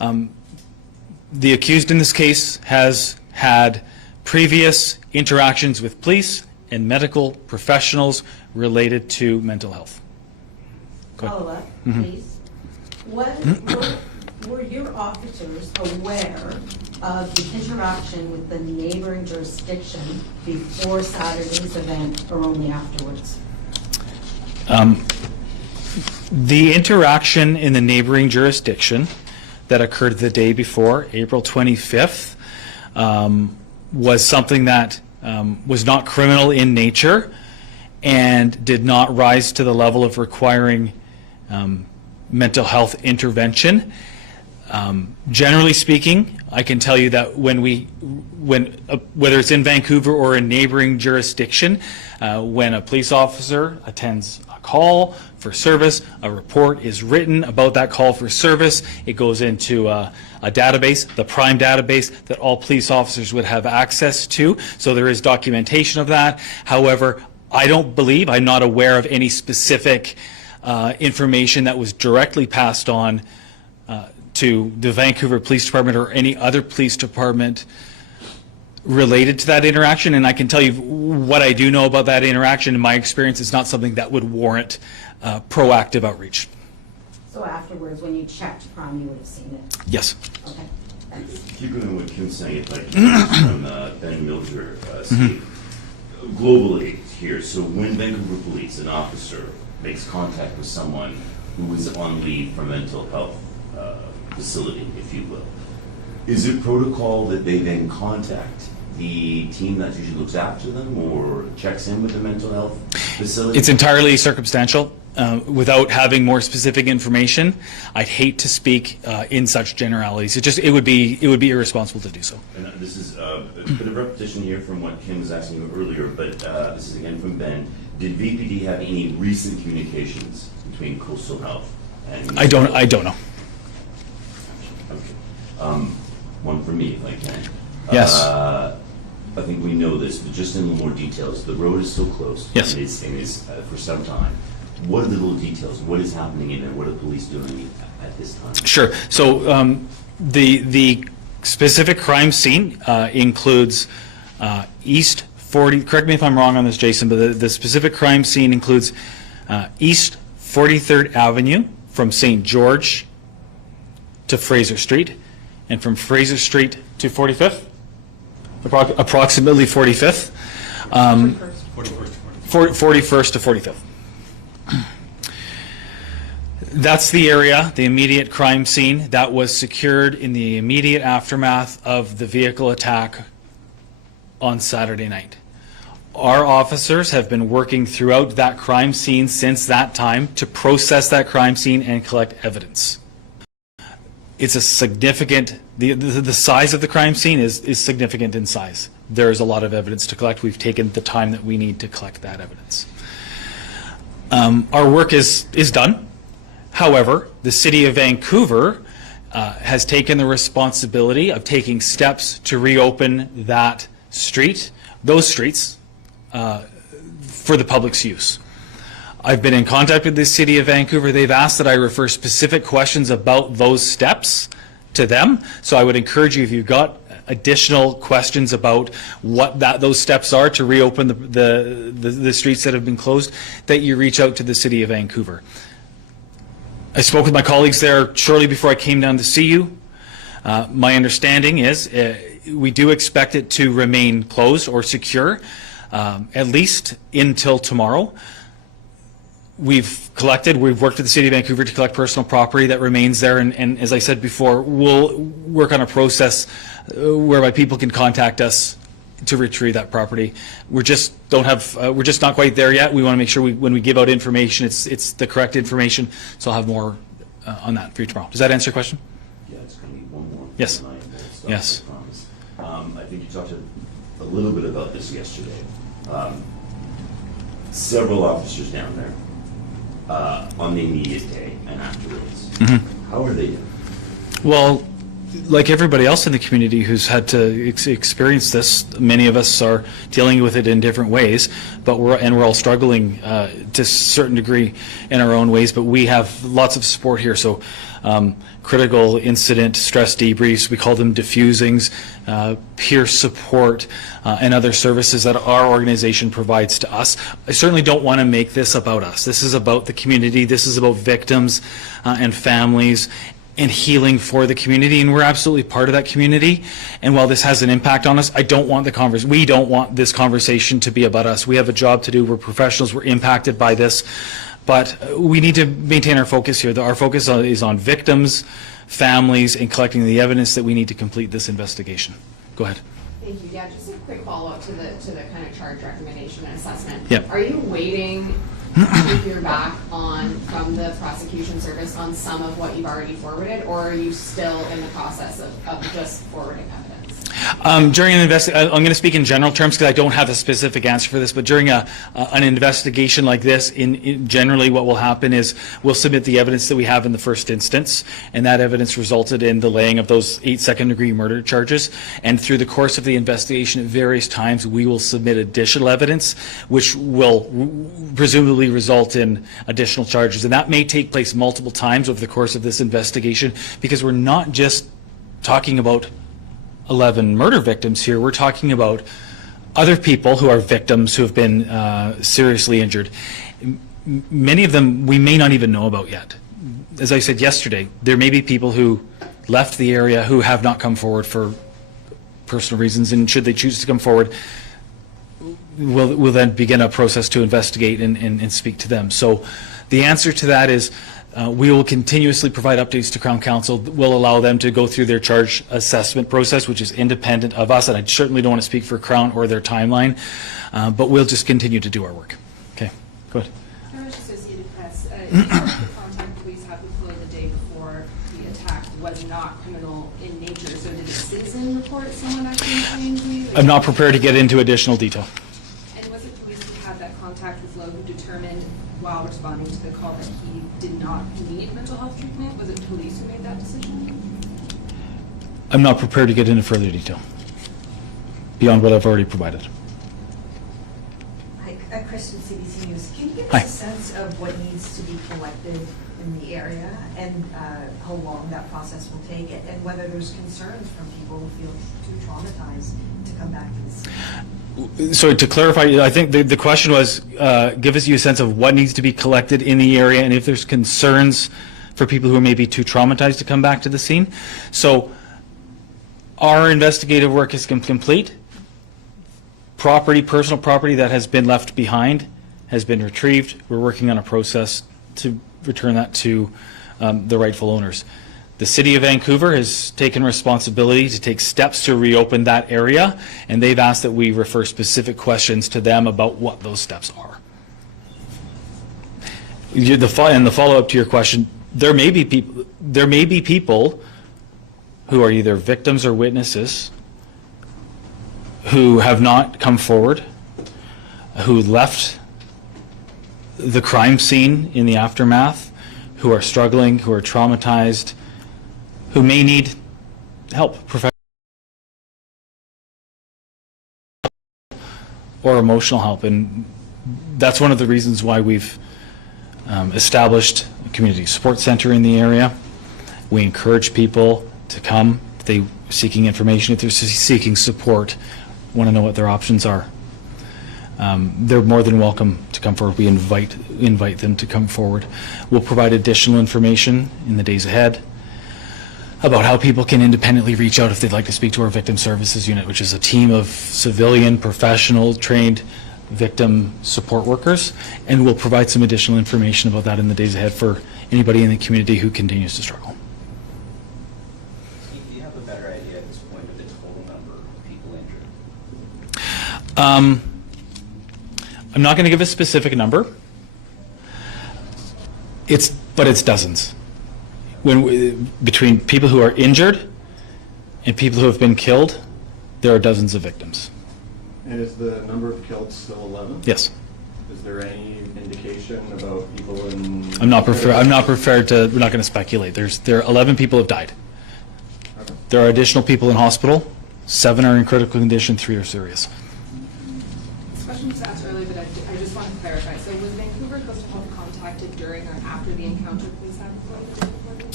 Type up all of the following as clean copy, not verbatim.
The accused in this case has had previous interactions with police and medical professionals related to mental health. Follow-up, please. Were your officers aware of the interaction with the neighboring jurisdiction before Saturday's event or only afterwards? The interaction in the neighboring jurisdiction that occurred the day before, April 25th, was something that was not criminal in nature and did not rise to the level of requiring mental health intervention. Generally speaking, I can tell you that whether it's in Vancouver or a neighboring jurisdiction, when a police officer attends a call for service, a report is written about that call for service. It goes into a database, the PRIME database, that all police officers would have access to. So there is documentation of that. However, I'm not aware of any specific information that was directly passed on to the Vancouver Police Department or any other police department related to that interaction. And I can tell you what I do know about that interaction. In my experience, it's not something that would warrant proactive outreach. So afterwards, when you checked PRIME, you would have seen it? Yes. Okay, thanks. Keeping with what Kim's saying, if I can, from Ben Milger, Steve, globally here, so when Vancouver Police, an officer, makes contact with someone who is on leave from mental health facility, if you will, is it protocol that they then contact the team that usually looks after them or checks in with the mental health facility? It's entirely circumstantial. Without having more specific information, I'd hate to speak in such generalities. It would be irresponsible to do so. And this is a bit of repetition here from what Kim was asking you earlier, but this is again from Ben. Did VPD have any recent communications between Coastal Health and? I don't know. Okay. One for me, if I can. Yes. I think we know this, but just in a little more details. The road is still closed. Yes. And it's for some time. What are the little details? What is happening in there? What are the police doing at this time? Sure. So the specific crime scene includes East 40. Correct me if I'm wrong on this, Jason, but the specific crime scene includes East 43rd Avenue from St. George to Fraser Street, and from Fraser Street to 45th, approximately 45th. 41st to 45th. That's the area, the immediate crime scene that was secured in the immediate aftermath of the vehicle attack on Saturday night. Our officers have been working throughout that crime scene since that time to process that crime scene and collect evidence. It's a significant, the size of the crime scene is significant in size. There is a lot of evidence to collect. We've taken the time that we need to collect that evidence. Our work is done. However, the City of Vancouver has taken the responsibility of taking steps to reopen that street, those streets, for the public's use. I've been in contact with the City of Vancouver. They've asked that I refer specific questions about those steps to them. So I would encourage you, if you've got additional questions about what those steps are to reopen the streets that have been closed, that you reach out to the City of Vancouver. I spoke with my colleagues there shortly before I came down to see you. My understanding is we do expect it to remain closed or secure, at least until tomorrow. We've worked with the City of Vancouver to collect personal property that remains there, and as I said before, we'll work on a process whereby people can contact us to retrieve that property. We're just not quite there yet. We want to make sure when we give out information, it's the correct information. So I'll have more on that for you tomorrow. Does that answer your question? Yeah, it's going to be one more. Yes. Yes. I promise. I think you talked a little bit about this yesterday. Several officers down there on the immediate day and afterwards. Mm-hmm. How are they doing? Well, like everybody else in the community who's had to experience this, many of us are dealing with it in different ways, but we're all struggling to a certain degree in our own ways, but we have lots of support here. So critical incident stress debriefs. We call them diffusings, peer support, and other services that our organization provides to us. I certainly don't want to make this about us. This is about the community. This is about victims and families and healing for the community, and we're absolutely part of that community. And while this has an impact on us, we don't want this conversation to be about us. We have a job to do. We're professionals. We're impacted by this, but we need to maintain our focus here. Our focus is on victims, families, and collecting the evidence that we need to complete this investigation. Go ahead. Thank you. Yeah, just a quick follow-up to the kind of charge recommendation and assessment. Yep. Are you waiting to hear back from the prosecution service on some of what you've already forwarded, or are you still in the process of just forwarding evidence? During an investigation, I'm going to speak in general terms because I don't have a specific answer for this, but during an investigation like this, generally what will happen is we'll submit the evidence that we have in the first instance, and that evidence resulted in the laying of those 8 second-degree murder charges. And through the course of the investigation, at various times, we will submit additional evidence, which will presumably result in additional charges. And that may take place multiple times over the course of this investigation, because we're not just talking about 11 murder victims here. We're talking about other people who are victims who have been seriously injured. Many of them we may not even know about yet. As I said yesterday, there may be people who left the area who have not come forward for personal reasons, and should they choose to come forward, we'll then begin a process to investigate and speak to them. So the answer to that is we will continuously provide updates to Crown Counsel. We'll allow them to go through their charge assessment process, which is independent of us, and I certainly don't want to speak for Crown or their timeline, but we'll just continue to do our work. Okay, go ahead. Irish Associated Press, you said the contact police had with Chloe the day before the attack was not criminal in nature, so did a citizen report someone actually inflaming you? I'm not prepared to get into additional detail. And was it police who had that contact with Lowe who determined, while responding to the call, that he did not need mental health treatment? Was it police who made that decision? I'm not prepared to get into further detail beyond what I've already provided. Hi, Kristen, CBC News. Can you give Hi. us a sense of what needs to be collected in the area and how long that process will take, and whether there's concerns from people who feel too traumatized to come back to the scene? So to clarify, I think the question was, give us a sense of what needs to be collected in the area and if there's concerns for people who may be too traumatized to come back to the scene. So our investigative work is complete. Personal property that has been left behind has been retrieved. We're working on a process to return that to the rightful owners. The City of Vancouver has taken responsibility to take steps to reopen that area, and they've asked that we refer specific questions to them about what those steps are. And the follow-up to your question, there may be people who are either victims or witnesses who have not come forward, who left the crime scene in the aftermath, who are struggling, who are traumatized, who may need help, professional or emotional help. And that's one of the reasons why we've established a community support center in the area. We encourage people to come if they're seeking information, if they're seeking support, want to know what their options are. They're more than welcome to come forward. We invite them to come forward. We'll provide additional information in the days ahead about how people can independently reach out if they'd like to speak to our Victim Services Unit, which is a team of civilian, professional, trained victim support workers, and we'll provide some additional information about that in the days ahead for anybody in the community who continues to struggle. Do you have a better idea at this point of the total number of people injured? I'm not going to give a specific number. But it's dozens. Between people who are injured and people who have been killed, there are dozens of victims. And is the number of killed still 11? Yes. Is there any indication about people in? I'm not prepared to. We're not going to speculate. There are 11 people have died. Okay. There are additional people in hospital. 7 are in critical condition. 3 are serious. This question was asked earlier, but I just want to clarify. So was Vancouver Coastal Health contacted during or after the encounter police had with Chloe the day before?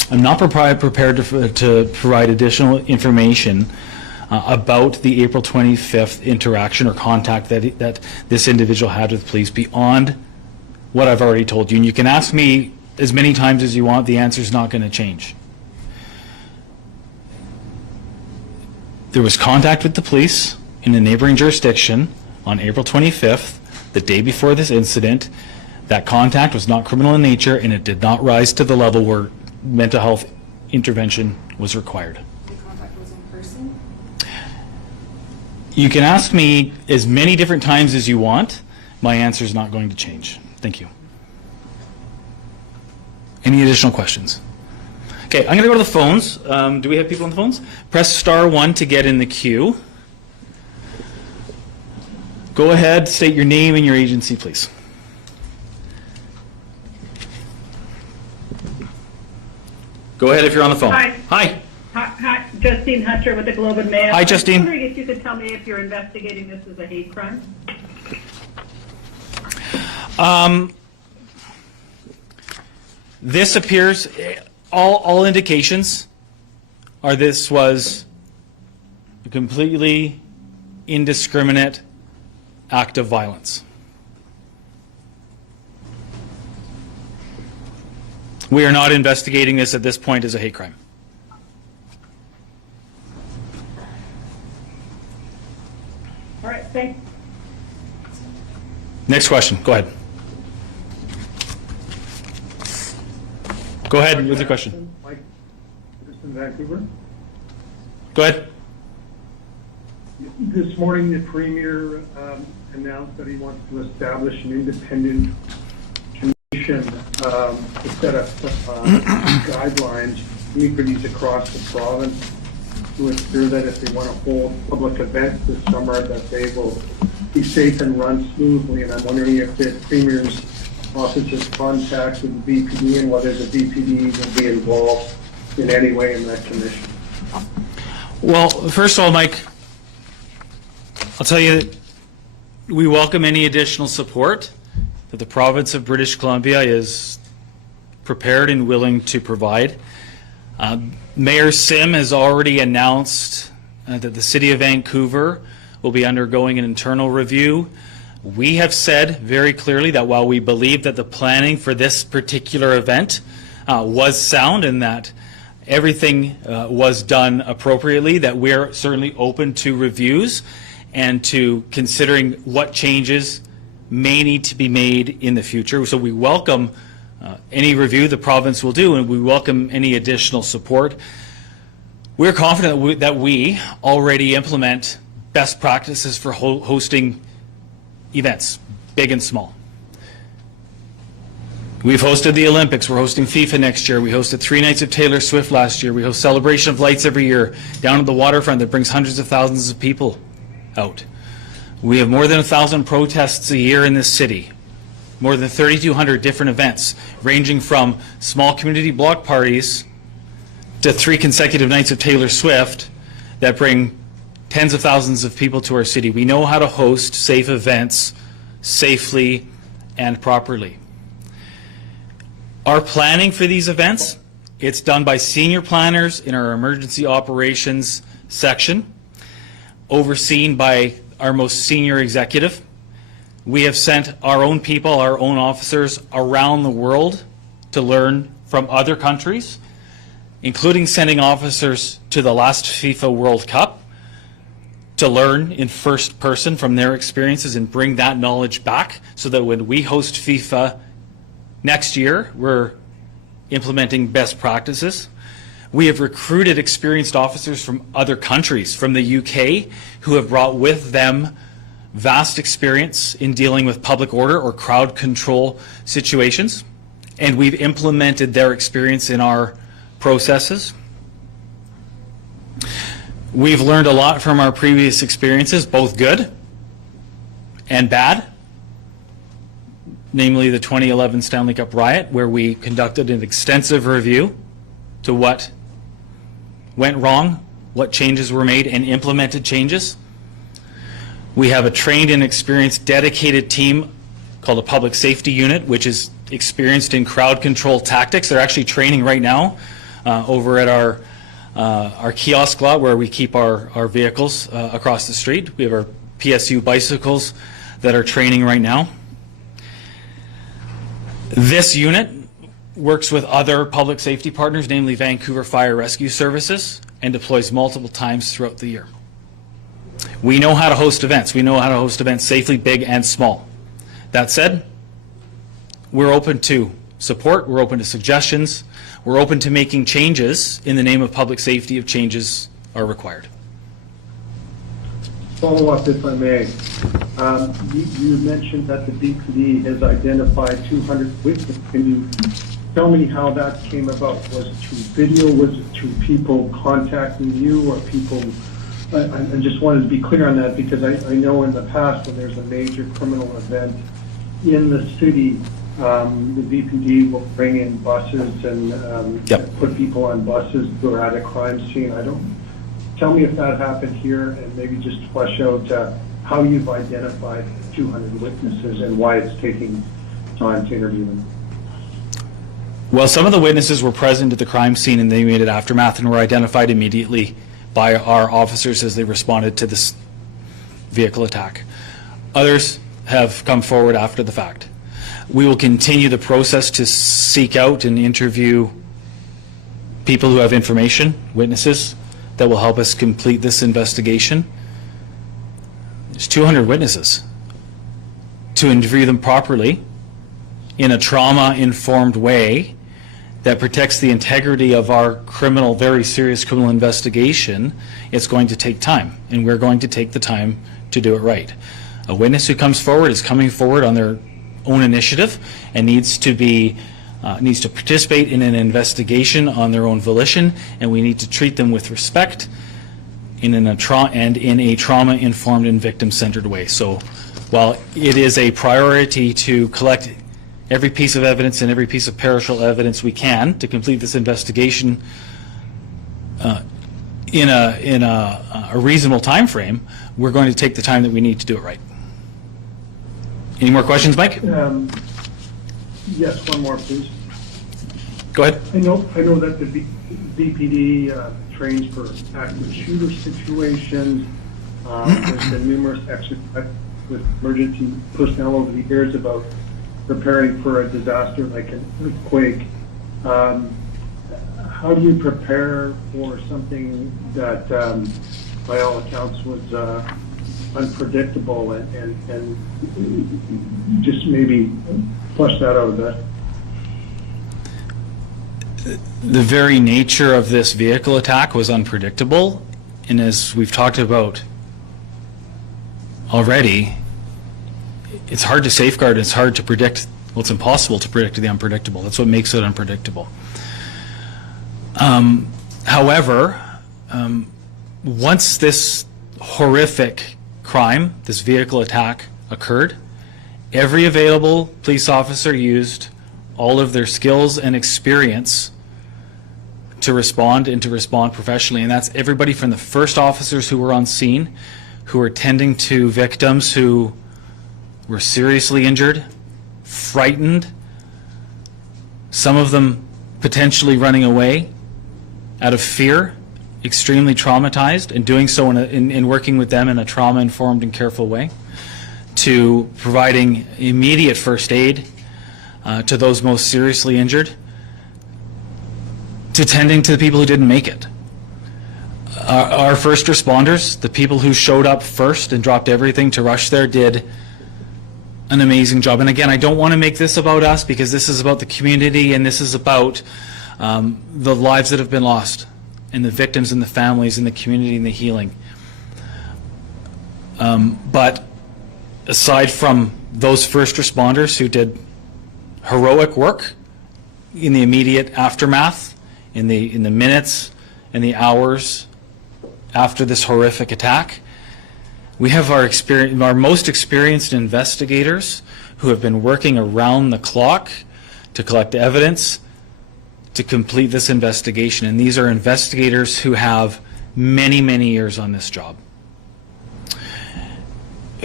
I'm not prepared to provide additional information about the April 25th interaction or contact that this individual had with police beyond what I've already told you. And you can ask me as many times as you want, the answer's not going to change. There was contact with the police in a neighboring jurisdiction on April 25th, the day before this incident. That contact was not criminal in nature, and it did not rise to the level where mental health intervention was required. The contact was in person? You can ask me as many different times as you want. My answer is not going to change. Thank you. Any additional questions? Okay, I'm going to go to the phones. Do we have people on the phones? Press *1 to get in the queue. Go ahead, state your name and your agency, please. Go ahead if you're on the phone. Hi. Hi. Hi, Justine Hunter with the Globe and Mail. Hi, Justine. I was wondering if you could tell me if you're investigating this as a hate crime? This appears, all indications are this was a completely indiscriminate act of violence. We are not investigating this at this point as a hate crime. All right, thanks. Next question, go ahead. Go ahead with your question. Mike, just in Vancouver. Go ahead. This morning, the Premier announced that he wants to establish an independent commission to set up guidelines, communities across the province to ensure that if they want to hold public events this summer, that they will be safe and run smoothly. And I'm wondering if the Premier's office has contacted the VPD and whether the VPD will be involved in any way in that commission. Well, first of all, Mike, I'll tell you that we welcome any additional support that the province of British Columbia is prepared and willing to provide. Mayor Sim has already announced that the City of Vancouver will be undergoing an internal review. We have said very clearly that while we believe that the planning for this particular event was sound and that everything was done appropriately, that we're certainly open to reviews and to considering what changes may need to be made in the future. So we welcome any review the province will do, and we welcome any additional support. We're confident that we already implement best practices for hosting events, big and small. We've hosted the Olympics. We're hosting FIFA next year. We hosted 3 nights of Taylor Swift last year. We host Celebration of Lights every year down at the waterfront that brings hundreds of thousands of people out. We have more than 1,000 protests a year in this city, more than 3,200 different events, ranging from small community block parties to 3 consecutive nights of Taylor Swift that bring tens of thousands of people to our city. We know how to host safe events safely and properly. Our planning for these events, it's done by senior planners in our emergency operations section, overseen by our most senior executive. We have sent our own people, our own officers around the world to learn from other countries, including sending officers to the last FIFA World Cup to learn in first person from their experiences and bring that knowledge back so that when we host FIFA next year, we're implementing best practices. We have recruited experienced officers from other countries, from the UK, who have brought with them vast experience in dealing with public order or crowd control situations, and we've implemented their experience in our processes. We've learned a lot from our previous experiences, both good and bad, namely the 2011 Stanley Cup riot, where we conducted an extensive review to what went wrong, what changes were made, and implemented changes. We have a trained and experienced dedicated team called a public safety unit, which is experienced in crowd control tactics. They're actually training right now over at our kiosk lot where we keep our vehicles across the street. We have our PSU bicycles that are training right now. This unit works with other public safety partners, namely Vancouver Fire Rescue Services, and deploys multiple times throughout the year. We know how to host events. We know how to host events safely, big and small. That said, we're open to support, we're open to suggestions, we're open to making changes in the name of public safety if changes are required. Follow up, if I may. You mentioned that the BPD has identified 200 witnesses. Can you tell me how that came about? Was it through video? Was it through people contacting you or people? I just wanted to be clear on that because I know in the past when there's a major criminal event in the city, the BPD will bring in buses and put people on buses who are at a crime scene. Tell me if that happened here and maybe just flesh out how you've identified 200 witnesses and why it's taking time to interview them. Well, some of the witnesses were present at the crime scene in the immediate aftermath and were identified immediately by our officers as they responded to this vehicle attack. Others have come forward after the fact. We will continue the process to seek out and interview people who have information, witnesses, that will help us complete this investigation. There's 200 witnesses. To interview them properly in a trauma-informed way that protects the integrity of our criminal, very serious criminal investigation, it's going to take time, and we're going to take the time to do it right. A witness who comes forward is coming forward on their own initiative and needs to participate in an investigation on their own volition, and we need to treat them with respect in a trauma-informed and victim-centered way. So while it is a priority to collect every piece of evidence and every piece of perishable evidence we can to complete this investigation in a reasonable time frame, we're going to take the time that we need to do it right. Any more questions, Mike? Yes, one more, please. Go ahead. I know that the BPD trains for active shooter situations. There's been numerous exercises with emergency personnel over the years about preparing for a disaster like an earthquake. How do you prepare for something that, by all accounts, was unpredictable and just maybe flush that out a bit? The very nature of this vehicle attack was unpredictable, and as we've talked about already, it's hard to safeguard, it's hard to predict, well, it's impossible to predict the unpredictable. That's what makes it unpredictable. However, once this horrific crime, this vehicle attack occurred, every available police officer used all of their skills and experience to respond and to respond professionally. And that's everybody from the first officers who were on scene, who were tending to victims who were seriously injured, frightened, some of them potentially running away out of fear, extremely traumatized, and doing so in working with them in a trauma-informed and careful way, to providing immediate first aid to those most seriously injured, to tending to the people who didn't make it. Our first responders, the people who showed up first and dropped everything to rush there, did an amazing job. And again, I don't want to make this about us, because this is about the community and this is about the lives that have been lost and the victims and the families and the community and the healing. But aside from those first responders who did heroic work in the immediate aftermath, in the minutes and the hours after this horrific attack, we have our most experienced investigators who have been working around the clock to collect evidence to complete this investigation. And these are investigators who have many, many years on this job,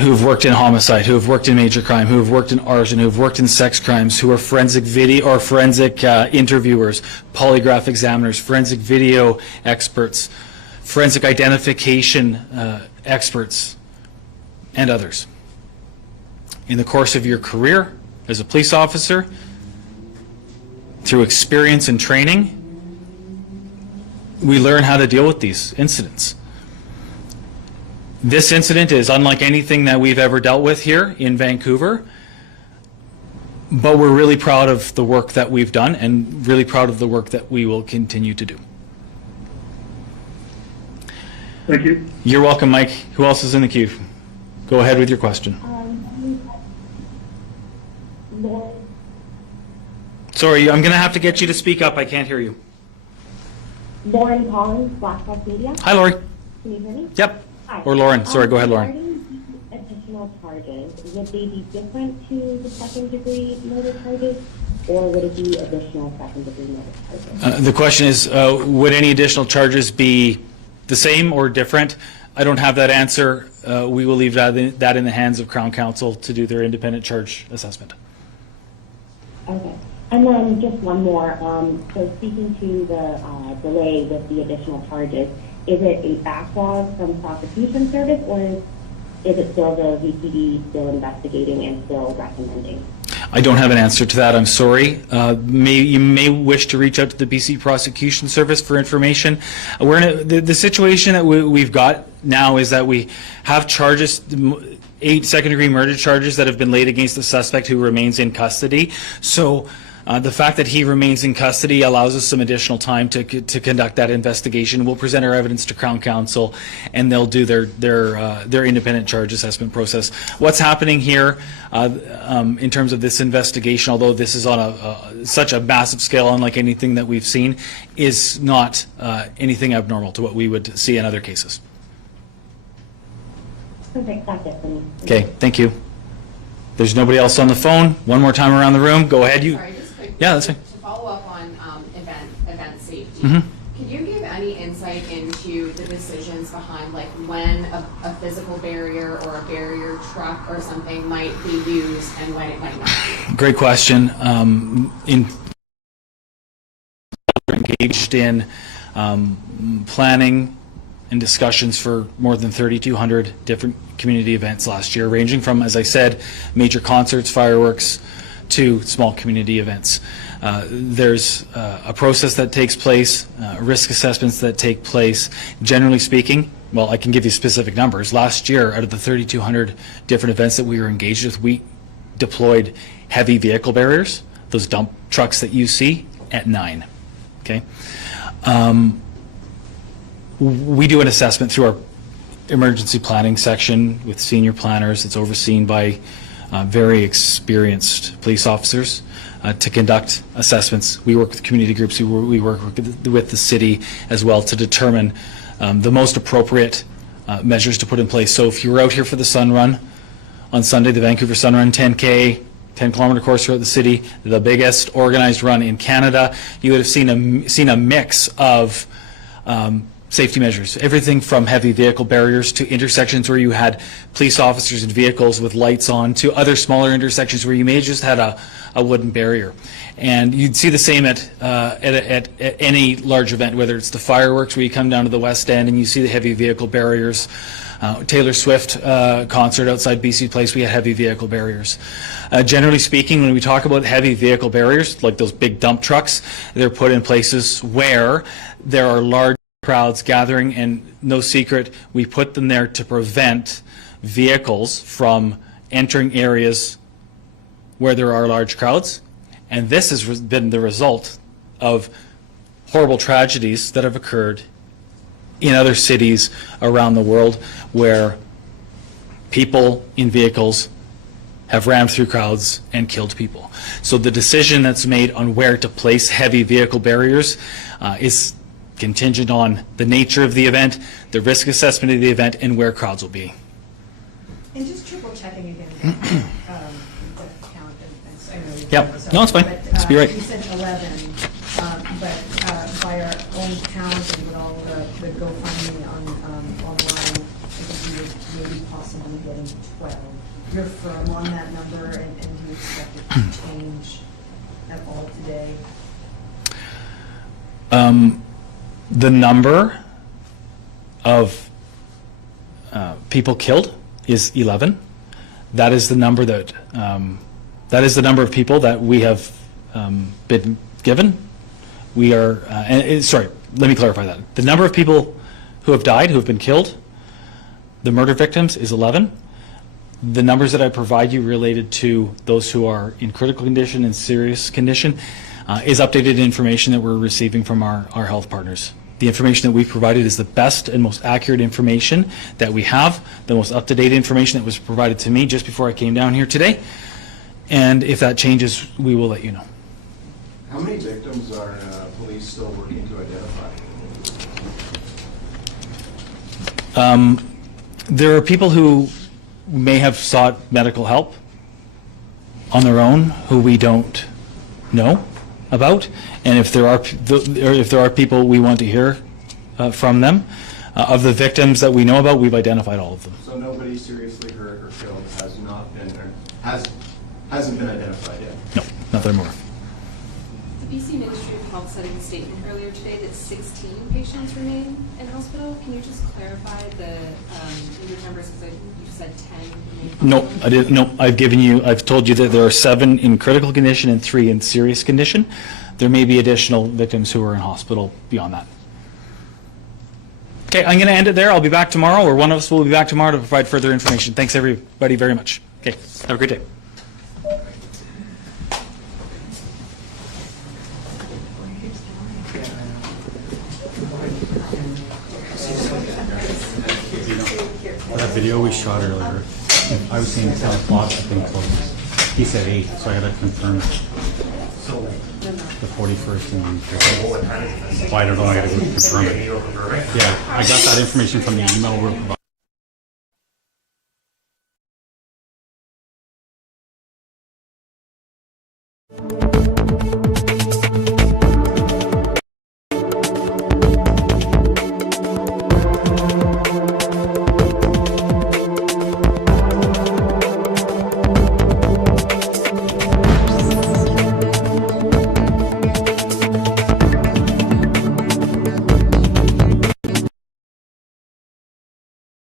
who've worked in homicide, who have worked in major crime, who have worked in arson, who have worked in sex crimes, who are forensic video or forensic interviewers, polygraph examiners, forensic video experts, forensic identification experts, and others. In the course of your career as a police officer, through experience and training, we learn how to deal with these incidents. This incident is unlike anything that we've ever dealt with here in Vancouver, but we're really proud of the work that we've done and really proud of the work that we will continue to do. Thank you. You're welcome, Mike. Who else is in the queue? Go ahead with your question. Sorry, I'm going to have to get you to speak up. I can't hear you. Lauren Collins, Black Hawk Media. Hi, Lori. Can you hear me? Yep. Hi. Or Lauren. Sorry, go ahead, Lauren. Regarding the additional charges, would they be different to the second-degree murder charges, or would it be additional second-degree murder charges? The question is, would any additional charges be the same or different? I don't have that answer. We will leave that in the hands of Crown Counsel to do their independent charge assessment. Okay. And then just one more. So speaking to the delay with the additional charges, is it a backlog from prosecution service, or is it still the VPD still investigating and still recommending? I don't have an answer to that. I'm sorry. You may wish to reach out to the BC Prosecution Service for information. We're in the situation that we've got now is that we have charges, 8 second-degree murder charges that have been laid against the suspect who remains in custody. So the fact that he remains in custody allows us some additional time to conduct that investigation. We'll present our evidence to Crown Counsel, and they'll do their independent charge assessment process. What's happening here in terms of this investigation, although this is on such a massive scale, unlike anything that we've seen, is not anything abnormal to what we would see in other cases. Perfect. That's it for me. Okay, thank you. There's nobody else on the phone. One more time around the room. Go ahead. You. Sorry, just quickly. Yeah, that's fine. To follow up on event safety, Mhm. could you give any insight into the decisions behind like when a physical barrier or a barrier truck or something might be used and when it might not be? Great question. Engaged in planning and discussions for more than 3,200 different community events last year, ranging from, as I said, major concerts, fireworks, to small community events. There's a process that takes place, risk assessments that take place. Generally speaking, well, I can give you specific numbers. Last year, out of the 3,200 different events that we were engaged with, we deployed heavy vehicle barriers, those dump trucks that you see, at 9. Okay. We do an assessment through our emergency planning section with senior planners. It's overseen by very experienced police officers to conduct assessments. We work with community groups, we work with the city as well to determine the most appropriate measures to put in place. So if you were out here for the Sun Run on Sunday, the Vancouver Sun Run 10K, 10-kilometer course throughout the city, the biggest organized run in Canada, you would have seen a mix of safety measures, everything from heavy vehicle barriers to intersections where you had police officers and vehicles with lights on to other smaller intersections where you may have just had a wooden barrier. And you'd see the same at any large event, whether it's the fireworks where you come down to the West End and you see the heavy vehicle barriers. Taylor Swift concert outside BC Place, we had heavy vehicle barriers. Generally speaking, when we talk about heavy vehicle barriers, like those big dump trucks, they're put in places where there are large crowds gathering, and no secret, we put them there to prevent vehicles from entering areas where there are large crowds. And this has been the result of horrible tragedies that have occurred in other cities around the world where people in vehicles have rammed through crowds and killed people. So the decision that's made on where to place heavy vehicle barriers is contingent on the nature of the event, the risk assessment of the event, and where crowds will be. And just triple checking again, the count, and I know you. Yep. No, it's fine. But, Be right. You said 11, but by our own count and with all the the GoFundMe on, online, I think you were maybe possibly getting 12. You're firm on that number, and do you expect it to change at all today? The number of people killed is 11. That is the number that of people that we have been given. We are sorry. Let me clarify that. The number of people who have died, who have been killed, the murder victims, is 11. The numbers that I provide you related to those who are in critical condition and serious condition is updated information that we're receiving from our health partners. The information that we've provided is the best and most accurate information that we have, the most up-to-date information that was provided to me just before I came down here today. And if that changes, we will let you know. How many victims are police still working to identify? There are people who may have sought medical help on their own who we don't know about, and if there are people we want to hear from them, of the victims that we know about, we've identified all of them. So nobody seriously hurt or killed has not been, or hasn't been identified yet? No, not that I'm aware of. The BC Ministry of Health said in a statement earlier today that 16 patients remain in hospital. Can you just clarify the injured numbers, because you said 10 remain? No, I didn't. No, I've told you that there are 7 in critical condition and 3 in serious condition. There may be additional victims who are in hospital beyond that. Okay, I'm going to end it there. I'll be back tomorrow, or one of us will be back tomorrow to provide further information. Thanks everybody very much. Okay, have a great day. That video we shot earlier, I was saying 10 o'clock, I think closed. He said 8, so I had to confirm it. The 41st and well, I don't know, I got to go confirm it. Yeah, I got that information from the email we're providing.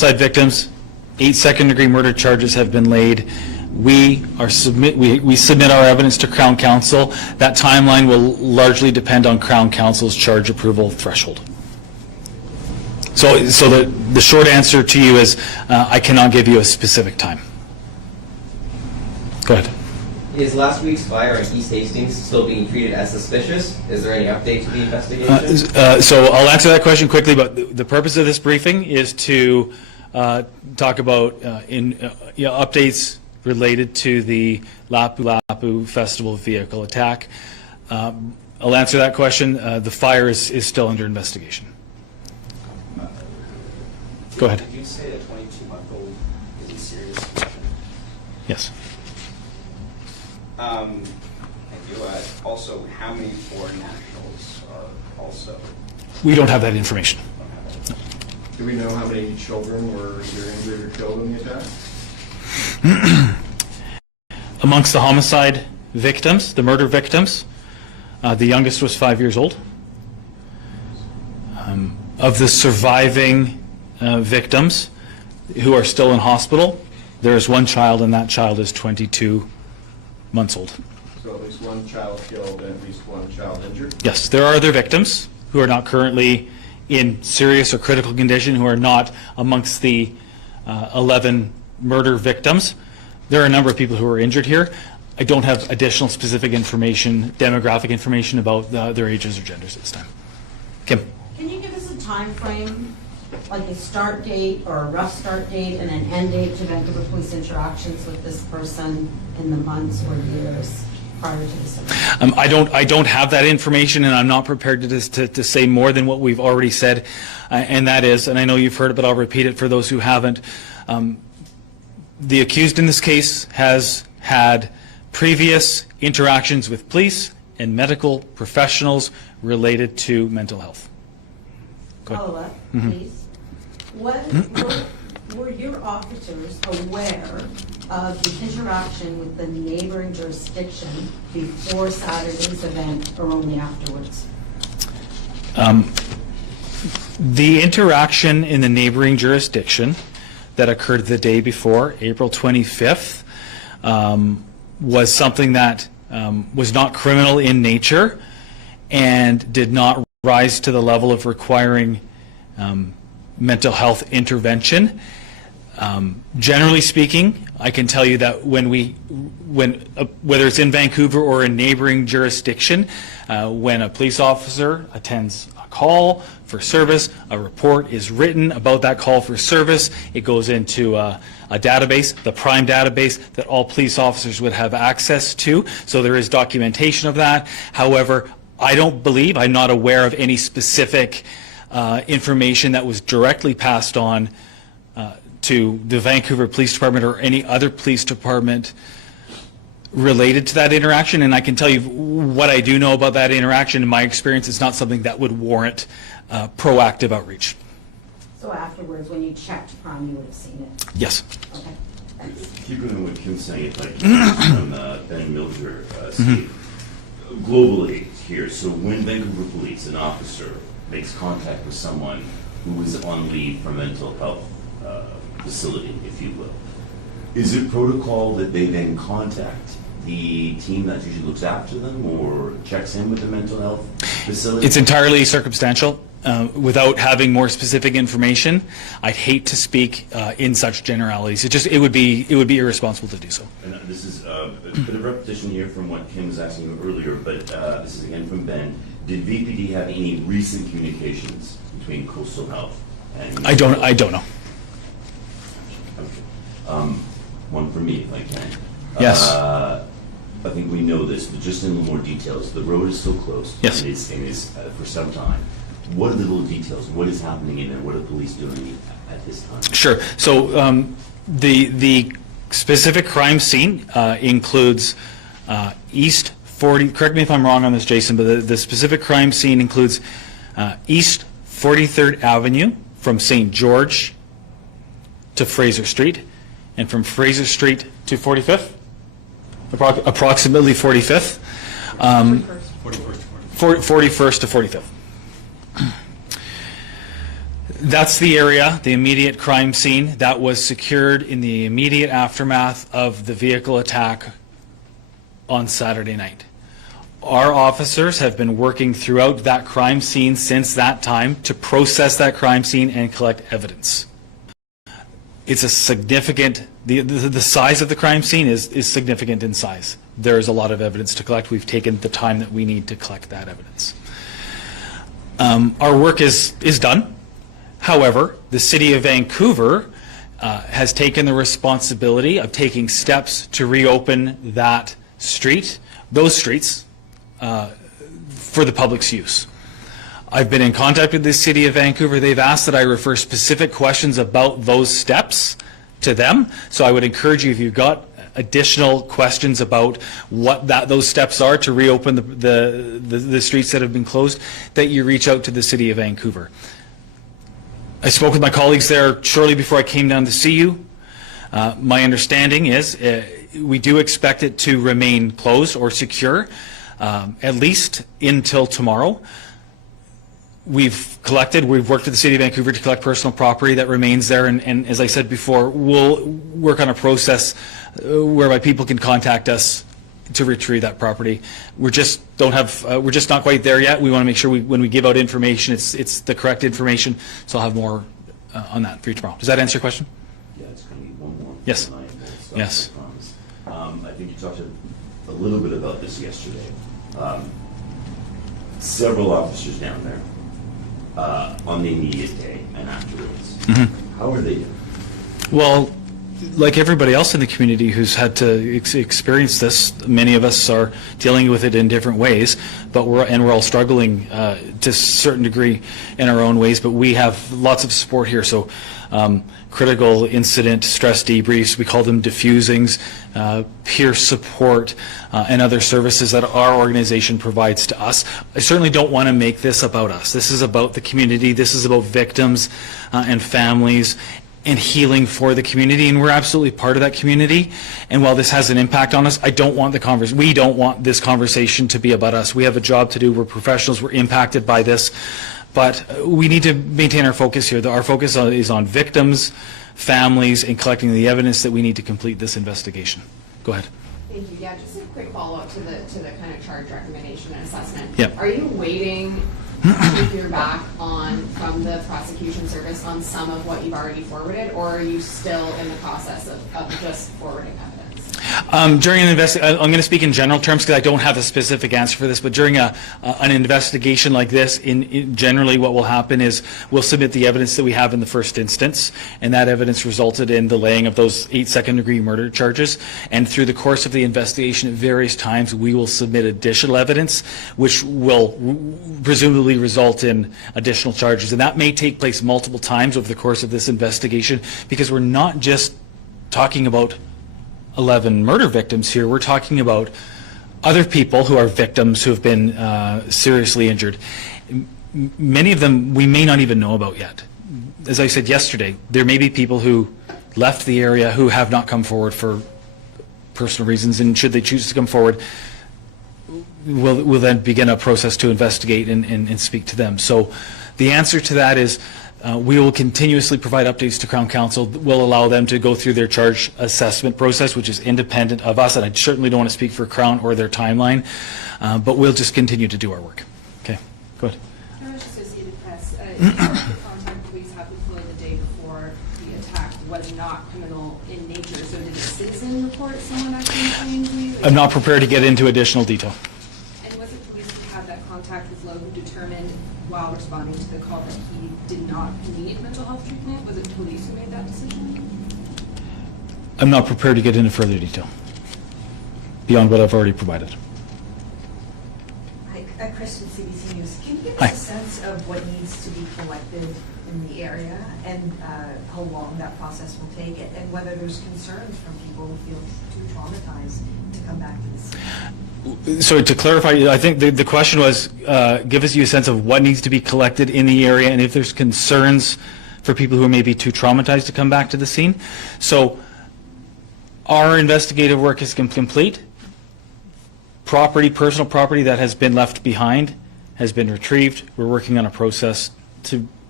homicide victims. 8 second-degree murder charges have been laid. We submit our evidence to Crown Counsel. That timeline will largely depend on Crown Counsel's charge approval threshold. So the short answer to you is I cannot give you a specific time. Go ahead. Is last week's fire at East Hastings still being treated as suspicious? Is there any update to the investigation? So I'll answer that question quickly, but the purpose of this briefing is to talk about updates related to the Lapu Lapu Festival vehicle attack. I'll answer that question. The fire is still under investigation. Go ahead. Did you say a 22-month-old is in serious condition? Yes. Thank you. Also, how many foreign nationals are also? We don't have that information. Do we know how many children were either injured or killed in the attack? Amongst the homicide victims, the murder victims, the youngest was 5 years old. Of the surviving victims who are still in hospital, there is one child, and that child is 22 months old. So at least one child killed and at least one child injured? Yes, there are other victims who are not currently in serious or critical condition, who are not amongst the 11 murder victims. There are a number of people who are injured here. I don't have additional specific information, demographic information about their ages or genders at this time. Kim? Can you give us a time frame, like a start date or a rough start date and an end date to Vancouver Police interactions with this person in the months or years prior to this event? I don't have that information, and I'm not prepared to say more than what we've already said, and that is, and I know you've heard it, but I'll repeat it for those who haven't. The accused in this case has had previous interactions with police and medical professionals related to mental health. Go ahead. Follow up, please. Were your officers aware of the interaction with the neighboring jurisdiction before Saturday's event or only afterwards? The interaction in the neighboring jurisdiction that occurred the day before, April 25th, was something that was not criminal in nature and did not rise to the level of requiring mental health intervention. Generally speaking, I can tell you that whether it's in Vancouver or a neighboring jurisdiction, when a police officer attends a call for service, a report is written about that call for service. It goes into a database, the PRIME database, that all police officers would have access to. So there is documentation of that. However, I'm not aware of any specific information that was directly passed on to the Vancouver Police Department or any other police department related to that interaction. And I can tell you what I do know about that interaction. In my experience, it's not something that would warrant proactive outreach. So afterwards, when you checked Prime, you would have seen it? Yes. Okay, thanks. Keeping on what Kim's saying, if I can, from Ben Mildred, Steve, globally here, so when Vancouver Police, an officer, makes contact with someone who is on leave from mental health facility, if you will, is it protocol that they then contact the team that usually looks after them or checks in with the mental health facility? It's entirely circumstantial. Without having more specific information, I'd hate to speak in such generalities. It would be irresponsible to do so. And this is a bit of repetition here from what Kim was asking you earlier, but this is again from Ben. Did VPD have any recent communications between Coastal Health and? I don't know. Okay. One for me, if I can. Yes. I think we know this, but just in a little more details. The road is still closed. Yes. And is for some time. What are the little details? What is happening in there? What are the police doing at this time? Sure. So the specific crime scene includes East 40. Correct me if I'm wrong on this, Jason, but the specific crime scene includes East 43rd Avenue from St. George to Fraser Street, and from Fraser Street to 45th, approximately 45th. 41st to 45th. That's the area, the immediate crime scene that was secured in the immediate aftermath of the vehicle attack on Saturday night. Our officers have been working throughout that crime scene since that time to process that crime scene and collect evidence. It's a significant, the size of the crime scene is significant in size. There is a lot of evidence to collect. We've taken the time that we need to collect that evidence. Our work is done. However, the City of Vancouver has taken the responsibility of taking steps to reopen that street, those streets, for the public's use. I've been in contact with the City of Vancouver. They've asked that I refer specific questions about those steps to them. So I would encourage you, if you've got additional questions about what those steps are to reopen the streets that have been closed, that you reach out to the City of Vancouver. I spoke with my colleagues there shortly before I came down to see you. My understanding is we do expect it to remain closed or secure, at least until tomorrow. We've worked with the City of Vancouver to collect personal property that remains there, and as I said before, we'll work on a process whereby people can contact us to retrieve that property. We're just not quite there yet. We want to make sure when we give out information, it's the correct information. So I'll have more on that for you tomorrow. Does that answer your question? Yeah, it's going to be one more. Yes. Tonight, Yes. I promise. I think you talked a little bit about this yesterday. Several officers down there on the immediate day and afterwards. Mm-hmm. How are they doing? Well, like everybody else in the community who's had to experience this, many of us are dealing with it in different ways, but we're all struggling to a certain degree in our own ways, but we have lots of support here. So critical incident stress debriefs, we call them diffusings, peer support, and other services that our organization provides to us. I certainly don't want to make this about us. This is about the community. This is about victims and families and healing for the community, and we're absolutely part of that community. And while this has an impact on us, we don't want this conversation to be about us. We have a job to do. We're professionals. We're impacted by this, but we need to maintain our focus here. Our focus is on victims, families, and collecting the evidence that we need to complete this investigation. Go ahead. Thank you. Yeah, just a quick follow-up to the kind of charge recommendation and assessment. Yep. Are you waiting to hear back from the prosecution service on some of what you've already forwarded, or are you still in the process of just forwarding evidence? During an investigation, I'm going to speak in general terms because I don't have a specific answer for this, but during an investigation like this, generally what will happen is we'll submit the evidence that we have in the first instance, and that evidence resulted in the laying of those 8 second-degree murder charges. And through the course of the investigation, at various times, we will submit additional evidence, which will presumably result in additional charges. And that may take place multiple times over the course of this investigation, because we're not just talking about 11 murder victims here. We're talking about other people who are victims who have been seriously injured. Many of them we may not even know about yet. As I said yesterday, there may be people who left the area who have not come forward for personal reasons, and should they choose to come forward, we'll then begin a process to investigate and speak to them. So the answer to that is we will continuously provide updates to Crown Counsel. We'll allow them to go through their charge assessment process, which is independent of us, and I certainly don't want to speak for Crown or their timeline, but we'll just continue to do our work. Okay, go ahead. Associated Press, the contact police have employed the day before the attack was not criminal in nature, so did a citizen report someone actually claiming to you? I'm not prepared to get into additional detail. And was it police who had that contact with Lowe who determined while responding to the call that he did not need mental health treatment? Was it police who made that decision? I'm not prepared to get into further detail beyond what I've already provided. Hi, Kristen, CBC News. Can you give Hi. us a sense of what needs to be collected in the area and how long that process will take, and whether there's concerns from people who feel too traumatized to come back to the scene? So to clarify, I think the question was, give us you a sense of what needs to be collected in the area and if there's concerns for people who may be too traumatized to come back to the scene. So our investigative work is complete. Personal property that has been left behind has been retrieved. We're working on a process to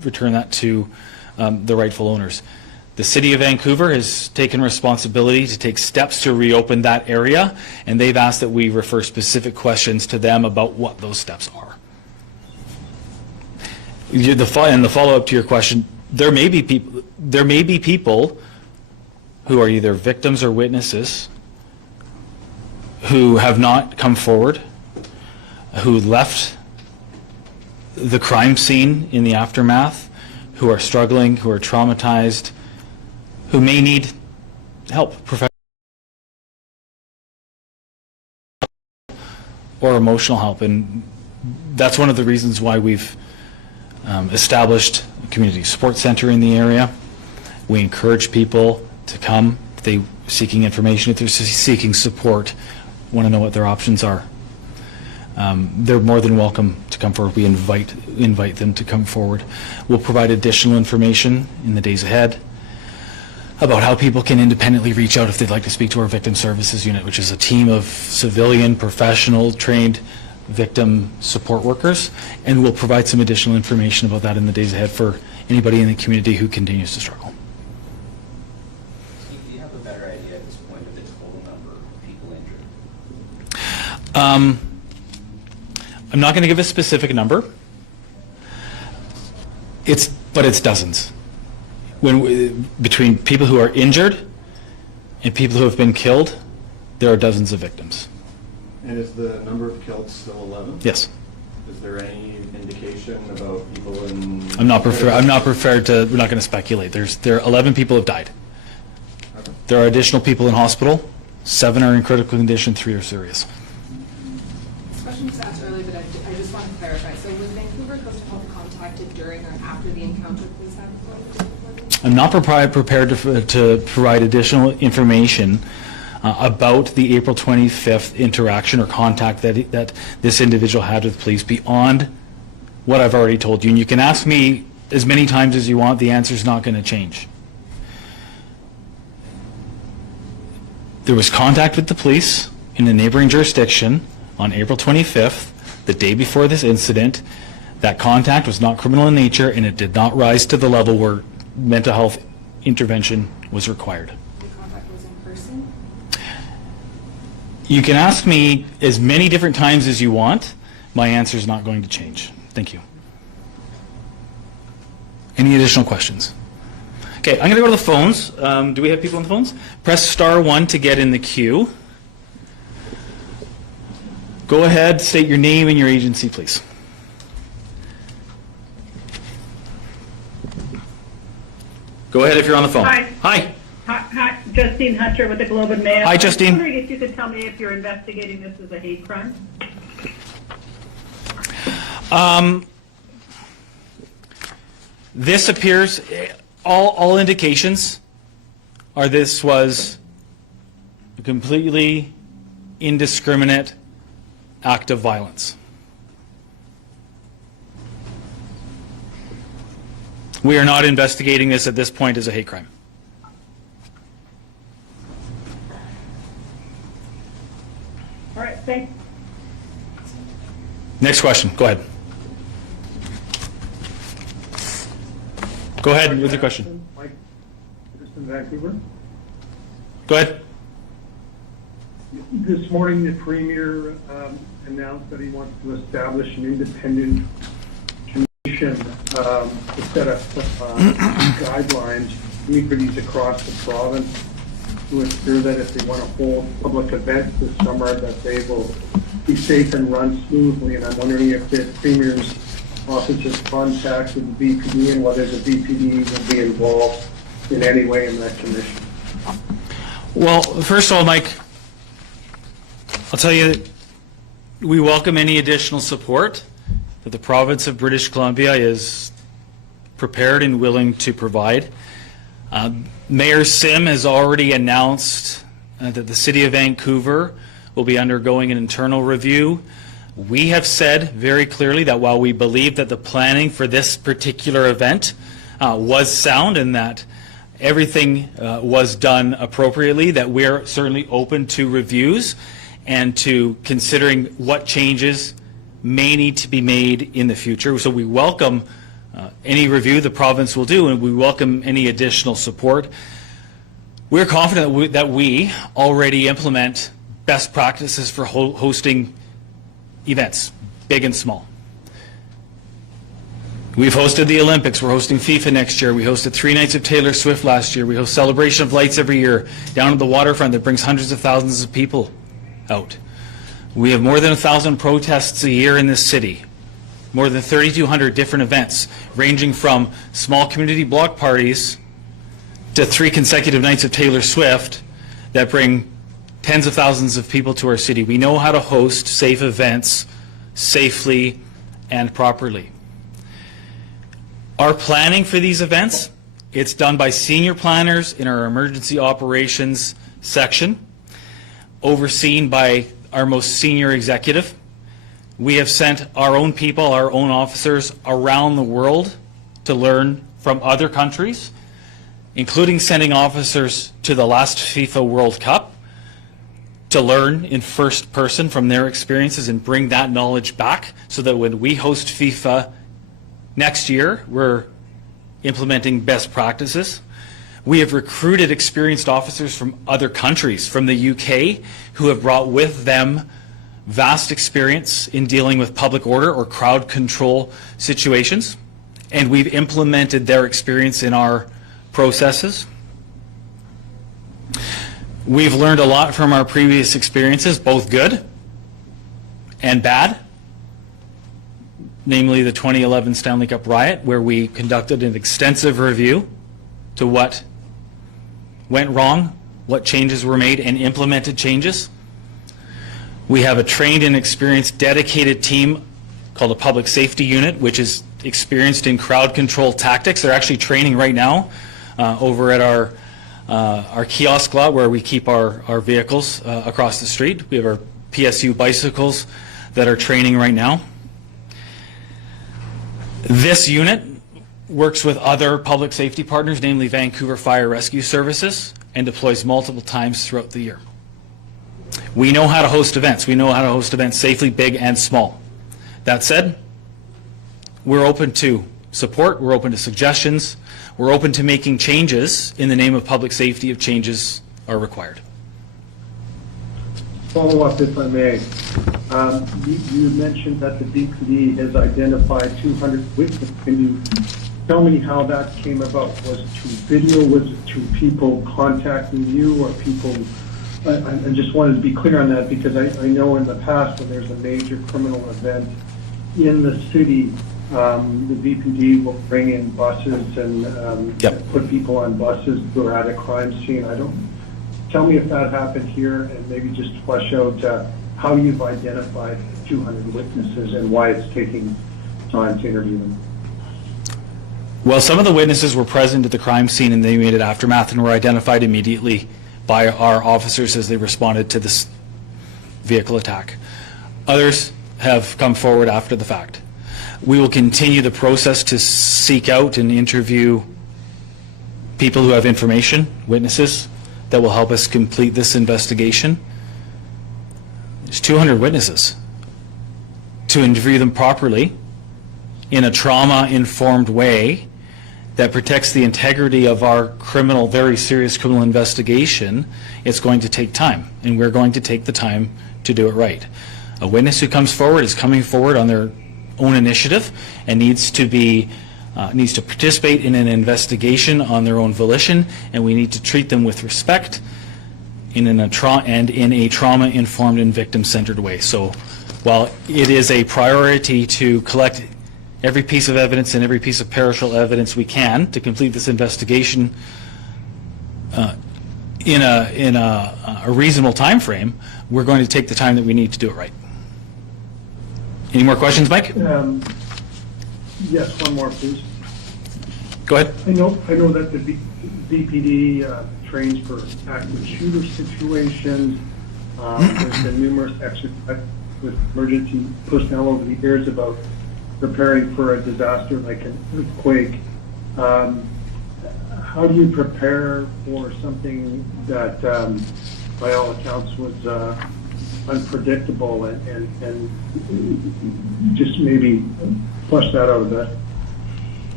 return that to the rightful owners. The City of Vancouver has taken responsibility to take steps to reopen that area, and they've asked that we refer specific questions to them about what those steps are. And the follow-up to your question, there may be people who are either victims or witnesses who have not come forward, who left the crime scene in the aftermath, who are struggling, who are traumatized, who may need help, professional or emotional help. And that's one of the reasons why we've established a community support center in the area. We encourage people to come if they're seeking information, if they're seeking support, want to know what their options are. They're more than welcome to come forward. We invite them to come forward. We'll provide additional information in the days ahead about how people can independently reach out if they'd like to speak to our Victim Services Unit, which is a team of civilian, professional, trained victim support workers, and we'll provide some additional information about that in the days ahead for anybody in the community who continues to struggle. Steve, do you have a better idea at this point of the total number of people injured? I'm not going to give a specific number. But it's dozens. Between people who are injured and people who have been killed, there are dozens of victims. And is the number of killed still 11? Yes. Is there any indication about people in... I'm not prepared to, we're not going to speculate. There are 11 people have died. Okay. There are additional people in hospital. 7 are in critical condition, 3 are serious. This question was asked earlier, but I just want to clarify. So was Vancouver Coastal Health contacted during or after the encounter police had reported? I'm not prepared to provide additional information about the April 25th interaction or contact that this individual had with police beyond what I've already told you. And you can ask me as many times as you want, the answer's not going to change. There was contact with the police in a neighboring jurisdiction on April 25th, the day before this incident. That contact was not criminal in nature, and it did not rise to the level where mental health intervention was required. The contact was in person? You can ask me as many different times as you want. My answer is not going to change. Thank you. Any additional questions? Okay, I'm going to go to the phones. Do we have people on the phones? Press *1 to get in the queue. Go ahead, state your name and your agency, please. Go ahead if you're on the phone. Hi. Hi. Hi, Justine Hunter with the Globe and Mail. Hi, Justine. I was wondering if you could tell me if you're investigating this as a hate crime. This appears, all indications are this was a completely indiscriminate act of violence. We are not investigating this at this point as a hate crime. All right, thanks. Next question. Go ahead. Go ahead with your question. Mike, just in Vancouver. Go ahead. This morning, the Premier announced that he wants to establish an independent commission to set up guidelines, communities across the province to ensure that if they want to hold public events this summer, that they will be safe and run smoothly. And I'm wondering if the Premier's office has contacted the VPD and whether the VPD will be involved in any way in that commission. Well, first of all, Mike, I'll tell you that we welcome any additional support that the province of British Columbia is prepared and willing to provide. Mayor Sim has already announced that the City of Vancouver will be undergoing an internal review. We have said very clearly that while we believe that the planning for this particular event was sound and that everything was done appropriately, that we're certainly open to reviews and to considering what changes may need to be made in the future. So we welcome Any review the province will do, and we welcome any additional support. We're confident that we already implement best practices for hosting events, big and small. We've hosted the Olympics. We're hosting FIFA next year. We hosted 3 nights of Taylor Swift last year. We host Celebration of Lights every year down at the waterfront that brings hundreds of thousands of people out. We have more than 1,000 protests a year in this city, more than 3,200 different events, ranging from small community block parties to 3 consecutive nights of Taylor Swift that bring tens of thousands of people to our city. We know how to host safe events safely and properly. Our planning for these events, it's done by senior planners in our emergency operations section, overseen by our most senior executive. We have sent our own people, our own officers around the world to learn from other countries, including sending officers to the last FIFA World Cup to learn in first person from their experiences and bring that knowledge back so that when we host FIFA next year, we're implementing best practices. We have recruited experienced officers from other countries, from the UK, who have brought with them vast experience in dealing with public order or crowd control situations, and we've implemented their experience in our processes. We've learned a lot from our previous experiences, both good and bad, namely the 2011 Stanley Cup riot, where we conducted an extensive review to what went wrong, what changes were made, and implemented changes. We have a trained and experienced dedicated team called a public safety unit, which is experienced in crowd control tactics. They're actually training right now over at our kiosk lot where we keep our vehicles across the street. We have our PSU bicycles that are training right now. This unit works with other public safety partners, namely Vancouver Fire Rescue Services, and deploys multiple times throughout the year. We know how to host events. We know how to host events safely, big and small. That said, we're open to support, we're open to suggestions, we're open to making changes in the name of public safety if changes are required. Follow up, if I may. You mentioned that the BPD has identified 200 witnesses. Can you tell me how that came about? Was it through video? Was it through people contacting you or people? I just wanted to be clear on that because I know in the past when there's a major criminal event in the city, the BPD will bring in buses and put people on buses who are at a crime scene. Tell me if that happened here and maybe just flesh out how you've identified 200 witnesses and why it's taking time to interview them. Well, some of the witnesses were present at the crime scene in the immediate aftermath and were identified immediately by our officers as they responded to this vehicle attack. Others have come forward after the fact. We will continue the process to seek out and interview people who have information, witnesses, that will help us complete this investigation. There's 200 witnesses. To interview them properly in a trauma-informed way that protects the integrity of our criminal, very serious criminal investigation, it's going to take time, and we're going to take the time to do it right. A witness who comes forward is coming forward on their own initiative and needs to participate in an investigation on their own volition, and we need to treat them with respect in a trauma-informed and victim-centered way. So while it is a priority to collect every piece of evidence and every piece of perishable evidence we can to complete this investigation in a reasonable time frame, we're going to take the time that we need to do it right. Any more questions, Mike? Yes, one more, please. Go ahead. I know that the BPD trains for active shooter situations. There's been numerous exercises with emergency personnel over the years about preparing for a disaster like an earthquake. How do you prepare for something that, by all accounts, was unpredictable and just maybe flesh that out a bit?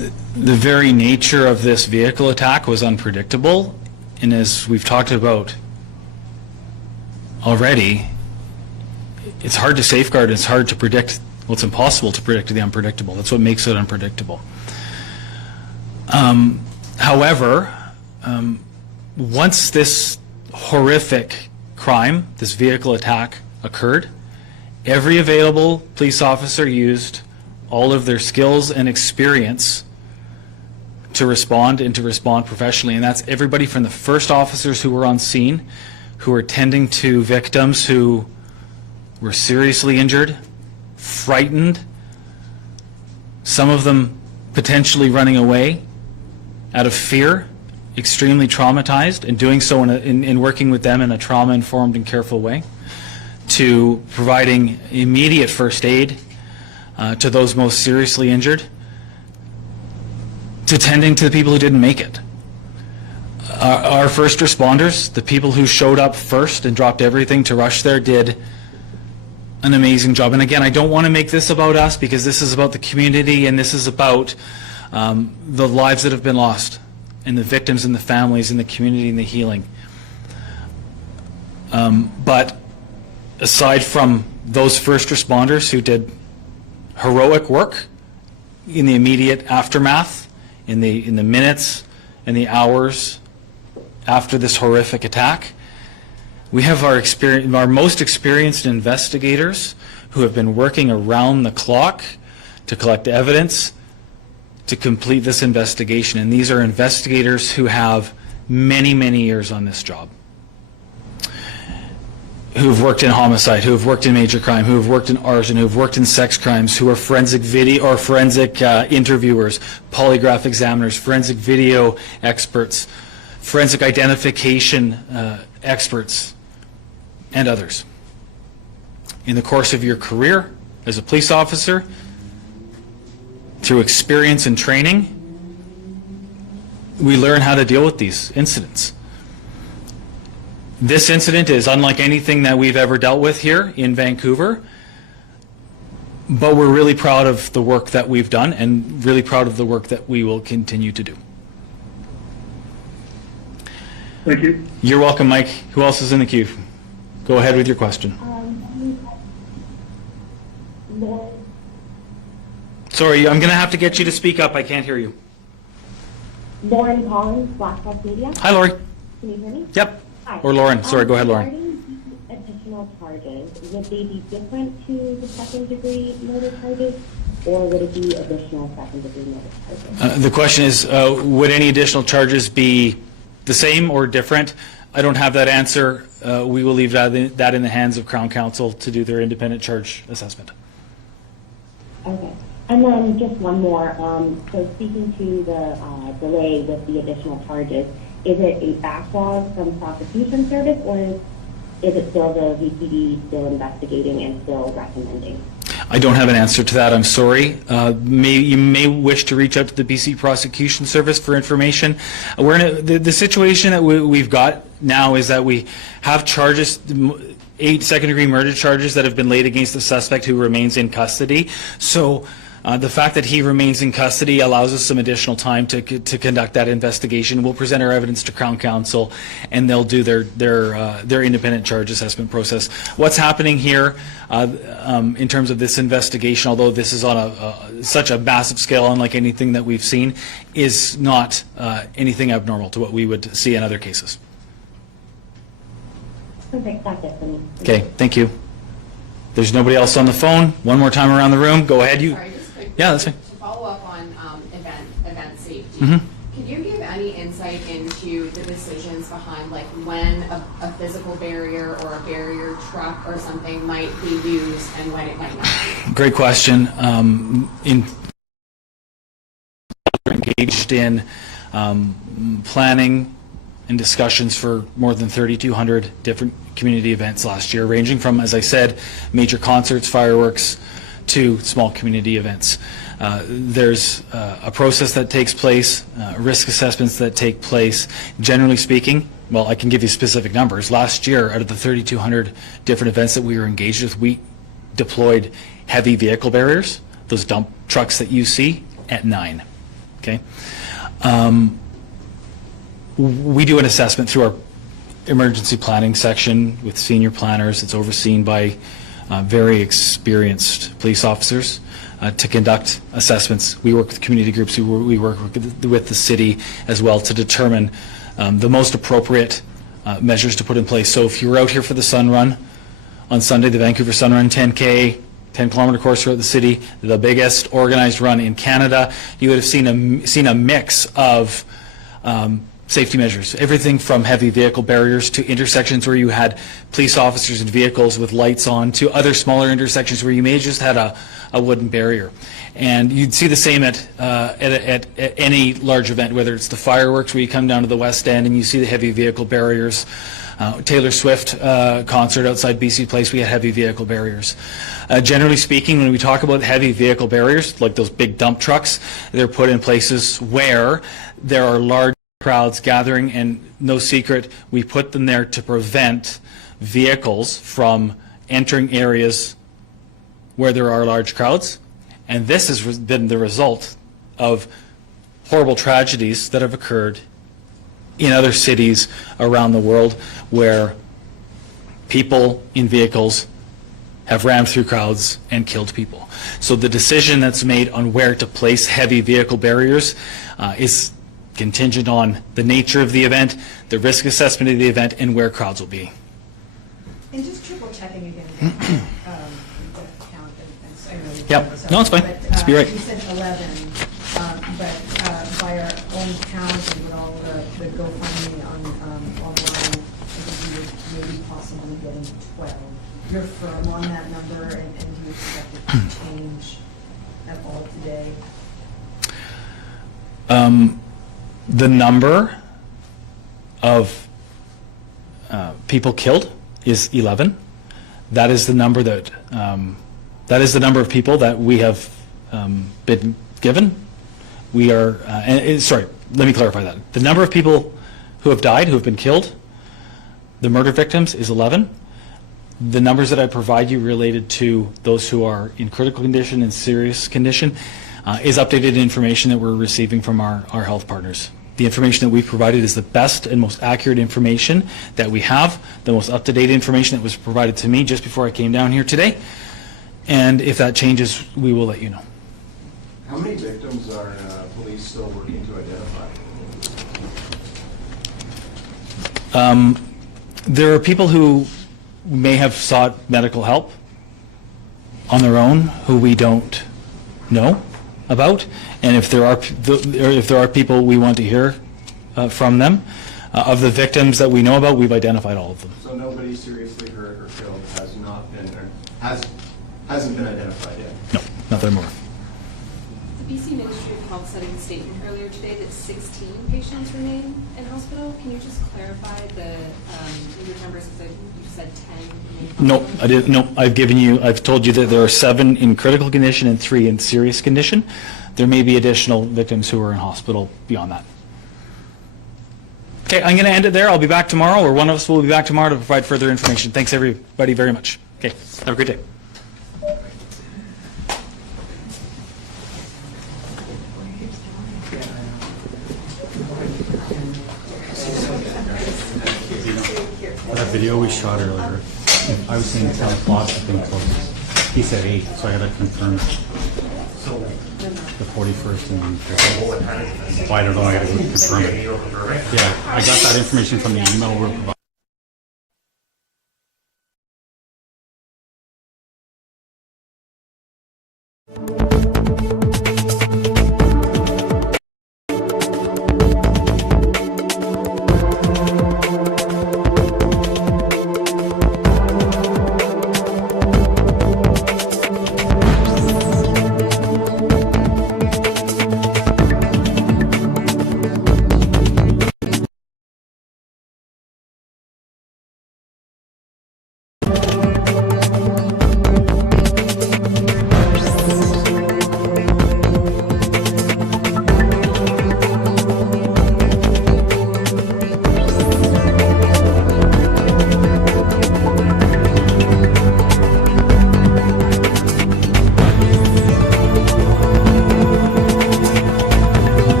The very nature of this vehicle attack was unpredictable, and as we've talked about already, it's hard to safeguard, it's hard to predict, well, it's impossible to predict the unpredictable. That's what makes it unpredictable. However, once this horrific crime, this vehicle attack occurred, every available police officer used all of their skills and experience to respond and to respond professionally. And that's everybody from the first officers who were on scene, who were tending to victims who were seriously injured, frightened, some of them potentially running away out of fear, extremely traumatized, and doing so in working with them in a trauma-informed and careful way, to providing immediate first aid to those most seriously injured, to tending to the people who didn't make it. Our first responders, the people who showed up first and dropped everything to rush there, did an amazing job. And again, I don't want to make this about us, because this is about the community, and this is about the lives that have been lost, and the victims and the families and the community and the healing. But aside from those first responders who did heroic work in the immediate aftermath, in the minutes and the hours after this horrific attack, we have our most experienced investigators who have been working around the clock to collect evidence to complete this investigation. And these are investigators who have many, many years on this job, who have worked in homicide, who have worked in major crime, who have worked in arson, who have worked in sex crimes, who are forensic video or forensic interviewers, polygraph examiners, forensic video experts, forensic identification experts, and others. In the course of your career as a police officer, through experience and training, we learn how to deal with these incidents. This incident is unlike anything that we've ever dealt with here in Vancouver, but we're really proud of the work that we've done, and really proud of the work that we will continue to do. Thank you. You're welcome, Mike. Who else is in the queue? Go ahead with your question. Lauren, Sorry, I'm going to have to get you to speak up. I can't hear you. Lauren Collins, Black Hawk Media. Hi, Lori. Can you hear me? Yep. Hi. Or Lauren. Sorry, go ahead, Lauren. Regarding the additional charges, would they be different to the second-degree murder charges, or would it be additional second-degree murder charges? The question is, would any additional charges be the same or different? I don't have that answer. We will leave that in the hands of Crown Counsel to do their independent charge assessment. Okay. And then just one more. So speaking to the delay with the additional charges, is it a backlog from prosecution service, or is it still the VPD still investigating and still recommending? I don't have an answer to that. I'm sorry. You may wish to reach out to the BC Prosecution Service for information. We're in the situation that we've got now is that we have charges, 8 second-degree murder charges that have been laid against the suspect who remains in custody. So the fact that he remains in custody allows us some additional time to conduct that investigation. We'll present our evidence to Crown Counsel, and they'll do their independent charge assessment process. What's happening here in terms of this investigation, although this is on such a massive scale, unlike anything that we've seen, is not anything abnormal to what we would see in other cases. Perfect. That's it for me. Okay, thank you. There's nobody else on the phone. One more time around the room. Go ahead. You. Sorry, just quick. Yeah, that's fine. To follow up on event safety, Mhm. can you give any insight into the decisions behind like when a physical barrier or a barrier truck or something might be used and when it might not be? Great question. Engaged in planning and discussions for more than 3,200 different community events last year, ranging from, as I said, major concerts, fireworks, to small community events. There's a process that takes place, risk assessments that take place. Generally speaking, well, I can give you specific numbers. Last year, out of the 3,200 different events that we were engaged with, we deployed heavy vehicle barriers, those dump trucks that you see, at 9. Okay. We do an assessment through our emergency planning section with senior planners. It's overseen by very experienced police officers to conduct assessments. We work with community groups, we work with the city as well to determine the most appropriate measures to put in place. So if you were out here for the Sun Run on Sunday, the Vancouver Sun Run 10K, 10-kilometer course throughout the city, the biggest organized run in Canada, you would have seen a mix of safety measures, everything from heavy vehicle barriers to intersections where you had police officers and vehicles with lights on to other smaller intersections where you may have just had a wooden barrier. And you'd see the same at any large event, whether it's the fireworks where you come down to the West End and you see the heavy vehicle barriers. Taylor Swift concert outside BC Place, we had heavy vehicle barriers. Generally speaking, when we talk about heavy vehicle barriers, like those big dump trucks, they're put in places where there are large crowds gathering, and no secret, we put them there to prevent vehicles from entering areas where there are large crowds. And this has been the result of horrible tragedies that have occurred in other cities around the world where people in vehicles have rammed through crowds and killed people. So the decision that's made on where to place heavy vehicle barriers is contingent on the nature of the event, the risk assessment of the event, and where crowds will be. And just triple checking again, the count and so. Yep. No, it's fine. But, Just be right. You said 11, but by our own count and with all the GoFundMe online, I think we would maybe possibly getting 12. You're firm on that number, and do you expect it to change at all today? The number of people killed is 11. That is the number that of people that we have been given. We are sorry. Let me clarify that. The number of people who have died, who have been killed, the murder victims, is 11. The numbers that I provide you related to those who are in critical condition and serious condition is updated information that we're receiving from our health partners. The information that we've provided is the best and most accurate information that we have, the most up-to-date information that was provided to me just before I came down here today. And if that changes, we will let you know. How many victims are police still working to identify? There are people who may have sought medical help on their own who we don't know about, and if there are people, we want to hear from them. Of the victims that we know about, we've identified all of them. So nobody seriously hurt or killed has not been, or hasn't been identified yet? No, nothing more. The BC Ministry of Health said in a statement earlier today that 16 patients remain in hospital. Can you just clarify the injured numbers? Because you said 10. No, I didn't. No, I've told you that there are 7 in critical condition and 3 in serious condition. There may be additional victims who are in hospital beyond that. Okay, I'm going to end it there. I'll be back tomorrow, or one of us will be back tomorrow to provide further information. Thanks, everybody, very much. Okay, have a great day. That video we shot earlier, I was saying 10 o'clock, I think closed. He said 8, so I got to confirm the 41st and well, I don't know, I got to confirm it. Yeah, I got that information from the email we're providing.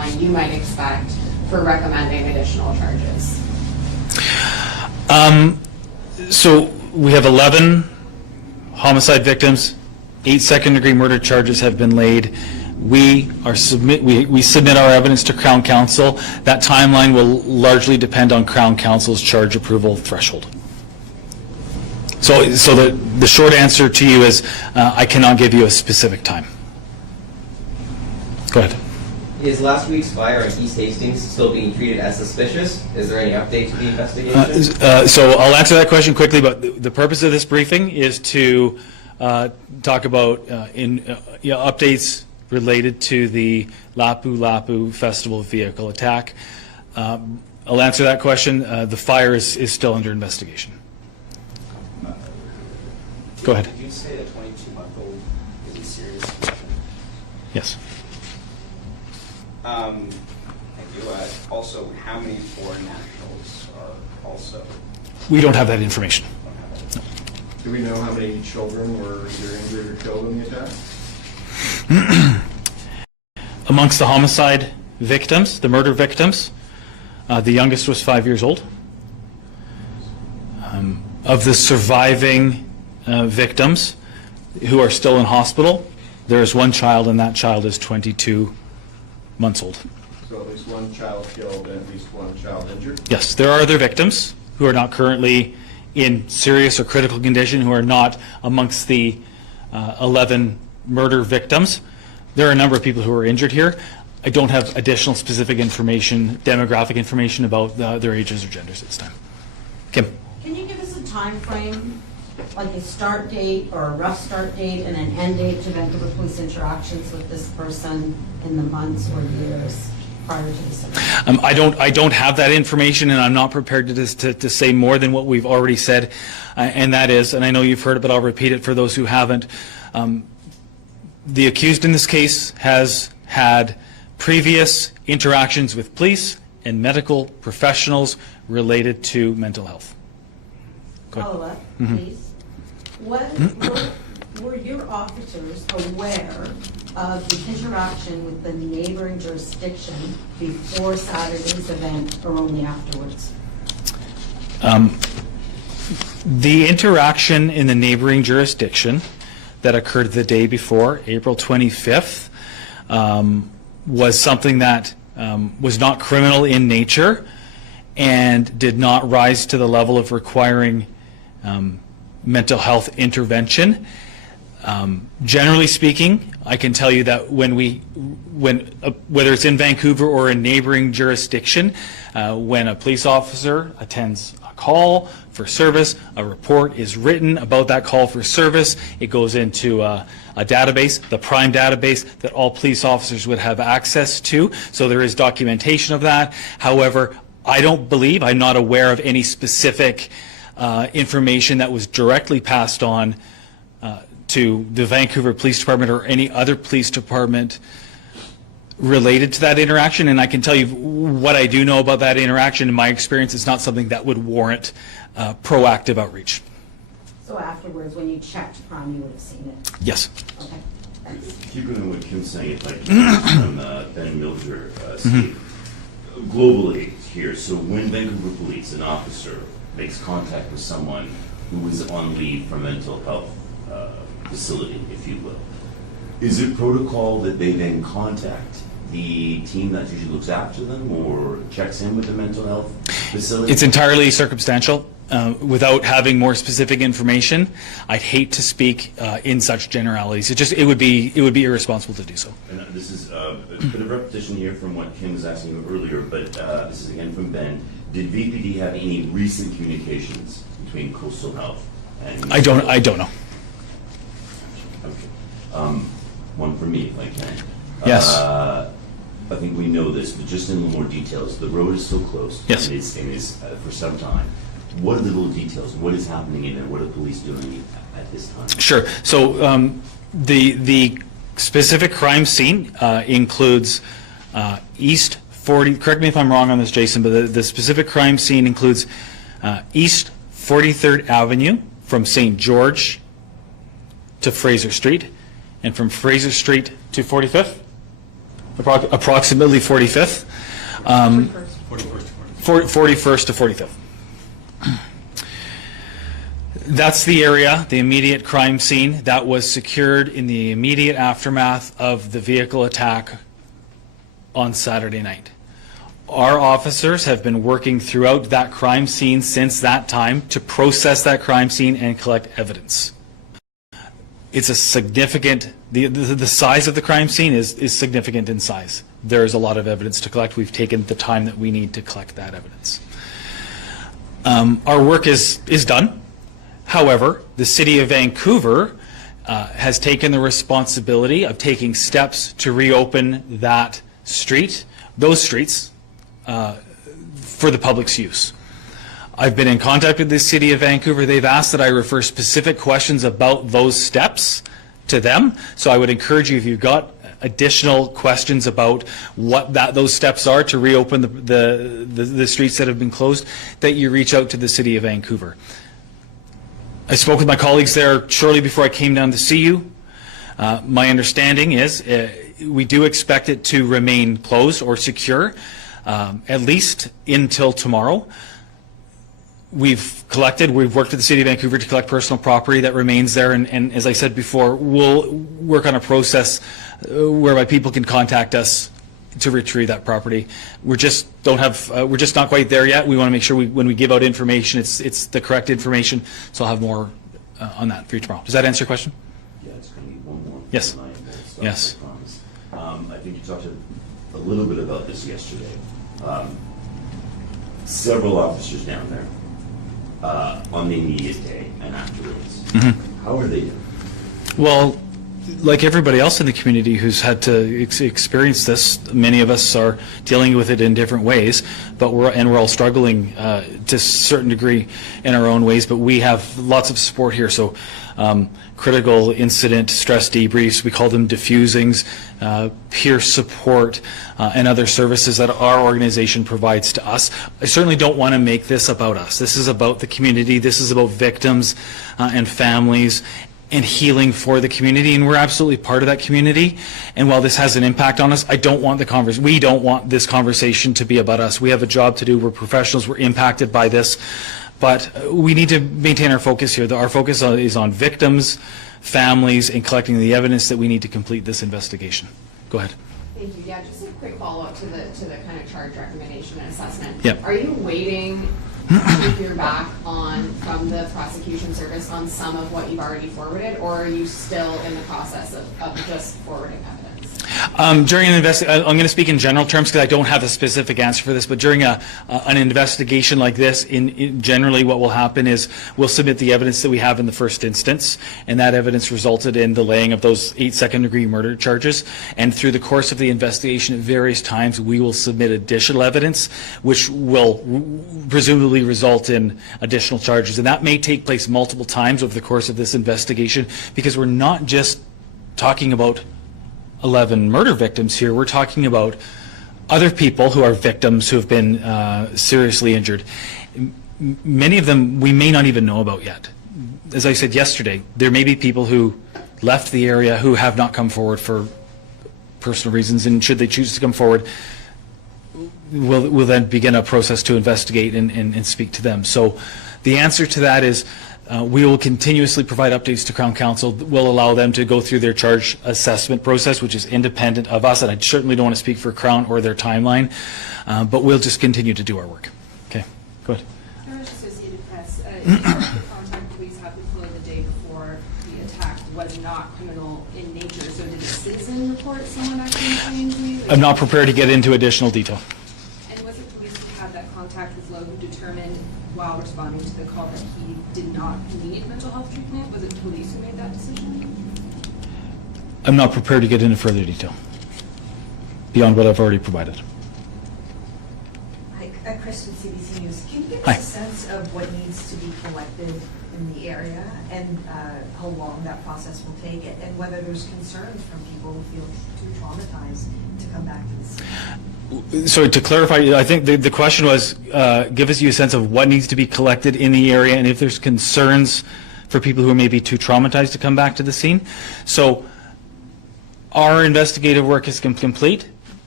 timeline you might expect for recommending additional charges? So we have 11 homicide victims, 8 second-degree murder charges have been laid. We submit our evidence to Crown Counsel. That timeline will largely depend on Crown Counsel's charge approval threshold. So the short answer to you is I cannot give you a specific time. Go ahead. Is last week's fire in East Hastings still being treated as suspicious? Is there any update to the investigation? So I'll answer that question quickly, but the purpose of this briefing is to talk about updates related to the Lapu Lapu Festival vehicle attack. I'll answer that question. The fire is still under investigation. Go ahead. Did you say a 22-month-old is in serious condition? Yes. Thank you. Also, how many foreign nationals are also? We don't have that information. Do we know how many children were either injured or killed in the attack? Amongst the homicide victims, the murder victims, the youngest was 5 years old. Of the surviving victims who are still in hospital, there is one child, and that child is 22 months old. So at least one child killed and at least one child injured? Yes, there are other victims who are not currently in serious or critical condition, who are not amongst the 11 murder victims. There are a number of people who are injured here. I don't have additional specific information, demographic information about their ages or genders at this time. Kim? Can you give us a time frame, like a start date or a rough start date and an end date to Vancouver police interactions with this person in the months or years prior to this event? I don't have that information, and I'm not prepared to say more than what we've already said, and that is, and I know you've heard it, but I'll repeat it for those who haven't. The accused in this case has had previous interactions with police and medical professionals related to mental health. Go ahead. Follow-up, please. Were your officers aware of the interaction with the neighboring jurisdiction before Saturday's event or only afterwards? The interaction in the neighboring jurisdiction that occurred the day before, April 25th, was something that was not criminal in nature and did not rise to the level of requiring mental health intervention. Generally speaking, I can tell you that whether it's in Vancouver or a neighboring jurisdiction, when a police officer attends a call for service, a report is written about that call for service. It goes into a database, the PRIME database, that all police officers would have access to. So there is documentation of that. However, I'm not aware of any specific information that was directly passed on to the Vancouver Police Department or any other police department related to that interaction. And I can tell you what I do know about that interaction. In my experience, it's not something that would warrant proactive outreach. So afterwards, when you checked Prime, you would have seen it? Yes. Okay, thanks. Keeping on what Kim's saying, if I can, from Ben Milger, Steve, globally here, so when Vancouver Police, an officer, makes contact with someone who is on leave for mental health facility, if you will, is it protocol that they then contact the team that usually looks after them or checks in with the mental health facility? It's entirely circumstantial. Without having more specific information, I'd hate to speak in such generalities. It would be irresponsible to do so. And this is a bit of repetition here from what Kim was asking earlier, but this is again from Ben. Did VPD have any recent communications between Coastal Health and? I don't know. Okay. One for me, if I can. Yes. I think we know this, but just in a little more details. The road is still closed. Yes. And is for some time. What are the little details? What is happening in there? What are the police doing at this time? Sure. So the specific crime scene includes East 40. Correct me if I'm wrong on this, Jason, but the specific crime scene includes East 43rd Avenue from St. George to Fraser Street, and from Fraser Street to 45th. Approximately 45th. 41st to 45th. That's the area, the immediate crime scene that was secured in the immediate aftermath of the vehicle attack on Saturday night. Our officers have been working throughout that crime scene since that time to process that crime scene and collect evidence. It's a significant, the size of the crime scene is significant in size. There's a lot of evidence to collect. We've taken the time that we need to collect that evidence. Our work is done. However, the City of Vancouver has taken the responsibility of taking steps to reopen that street, those streets, for the public's use. I've been in contact with the City of Vancouver. They've asked that I refer specific questions about those steps to them. So I would encourage you, if you've got additional questions about what those steps are to reopen the streets that have been closed, that you reach out to the City of Vancouver. I spoke with my colleagues there shortly before I came down to see you. My understanding is we do expect it to remain closed or secure at least until tomorrow. We've worked with the City of Vancouver to collect personal property that remains there, and as I said before, we'll work on a process whereby people can contact us to retrieve that property. We're just not quite there yet. We want to make sure when we give out information, it's the correct information. So I'll have more on that for you tomorrow. Does that answer your question? Yeah, it's going to be one more. Yes. Tonight, Yes. I promise. I think you talked a little bit about this yesterday. Several officers down there on the immediate day and afterwards. Mm-hmm. How are they doing? Well, like everybody else in the community who's had to experience this, many of us are dealing with it in different ways, but we're all struggling to a certain degree in our own ways, but we have lots of support here. So critical incident stress debriefs, we call them diffusings, peer support, and other services that our organization provides to us. I certainly don't want to make this about us. This is about the community. This is about victims and families and healing for the community, and we're absolutely part of that community. And while this has an impact on us, we don't want this conversation to be about us. We have a job to do. We're professionals. We're impacted by this, but we need to maintain our focus here. Our focus is on victims, families, and collecting the evidence that we need to complete this investigation. Go ahead. Thank you. Yeah, just a quick follow-up to the kind of charge recommendation and assessment. Yep. Are you waiting to hear back from the prosecution service on some of what you've already forwarded, or are you still in the process of just forwarding evidence? During an investigation, I'm going to speak in general terms because I don't have a specific answer for this, but during an investigation like this, generally what will happen is we'll submit the evidence that we have in the first instance, and that evidence resulted in the laying of those 8 second-degree murder charges, and through the course of the investigation at various times we will submit additional evidence which will presumably result in additional charges, and that may take place multiple times over the course of this investigation, because we're not just talking about 11 murder victims here. We're talking about other people who are victims who have been seriously injured. Many of them we may not even know about yet. As I said yesterday, there may be people who left the area who have not come forward for personal reasons, and should they choose to come forward, we'll then begin a process to investigate and speak to them. So the answer to that is we will continuously provide updates to Crown Counsel. We'll allow them to go through their charge assessment process, which is independent of us, and I certainly don't want to speak for Crown or their timeline, but we'll just continue to do our work. Okay, go ahead. Associated Press, the contact police have deployed the day before the attack was not criminal in nature, so did a citizen report someone actually claiming you? I'm not prepared to get into additional detail. And was it police who had that contact with Lowe who determined while responding to the call that he did not need mental health treatment? Was it police who made that decision? I'm not prepared to get into further detail beyond what I've already provided. Hi, Kristen, CBC News. Can you give Hi. us a sense of what needs to be collected in the area and how long that process will take, and whether there's concerns from people who feel too traumatized to come back to the city? So to clarify, I think the question was, give us a sense of what needs to be collected in the area and if there's concerns for people who may be too traumatized to come back to the scene. So our investigative work is complete.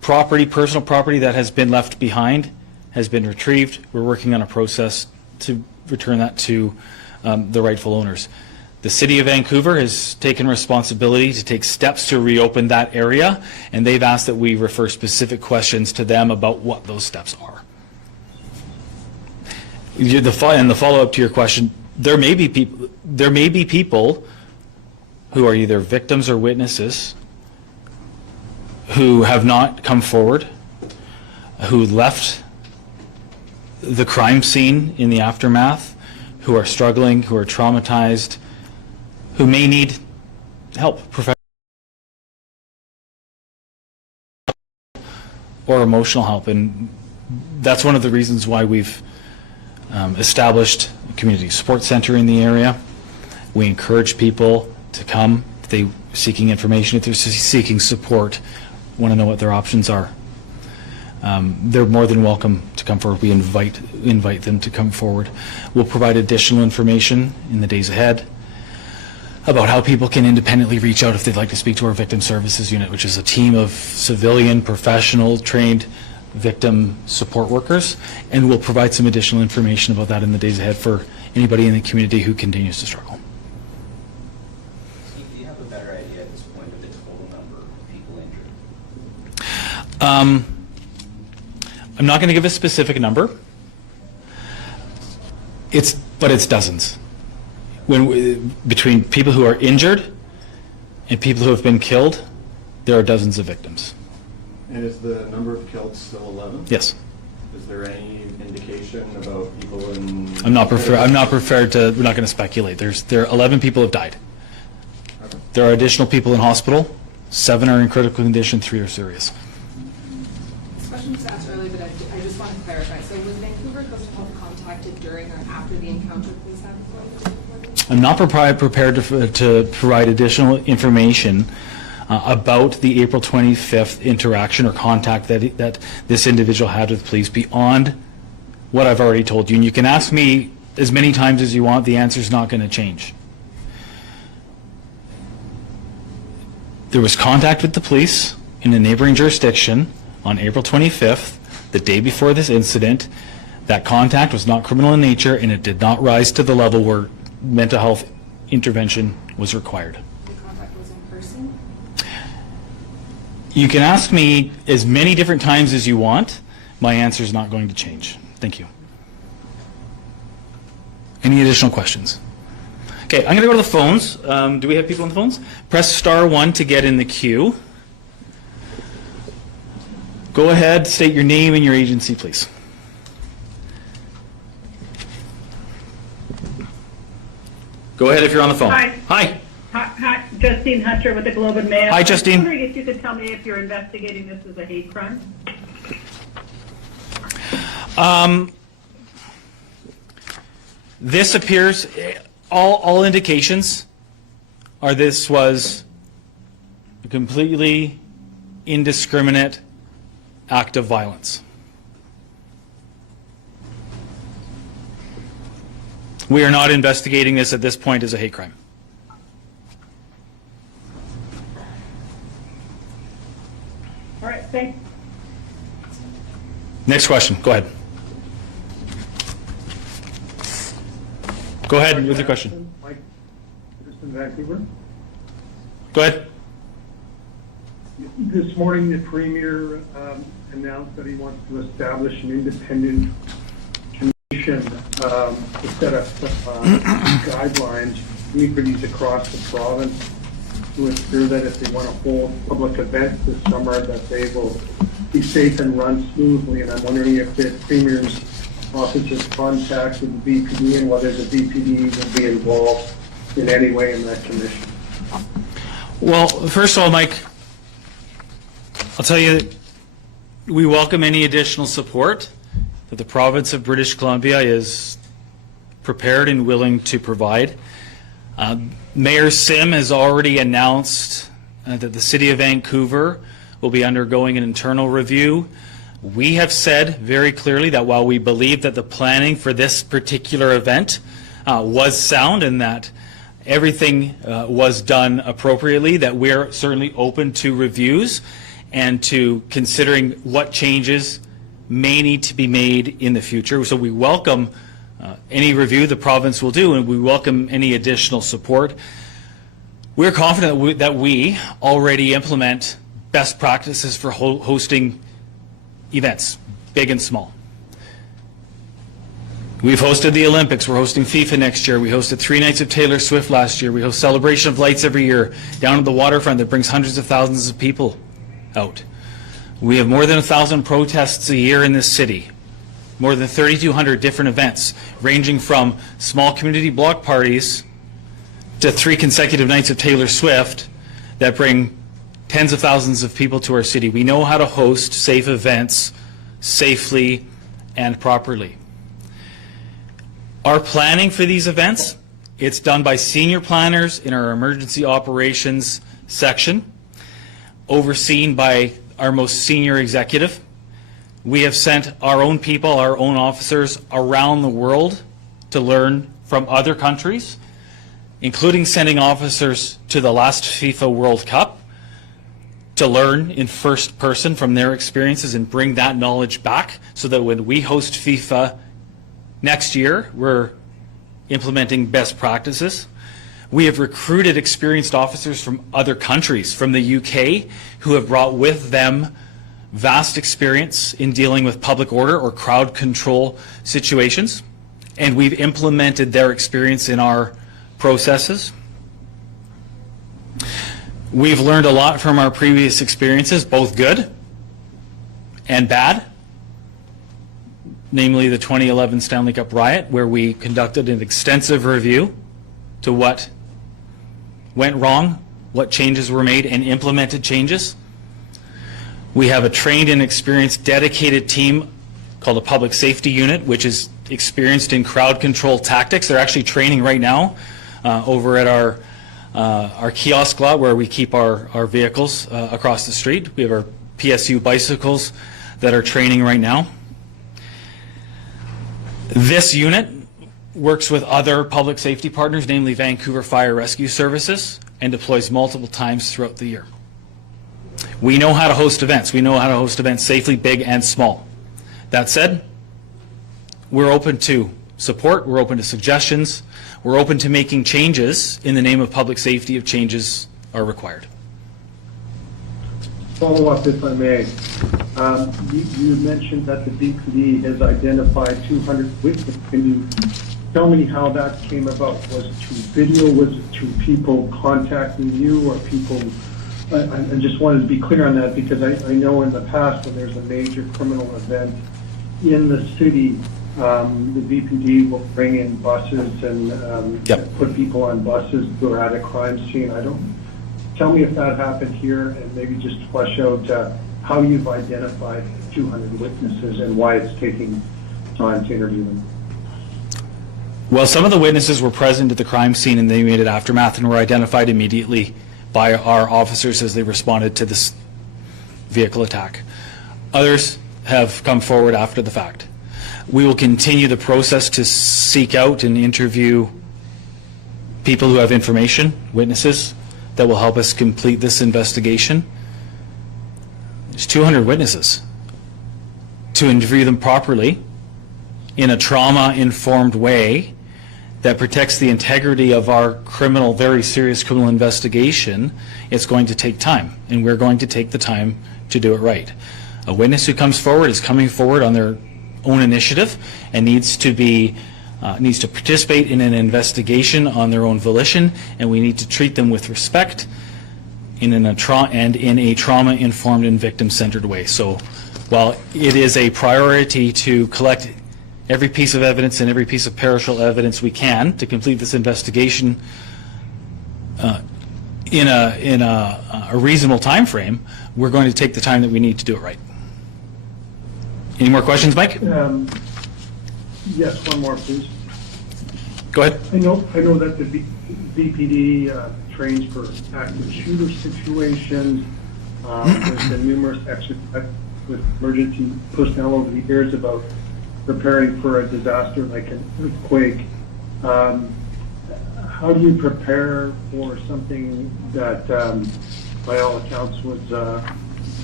property, personal property that has been left behind has been retrieved. We're working on a process to return that to the rightful owners. The City of Vancouver has taken responsibility to take steps to reopen that area, and they've asked that we refer specific questions to them about what those steps are. And the follow-up to your question, there may be people who are either victims or witnesses who have not come forward, who left the crime scene in the aftermath, who are struggling, who are traumatized, who may need help, or emotional help. And that's one of the reasons why we've established a community support center in the area. We encourage people to come if they're seeking information, if they're seeking support, want to know what their options are. They're more than welcome to come forward. We invite them to come forward. We'll provide additional information in the days ahead about how people can independently reach out if they'd like to speak to our Victim Services Unit, which is a team of civilian, professional, trained victim support workers, and we'll provide some additional information about that in the days ahead for anybody in the community who continues to struggle. Steve, do you have a better idea at this point of the total number of people injured? I'm not going to give a specific number. But it's dozens. Between people who are injured and people who have been killed, there are dozens of victims. And is the number of killed still 11? Yes. Is there any indication about people in... I'm not prepared to, we're not going to speculate. There are 11 people have died. Okay. There are additional people in hospital. 7 are in critical condition, 3 are serious. This question was asked earlier, but I just want to clarify. So was Vancouver Coastal Health contacted during or after the encounter police had before? I'm not prepared to provide additional information about the April 25th interaction or contact that this individual had with police beyond what I've already told you. And you can ask me as many times as you want, the answer's not going to change. There was contact with the police in a neighboring jurisdiction on April 25th, the day before this incident. That contact was not criminal in nature, and it did not rise to the level where mental health intervention was required. The contact was in person? You can ask me as many different times as you want. My answer is not going to change. Thank you. Any additional questions? Okay, I'm going to go to the phones. Do we have people on the phones? Press *1 to get in the queue. Go ahead, state your name and your agency, please. Go ahead if you're on the phone. Hi. Hi. Hi, Justine Hunter with the Globe and Mail. Hi, Justine. I was wondering if you could tell me if you're investigating this as a hate crime. This appears, all indications are this was a completely indiscriminate act of violence. We are not investigating this at this point as a hate crime. All right, thanks. Next question, go ahead. Go ahead with your question. Mike, just in Vancouver. Go ahead. This morning, the Premier announced that he wants to establish an independent commission to set up guidelines, communities across the province to ensure that if they want to hold public events this summer, that they will be safe and run smoothly. And I'm wondering if the Premier's office has contacted the BPD and whether the BPD will be involved in any way in that commission. Well, first of all, Mike, I'll tell you that we welcome any additional support that the province of British Columbia is prepared and willing to provide. Mayor Sim has already announced that the City of Vancouver will be undergoing an internal review. We have said very clearly that while we believe that the planning for this particular event was sound and that everything was done appropriately, that we're certainly open to reviews. and to considering what changes may need to be made in the future. So we welcome any review the province will do, and we welcome any additional support. We're confident that we already implement best practices for hosting events, big and small. We've hosted the Olympics. We're hosting FIFA next year. We hosted 3 nights of Taylor Swift last year. We host Celebration of Lights every year down at the waterfront that brings hundreds of thousands of people out. We have more than 1,000 protests a year in this city, more than 3,200 different events, ranging from small community block parties to 3 consecutive nights of Taylor Swift that bring tens of thousands of people to our city. We know how to host safe events safely and properly. Our planning for these events, it's done by senior planners in our emergency operations section, overseen by our most senior executive. We have sent our own people, our own officers around the world to learn from other countries, including sending officers to the last FIFA World Cup to learn in first person from their experiences and bring that knowledge back so that when we host FIFA next year, we're implementing best practices. We have recruited experienced officers from other countries, from the UK, who have brought with them vast experience in dealing with public order or crowd control situations, and we've implemented their experience in our processes. We've learned a lot from our previous experiences, both good and bad, namely the 2011 Stanley Cup riot, where we conducted an extensive review to what went wrong, what changes were made, and implemented changes. We have a trained and experienced dedicated team called a public safety unit, which is experienced in crowd control tactics. They're actually training right now over at our kiosk lot where we keep our vehicles across the street. We have our PSU bicycles that are training right now. This unit works with other public safety partners, namely Vancouver Fire Rescue Services, and deploys multiple times throughout the year. We know how to host events. We know how to host events safely, big and small. That said, we're open to support, we're open to suggestions, we're open to making changes in the name of public safety if changes are required. Follow up, if I may. You mentioned that the BPD has identified 200 witnesses. Can you tell me how that came about? Was it through video? Was it through people contacting you or people? I just wanted to be clear on that because I know in the past when there's a major criminal event in the city, the BPD will bring in buses and put people on buses who are at a crime scene. Tell me if that happened here and maybe just flesh out how you've identified 200 witnesses and why it's taking time to interview them. Well, some of the witnesses were present at the crime scene in the immediate aftermath and were identified immediately by our officers as they responded to this vehicle attack. Others have come forward after the fact. We will continue the process to seek out and interview people who have information, witnesses, that will help us complete this investigation. There's 200 witnesses. To interview them properly in a trauma-informed way that protects the integrity of our criminal, very serious criminal investigation, it's going to take time, and we're going to take the time to do it right. A witness who comes forward is coming forward on their own initiative and needs to participate in an investigation on their own volition, and we need to treat them with respect in a trauma-informed and victim-centered way. So while it is a priority to collect every piece of evidence and every piece of perishable evidence we can to complete this investigation in a reasonable time frame, we're going to take the time that we need to do it right. Any more questions, Mike? Yes, one more, please. Go ahead. I know that the VPD trains for active shooter situations. There's been numerous exercises with emergency personnel over the years about preparing for a disaster like an earthquake. How do you prepare for something that, by all accounts, was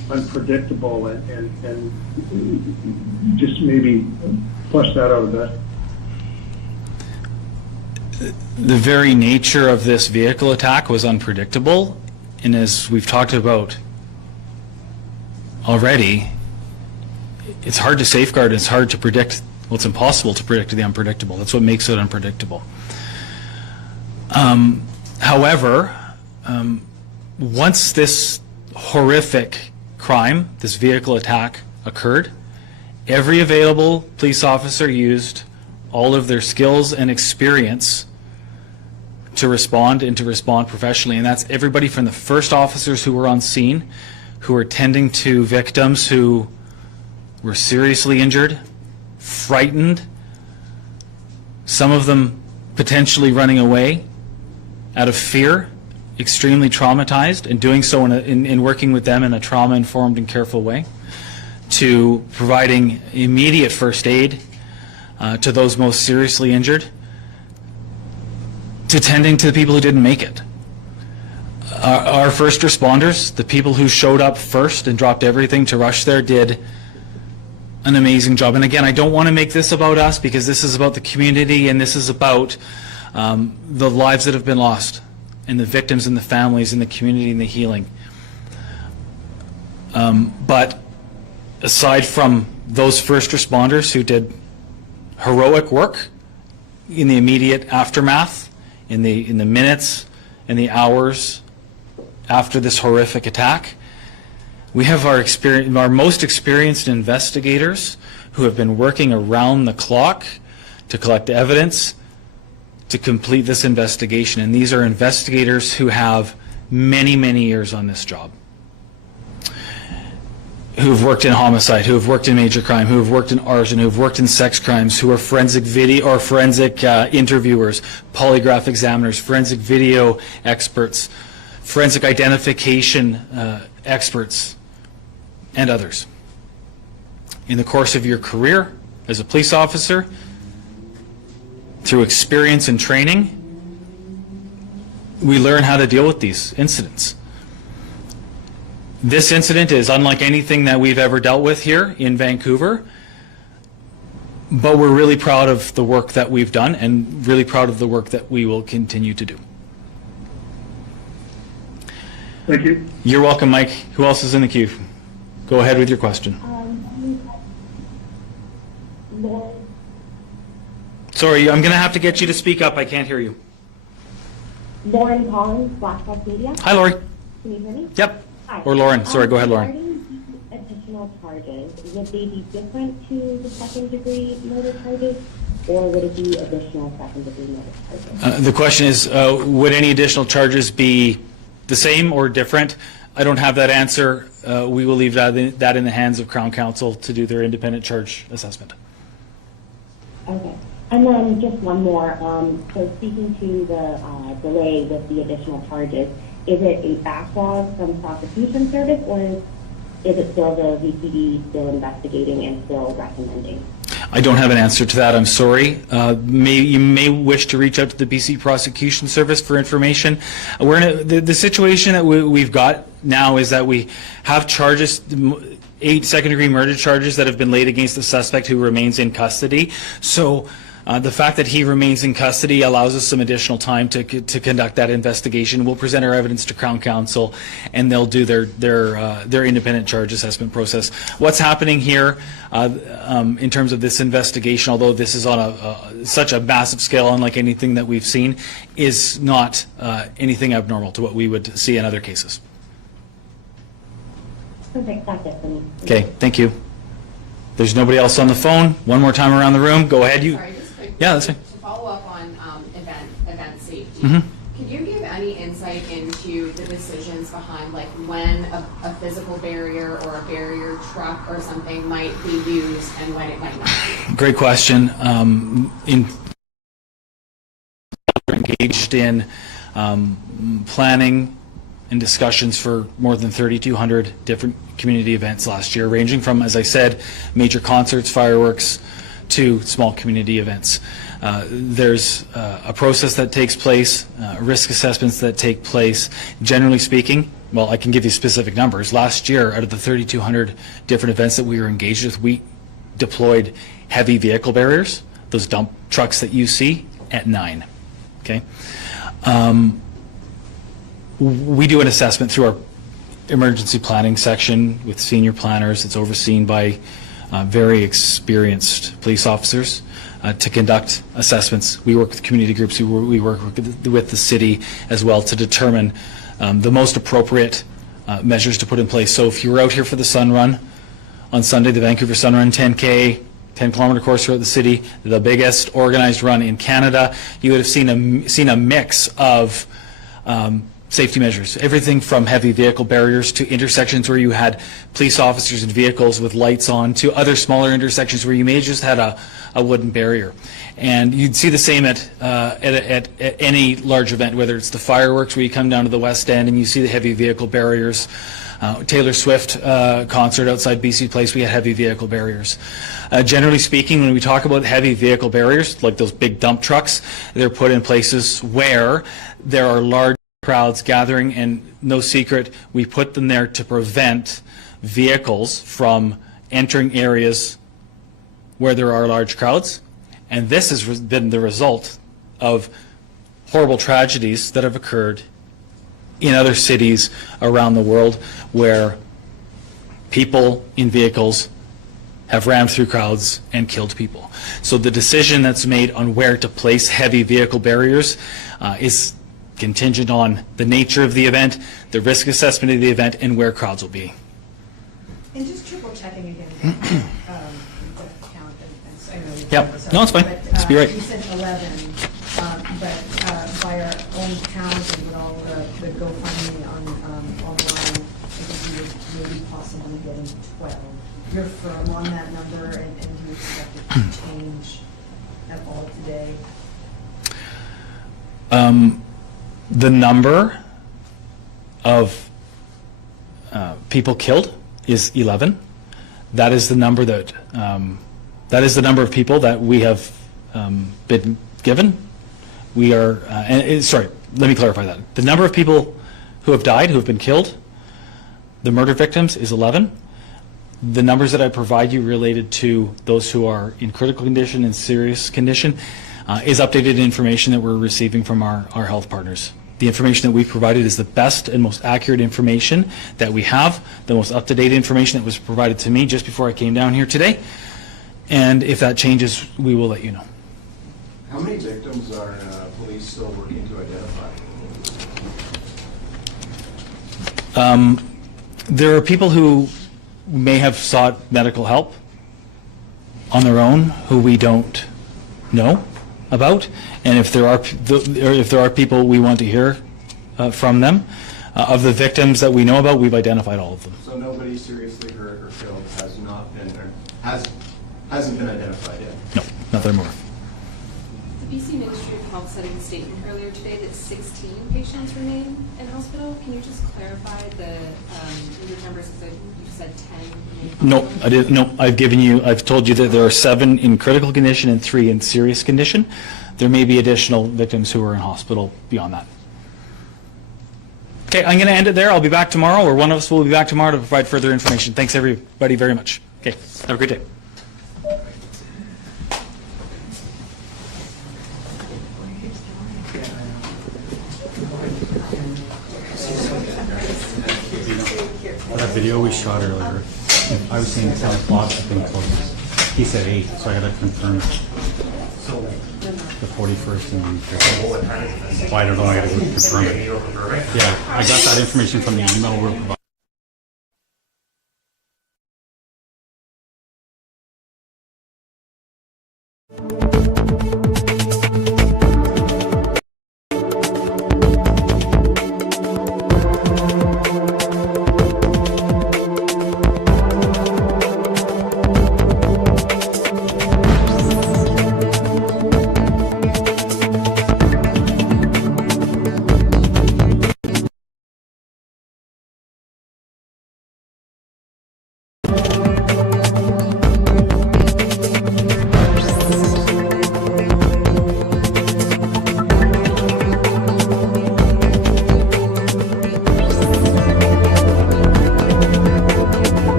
unpredictable and just maybe flush that out a bit. The very nature of this vehicle attack was unpredictable, and as we've talked about already, it's hard to safeguard, it's hard to predict, well, it's impossible to predict the unpredictable. That's what makes it unpredictable. However, once this horrific crime, this vehicle attack occurred, every available police officer used all of their skills and experience to respond and to respond professionally. And that's everybody from the first officers who were on scene, who were tending to victims who were seriously injured, frightened, some of them potentially running away out of fear, extremely traumatized, and doing so in working with them in a trauma-informed and careful way, to providing immediate first aid to those most seriously injured, to tending to the people who didn't make it. Our first responders, the people who showed up first and dropped everything to rush there, did an amazing job. And again, I don't want to make this about us, because this is about the community, and this is about the lives that have been lost, and the victims and the families and the community and the healing. But aside from those first responders who did heroic work in the immediate aftermath, in the minutes and the hours after this horrific attack, we have our most experienced investigators who have been working around the clock to collect evidence to complete this investigation. And these are investigators who have many, many years on this job, who have worked in homicide, who have worked in major crime, who have worked in arson, who have worked in sex crimes, who are forensic video or forensic interviewers, polygraph examiners, forensic video experts, forensic identification experts, and others. In the course of your career as a police officer, through experience and training, we learn how to deal with these incidents. This incident is unlike anything that we've ever dealt with here in Vancouver, but we're really proud of the work that we've done, and really proud of the work that we will continue to do. Thank you. You're welcome, Mike. Who else is in the queue? Go ahead with your question. Lauren, Sorry, I'm going to have to get you to speak up. I can't hear you. Lauren Collins, Black Box Media. Hi, Lori. Can you hear me? Yep. Hi. Or Lauren. Sorry, go ahead, Lauren. Regarding the additional charges, would they be different to the second-degree murder charges, or would it be additional second-degree murder charges? The question is, would any additional charges be the same or different? I don't have that answer. We will leave that in the hands of Crown Counsel to do their independent charge assessment. Okay. And then just one more. So speaking to the delay with the additional charges, is it a backlog from prosecution service, or is it still the VPD still investigating and still recommending? I don't have an answer to that. I'm sorry. You may wish to reach out to the BC Prosecution Service for information. We're in the situation that we've got now is that we have charges, 8 second-degree murder charges that have been laid against the suspect who remains in custody. So the fact that he remains in custody allows us some additional time to conduct that investigation. We'll present our evidence to Crown Counsel, and they'll do their independent charge assessment process. What's happening here in terms of this investigation, although this is on such a massive scale, unlike anything that we've seen, is not anything abnormal to what we would see in other cases. Perfect. That's it for me. Okay, thank you. There's nobody else on the phone. One more time around the room. Go ahead. Sorry, just quick. Yeah, that's fine. To follow up on event safety, Mhm. could you give any insight into the decisions behind like when a physical barrier or a barrier truck or something might be used and when it might not be? Great question. Engaged in planning and discussions for more than 3,200 different community events last year, ranging from, as I said, major concerts, fireworks, to small community events. There's a process that takes place, risk assessments that take place. Generally speaking, well, I can give you specific numbers. Last year, out of the 3,200 different events that we were engaged with, we deployed heavy vehicle barriers, those dump trucks that you see, at 9. Okay. We do an assessment through our emergency planning section with senior planners. It's overseen by very experienced police officers to conduct assessments. We work with community groups. We work with the city as well to determine the most appropriate measures to put in place. So if you were out here for the Sun Run on Sunday, the Vancouver Sun Run 10K, 10-kilometer course throughout the city, the biggest organized run in Canada, you would have seen a mix of safety measures, everything from heavy vehicle barriers to intersections where you had police officers and vehicles with lights on to other smaller intersections where you may have just had a wooden barrier. And you'd see the same at any large event, whether it's the fireworks where you come down to the West End and you see the heavy vehicle barriers. Taylor Swift concert outside BC Place, we had heavy vehicle barriers. Generally speaking, when we talk about heavy vehicle barriers, like those big dump trucks, they're put in places where there are large crowds gathering, and no secret, we put them there to prevent vehicles from entering areas where there are large crowds. And this has been the result of horrible tragedies that have occurred in other cities around the world where people in vehicles have rammed through crowds and killed people. So the decision that's made on where to place heavy vehicle barriers is contingent on the nature of the event, the risk assessment of the event, and where crowds will be. And just triple checking again, the count, and I know you. Yep. No, it's fine. But, Let's be right. You said 11, but by our own count and with all the GoFundMe online, I think we would maybe possibly getting 12. You're firm on that number, and do you expect it to change at all today? The number of people killed is 11. That is the number that of people that we have been given. We are sorry. Let me clarify that. The number of people who have died, who have been killed, the murder victims, is 11. The numbers that I provide you related to those who are in critical condition and serious condition is updated information that we're receiving from our health partners. The information that we've provided is the best and most accurate information that we have, the most up-to-date information that was provided to me just before I came down here today. And if that changes, we will let you know. How many victims are police still working to identify? There are people who may have sought medical help on their own who we don't know about, and if there are people, we want to hear from them. Of the victims that we know about, we've identified all of them. So nobody seriously hurt or killed has not been there, hasn't been identified yet? No, not that I'm aware of. The BC Ministry of Health said in a statement earlier today that 16 patients remain in hospital. Can you just clarify the numbers? Because you said 10. No, I didn't. No, I've told you that there are 7 in critical condition and 3 in serious condition. There may be additional victims who are in hospital beyond that. Okay, I'm going to end it there. I'll be back tomorrow, or one of us will be back tomorrow to provide further information. Thanks, everybody, very much. Okay, have a great day. That video we shot earlier, I was saying 10 o'clock has been closed. He said 8, so I got to confirm the 41st and well, I don't know, I got to go confirm it. Yeah, I got that information from the email we're providing.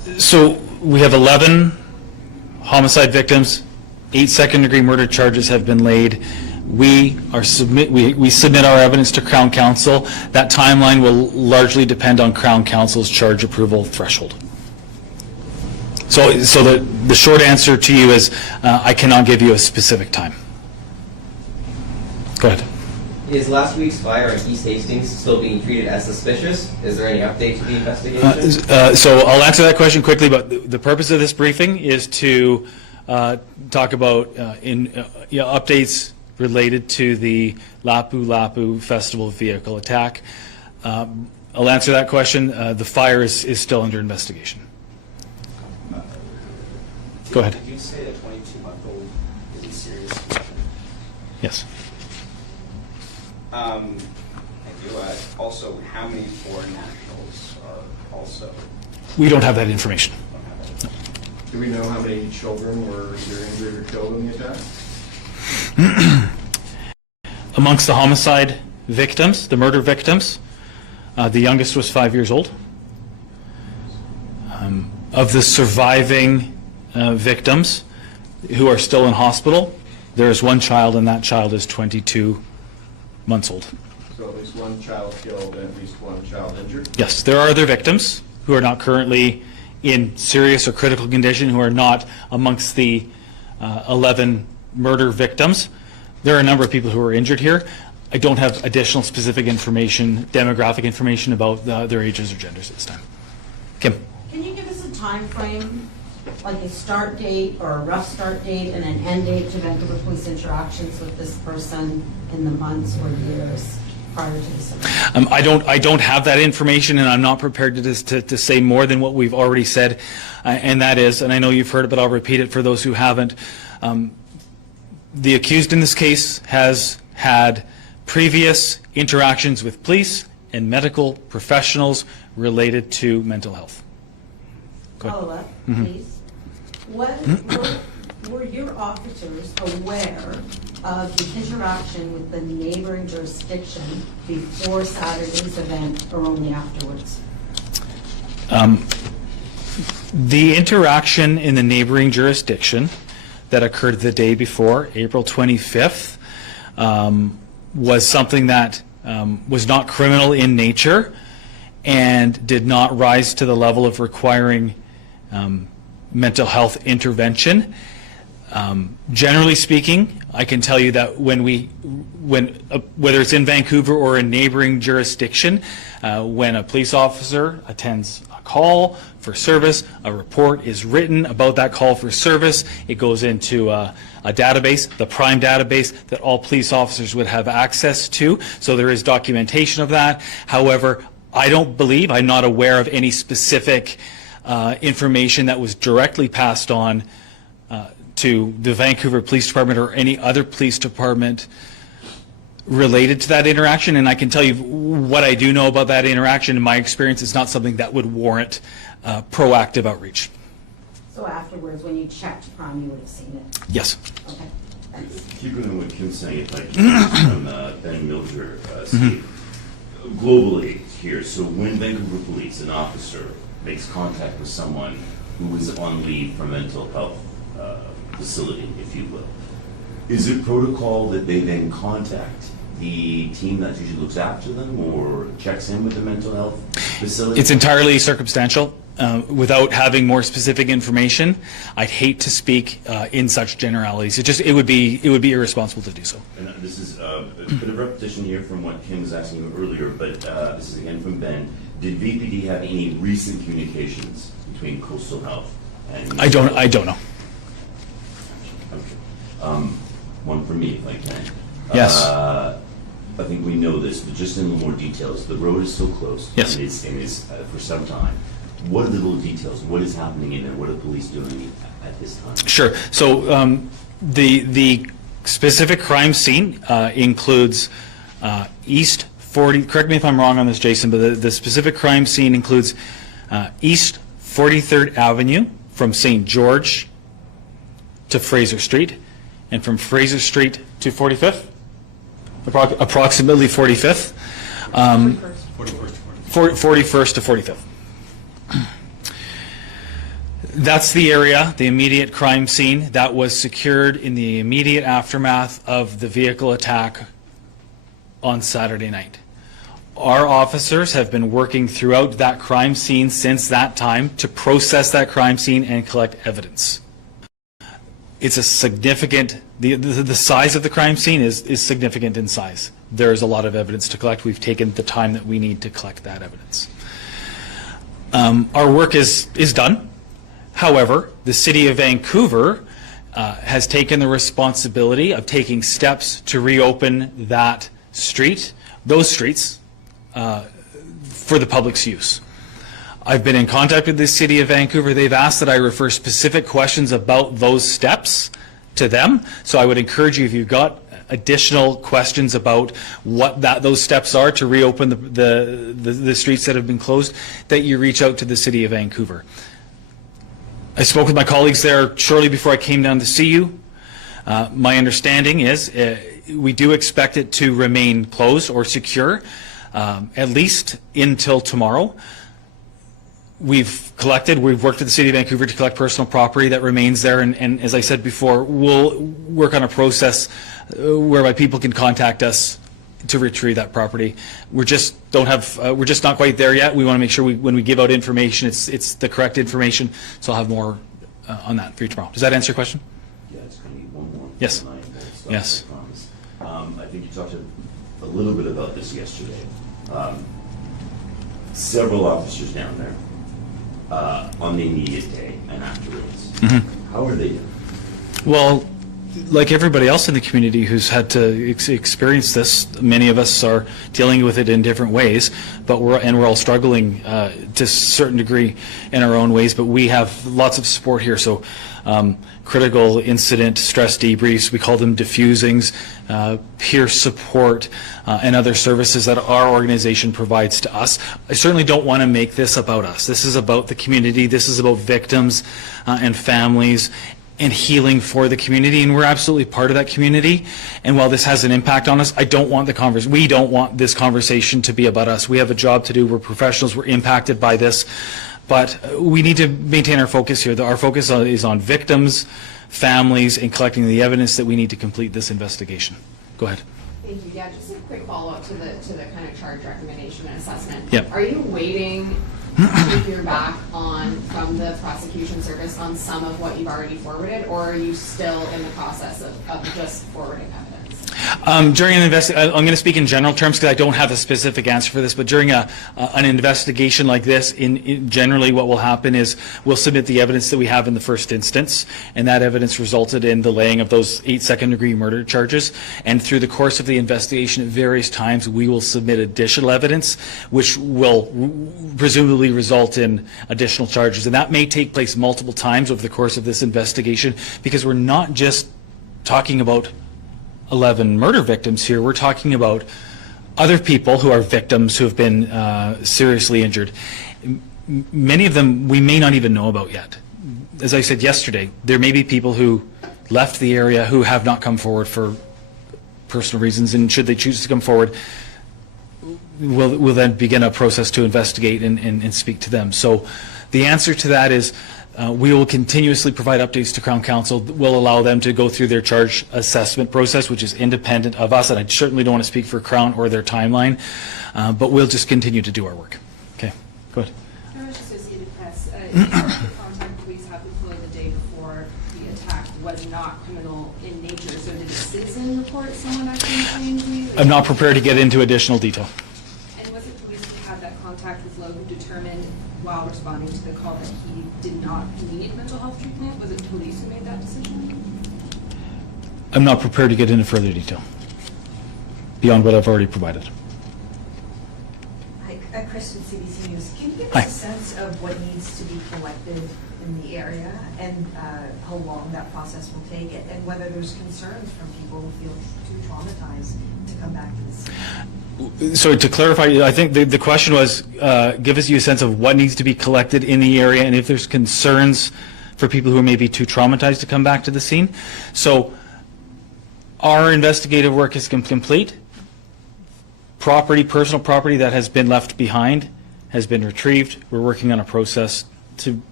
So we have 11 homicide victims, 8 second-degree murder charges have been laid. We submit our evidence to Crown Counsel. That timeline will largely depend on Crown Counsel's charge approval threshold. So the short answer to you is I cannot give you a specific time. Go ahead. Is last week's fire in East Hastings still being treated as suspicious? Is there any update to the investigation? So I'll answer that question quickly, but the purpose of this briefing is to talk about updates related to the Lapu Lapu Festival vehicle attack. I'll answer that question. The fire is still under investigation. Go ahead. Did you say that 22-month-old is in serious condition? Yes. Thank you. Also, how many foreign nationals are also? We don't have that information. Do we know how many children were either injured or killed in the attack? Amongst the homicide victims, the murder victims, the youngest was 5 years old. Of the surviving victims who are still in hospital, there is one child, and that child is 22 months old. So at least one child killed and at least one child injured? Yes, there are other victims who are not currently in serious or critical condition, who are not amongst the 11 murder victims. There are a number of people who are injured here. I don't have additional specific information, demographic information about their ages or genders at this time. Kim? Can you give us a time frame, like a start date or a rough start date and an end date to Vancouver police interactions with this person in the months or years prior to this event? I don't have that information, and I'm not prepared to say more than what we've already said, and that is, and I know you've heard it, but I'll repeat it for those who haven't. The accused in this case has had previous interactions with police and medical professionals related to mental health. Go ahead. Follow up, please. Were your officers aware of the interaction with the neighboring jurisdiction before Saturday's event or only afterwards? The interaction in the neighboring jurisdiction that occurred the day before, April 25th, was something that was not criminal in nature and did not rise to the level of requiring mental health intervention. Generally speaking, I can tell you that whether it's in Vancouver or a neighboring jurisdiction, when a police officer attends a call for service, a report is written about that call for service. It goes into a database, the PRIME database, that all police officers would have access to. So there is documentation of that. However, I'm not aware of any specific information that was directly passed on to the Vancouver Police Department or any other police department related to that interaction. And I can tell you what I do know about that interaction. In my experience, it's not something that would warrant proactive outreach. So afterwards, when you checked Prime, you would have seen it? Yes. Okay, thanks. Keeping on what Kim's saying, if I can, from Ben Milger, Steve, globally here, so when Vancouver Police, an officer, makes contact with someone who is on leave from mental health facility, if you will, is it protocol that they then contact the team that usually looks after them or checks in with the mental health facility? It's entirely circumstantial. Without having more specific information, I'd hate to speak in such generalities. It would be irresponsible to do so. And this is a bit of repetition here from what Kim was asking you earlier, but this is again from Ben. Did VPD have any recent communications between Coastal Health and? I don't know. Okay. One for me, if I can. Yes. I think we know this, but just in a little more details. The road is still closed. Yes. And is for some time. What are the little details? What is happening in there? What are the police doing at this time? Sure. So the specific crime scene includes East 40. Correct me if I'm wrong on this, Jason, but the specific crime scene includes East 43rd Avenue from St. George to Fraser Street, and from Fraser Street to 45th, approximately 45th. 41st to 45th. That's the area, the immediate crime scene that was secured in the immediate aftermath of the vehicle attack on Saturday night. Our officers have been working throughout that crime scene since that time to process that crime scene and collect evidence. It's a significant, the size of the crime scene is significant in size. There's a lot of evidence to collect. We've taken the time that we need to collect that evidence. Our work is done. However, the City of Vancouver has taken the responsibility of taking steps to reopen that street, those streets, for the public's use. I've been in contact with the City of Vancouver. They've asked that I refer specific questions about those steps to them. So I would encourage you, if you've got additional questions about what those steps are to reopen the streets that have been closed, that you reach out to the City of Vancouver. I spoke with my colleagues there shortly before I came down to see you. My understanding is we do expect it to remain closed or secure, at least until tomorrow. We've worked with the City of Vancouver to collect personal property that remains there, and as I said before, we'll work on a process whereby people can contact us to retrieve that property. We're just not quite there yet. We want to make sure when we give out information, it's the correct information. So I'll have more on that for you tomorrow. Does that answer your question? Yeah, it's going to be one more. Yes. Tonight, Yes. I promise. I think you talked a little bit about this yesterday. Several officers down there on the immediate day and afterwards. Mm-hmm. How are they doing? Well, like everybody else in the community who's had to experience this, many of us are dealing with it in different ways, but we're all struggling to a certain degree in our own ways, but we have lots of support here. So critical incident stress debriefs, we call them diffusings, peer support, and other services that our organization provides to us. I certainly don't want to make this about us. This is about the community. This is about victims and families and healing for the community, and we're absolutely part of that community. And while this has an impact on us, we don't want this conversation to be about us. We have a job to do. We're professionals. We're impacted by this, but we need to maintain our focus here. Our focus is on victims, families, and collecting the evidence that we need to complete this investigation. Go ahead. Thank you. Yeah, just a quick follow-up to the kind of charge recommendation and assessment. Yep. Are you waiting to hear back from the prosecution service on some of what you've already forwarded, or are you still in the process of just forwarding evidence? During an investigation, I'm going to speak in general terms because I don't have a specific answer for this, but during an investigation like this, generally what will happen is we'll submit the evidence that we have in the first instance, and that evidence resulted in the laying of those 8 second-degree murder charges. And through the course of the investigation, at various times, we will submit additional evidence, which will presumably result in additional charges. And that may take place multiple times over the course of this investigation, because we're not just talking about 11 murder victims here. We're talking about other people who are victims who have been seriously injured. Many of them we may not even know about yet. As I said yesterday, there may be people who left the area who have not come forward for personal reasons, and should they choose to come forward, we'll then begin a process to investigate and speak to them. So the answer to that is we will continuously provide updates to Crown Counsel. We'll allow them to go through their charge assessment process, which is independent of us, and I certainly don't want to speak for Crown or their timeline, but we'll just continue to do our work. Okay, go ahead. Irish Associated Press, you said the contact police have deployed the day before the attack was not criminal in nature. So did a citizen report someone actually claimed you? I'm not prepared to get into additional detail. And was it police who had that contact with Lowe who determined while responding to the call that he did not need mental health treatment? Was it police who made that decision? I'm not prepared to get into further detail beyond what I've already provided. Hi, Kristen, CBC News. Can you give Hi. us a sense of what needs to be collected in the area and how long that process will take, and whether there's concerns from people who feel too traumatized to come back to the scene? So to clarify, I think the question was, give us a sense of what needs to be collected in the area and if there's concerns for people who may be too traumatized to come back to the scene. So our investigative work is complete. Personal property that has been left behind has been retrieved. We're working on a process to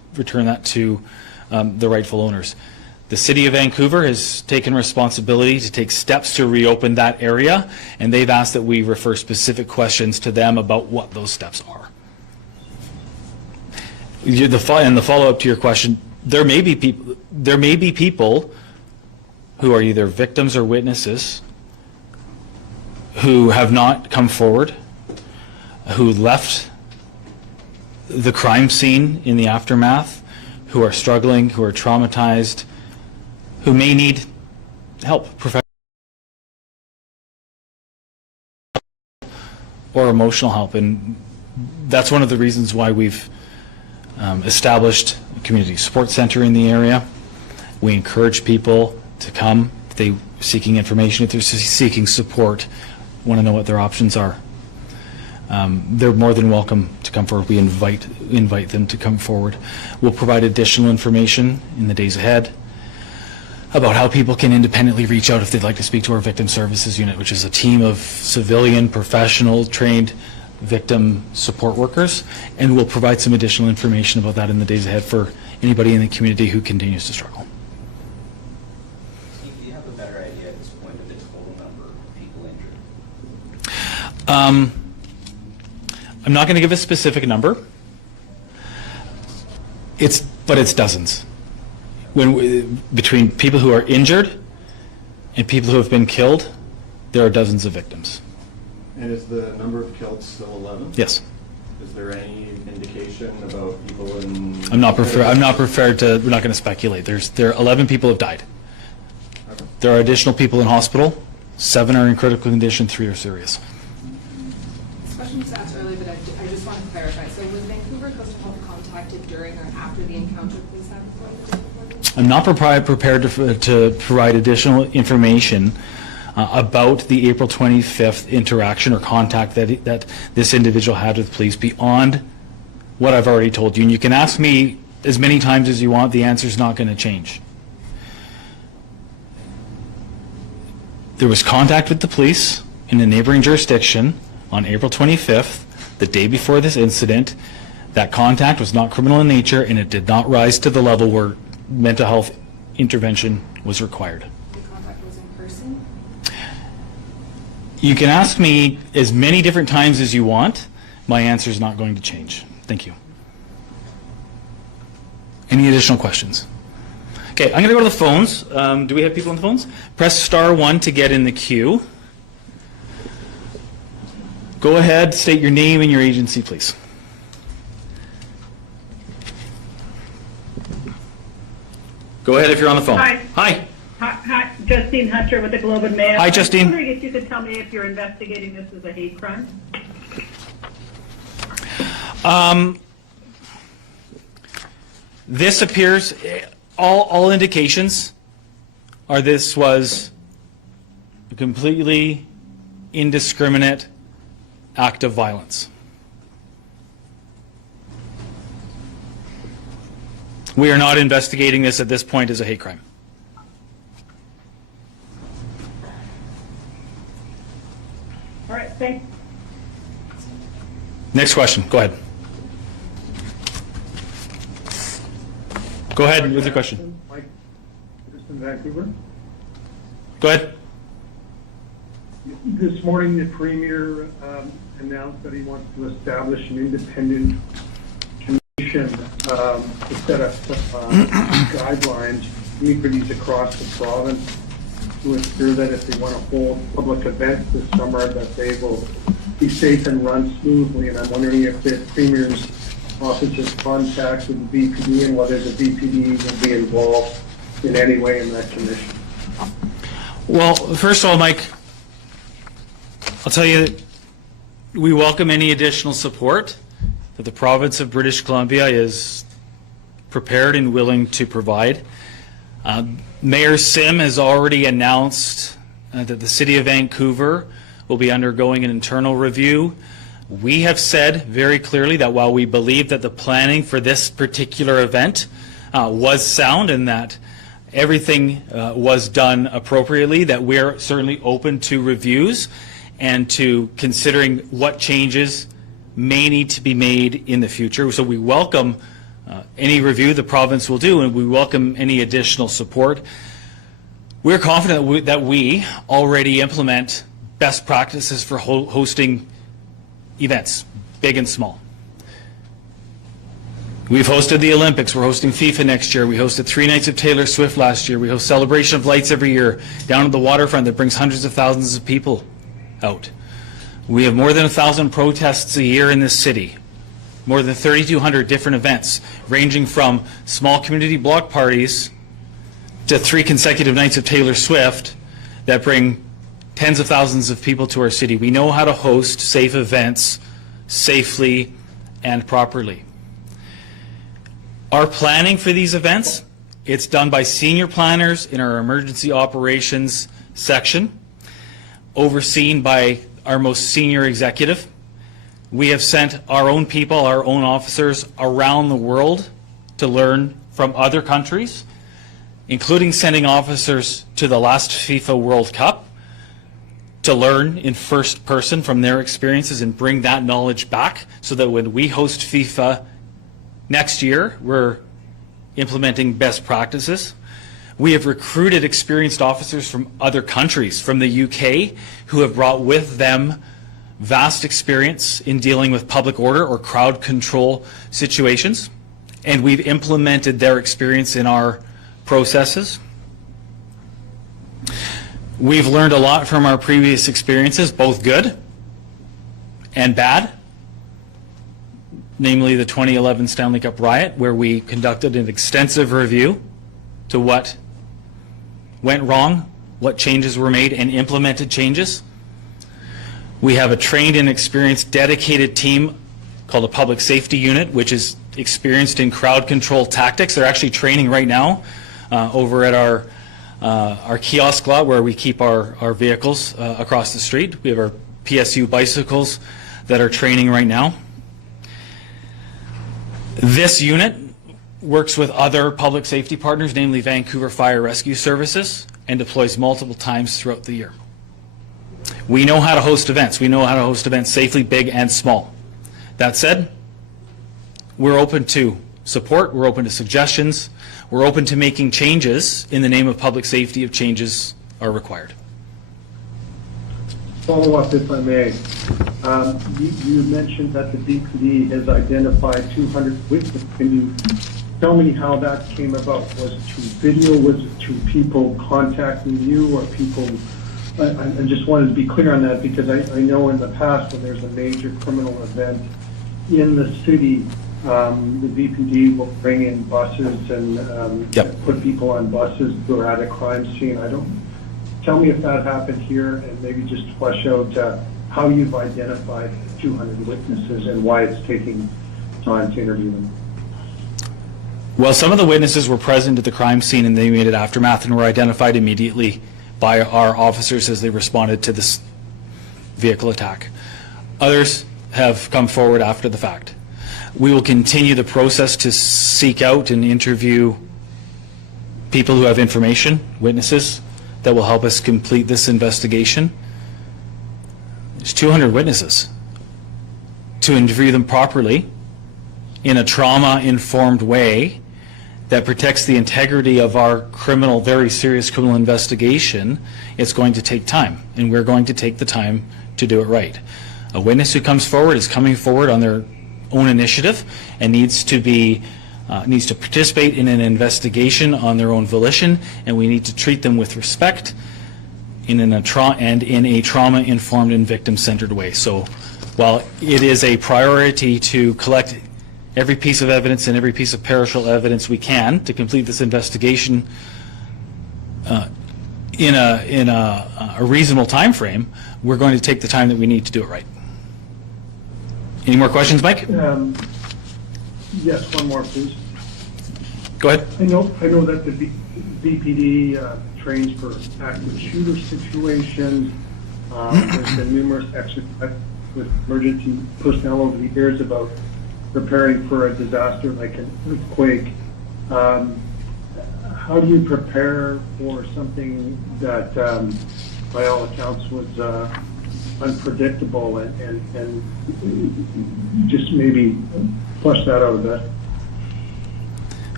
return that to the rightful owners. The City of Vancouver has taken responsibility to take steps to reopen that area, and they've asked that we refer specific questions to them about what those steps are. And the follow-up to your question, there may be people who are either victims or witnesses who have not come forward, who left the crime scene in the aftermath, who are struggling, who are traumatized, who may need help, professional or emotional help. And that's one of the reasons why we've established a community support center in the area. We encourage people to come if they're seeking information, if they're seeking support, want to know what their options are. They're more than welcome to come forward. We invite them to come forward. We'll provide additional information in the days ahead about how people can independently reach out if they'd like to speak to our Victim Services Unit, which is a team of civilian, professional, trained victim support workers, and we'll provide some additional information about that in the days ahead for anybody in the community who continues to struggle. Steve, do you have a better idea at this point of the total number of people injured? I'm not going to give a specific number. But it's dozens. Between people who are injured and people who have been killed, there are dozens of victims. And is the number of killed still 11? Yes. Is there any indication about people in... I'm not prepared to, we're not going to speculate. There are 11 people have died. Okay. There are additional people in hospital. 7 are in critical condition, 3 are serious. This question was asked earlier, but I just want to clarify. So was Vancouver Coastal Health contacted during or after the encounter police had before the day before? I'm not prepared to provide additional information about the April 25th interaction or contact that this individual had with police beyond what I've already told you. And you can ask me as many times as you want, the answer's not going to change. There was contact with the police in a neighboring jurisdiction on April 25th, the day before this incident. That contact was not criminal in nature, and it did not rise to the level where mental health intervention was required. The contact was in person? You can ask me as many different times as you want. My answer is not going to change. Thank you. Any additional questions? Okay, I'm going to go to the phones. Do we have people on the phones? Press *1 to get in the queue. Go ahead, state your name and your agency, please. Go ahead if you're on the phone. Hi. Hi. Hi, Justine Hunter with the Globe and Mail. Hi, Justine. I was wondering if you could tell me if you're investigating this as a hate crime. This appears, all indications are this was a completely indiscriminate act of violence. We are not investigating this at this point as a hate crime. All right, thanks. Next question, go ahead. Go ahead with your question. Mike, just in Vancouver. Go ahead. This morning, the Premier announced that he wants to establish an independent commission to set up guidelines, communities across the province to ensure that if they want to hold public events this summer, that they will be safe and run smoothly. And I'm wondering if the Premier's office has contacted the VPD and whether the VPD will be involved in any way in that commission. Well, first of all, Mike, I'll tell you that we welcome any additional support that the province of British Columbia is prepared and willing to provide. Mayor Sim has already announced that the City of Vancouver will be undergoing an internal review. We have said very clearly that while we believe that the planning for this particular event was sound and that everything was done appropriately, that we're certainly open to reviews and to considering what changes may need to be made in the future. So we welcome Any review the province will do, and we welcome any additional support. We're confident that we already implement best practices for hosting events, big and small. We've hosted the Olympics. We're hosting FIFA next year. We hosted 3 nights of Taylor Swift last year. We host Celebration of Lights every year down at the waterfront that brings hundreds of thousands of people out. We have more than 1,000 protests a year in this city, more than 3,200 different events, ranging from small community block parties to 3 consecutive nights of Taylor Swift that bring tens of thousands of people to our city. We know how to host safe events safely and properly. Our planning for these events, it's done by senior planners in our emergency operations section, overseen by our most senior executive. We have sent our own people, our own officers around the world to learn from other countries, including sending officers to the last FIFA World Cup to learn in first person from their experiences and bring that knowledge back so that when we host FIFA next year, we're implementing best practices. We have recruited experienced officers from other countries, from the UK, who have brought with them vast experience in dealing with public order or crowd control situations, and we've implemented their experience in our processes. We've learned a lot from our previous experiences, both good and bad, namely the 2011 Stanley Cup riot, where we conducted an extensive review to what went wrong, what changes were made, and implemented changes. We have a trained and experienced dedicated team called a public safety unit, which is experienced in crowd control tactics. They're actually training right now over at our kiosk lot where we keep our vehicles across the street. We have our PSU bicycles that are training right now. This unit works with other public safety partners, namely Vancouver Fire Rescue Services, and deploys multiple times throughout the year. We know how to host events. We know how to host events safely, big and small. That said, we're open to support, we're open to suggestions, we're open to making changes in the name of public safety if changes are required. Follow up, if I may. You mentioned that the DPD has identified 200 witnesses. Can you tell me how that came about? Was it through video? Was it through people contacting you or people? I just wanted to be clear on that because I know in the past when there's a major criminal event in the city, the DPD will bring in buses and put people on buses who are at a crime scene. Tell me if that happened here and maybe just flesh out how you've identified 200 witnesses and why it's taking time to interview them. Well, some of the witnesses were present at the crime scene in the immediate aftermath and were identified immediately by our officers as they responded to this vehicle attack. Others have come forward after the fact. We will continue the process to seek out and interview people who have information, witnesses, that will help us complete this investigation. There's 200 witnesses. To interview them properly in a trauma-informed way that protects the integrity of our criminal, very serious criminal investigation, it's going to take time, and we're going to take the time to do it right. A witness who comes forward is coming forward on their own initiative and needs to participate in an investigation on their own volition, and we need to treat them with respect in a trauma-informed and victim-centered way. So while it is a priority to collect every piece of evidence and every piece of perishable evidence we can to complete this investigation in a reasonable time frame, we're going to take the time that we need to do it right. Any more questions, Mike? Yes, one more, please. Go ahead. I know that the DPD trains for active shooter situations. There's been numerous exercises with emergency personnel over the years about preparing for a disaster like an earthquake. How do you prepare for something that, by all accounts, was unpredictable and just maybe flush that out a bit?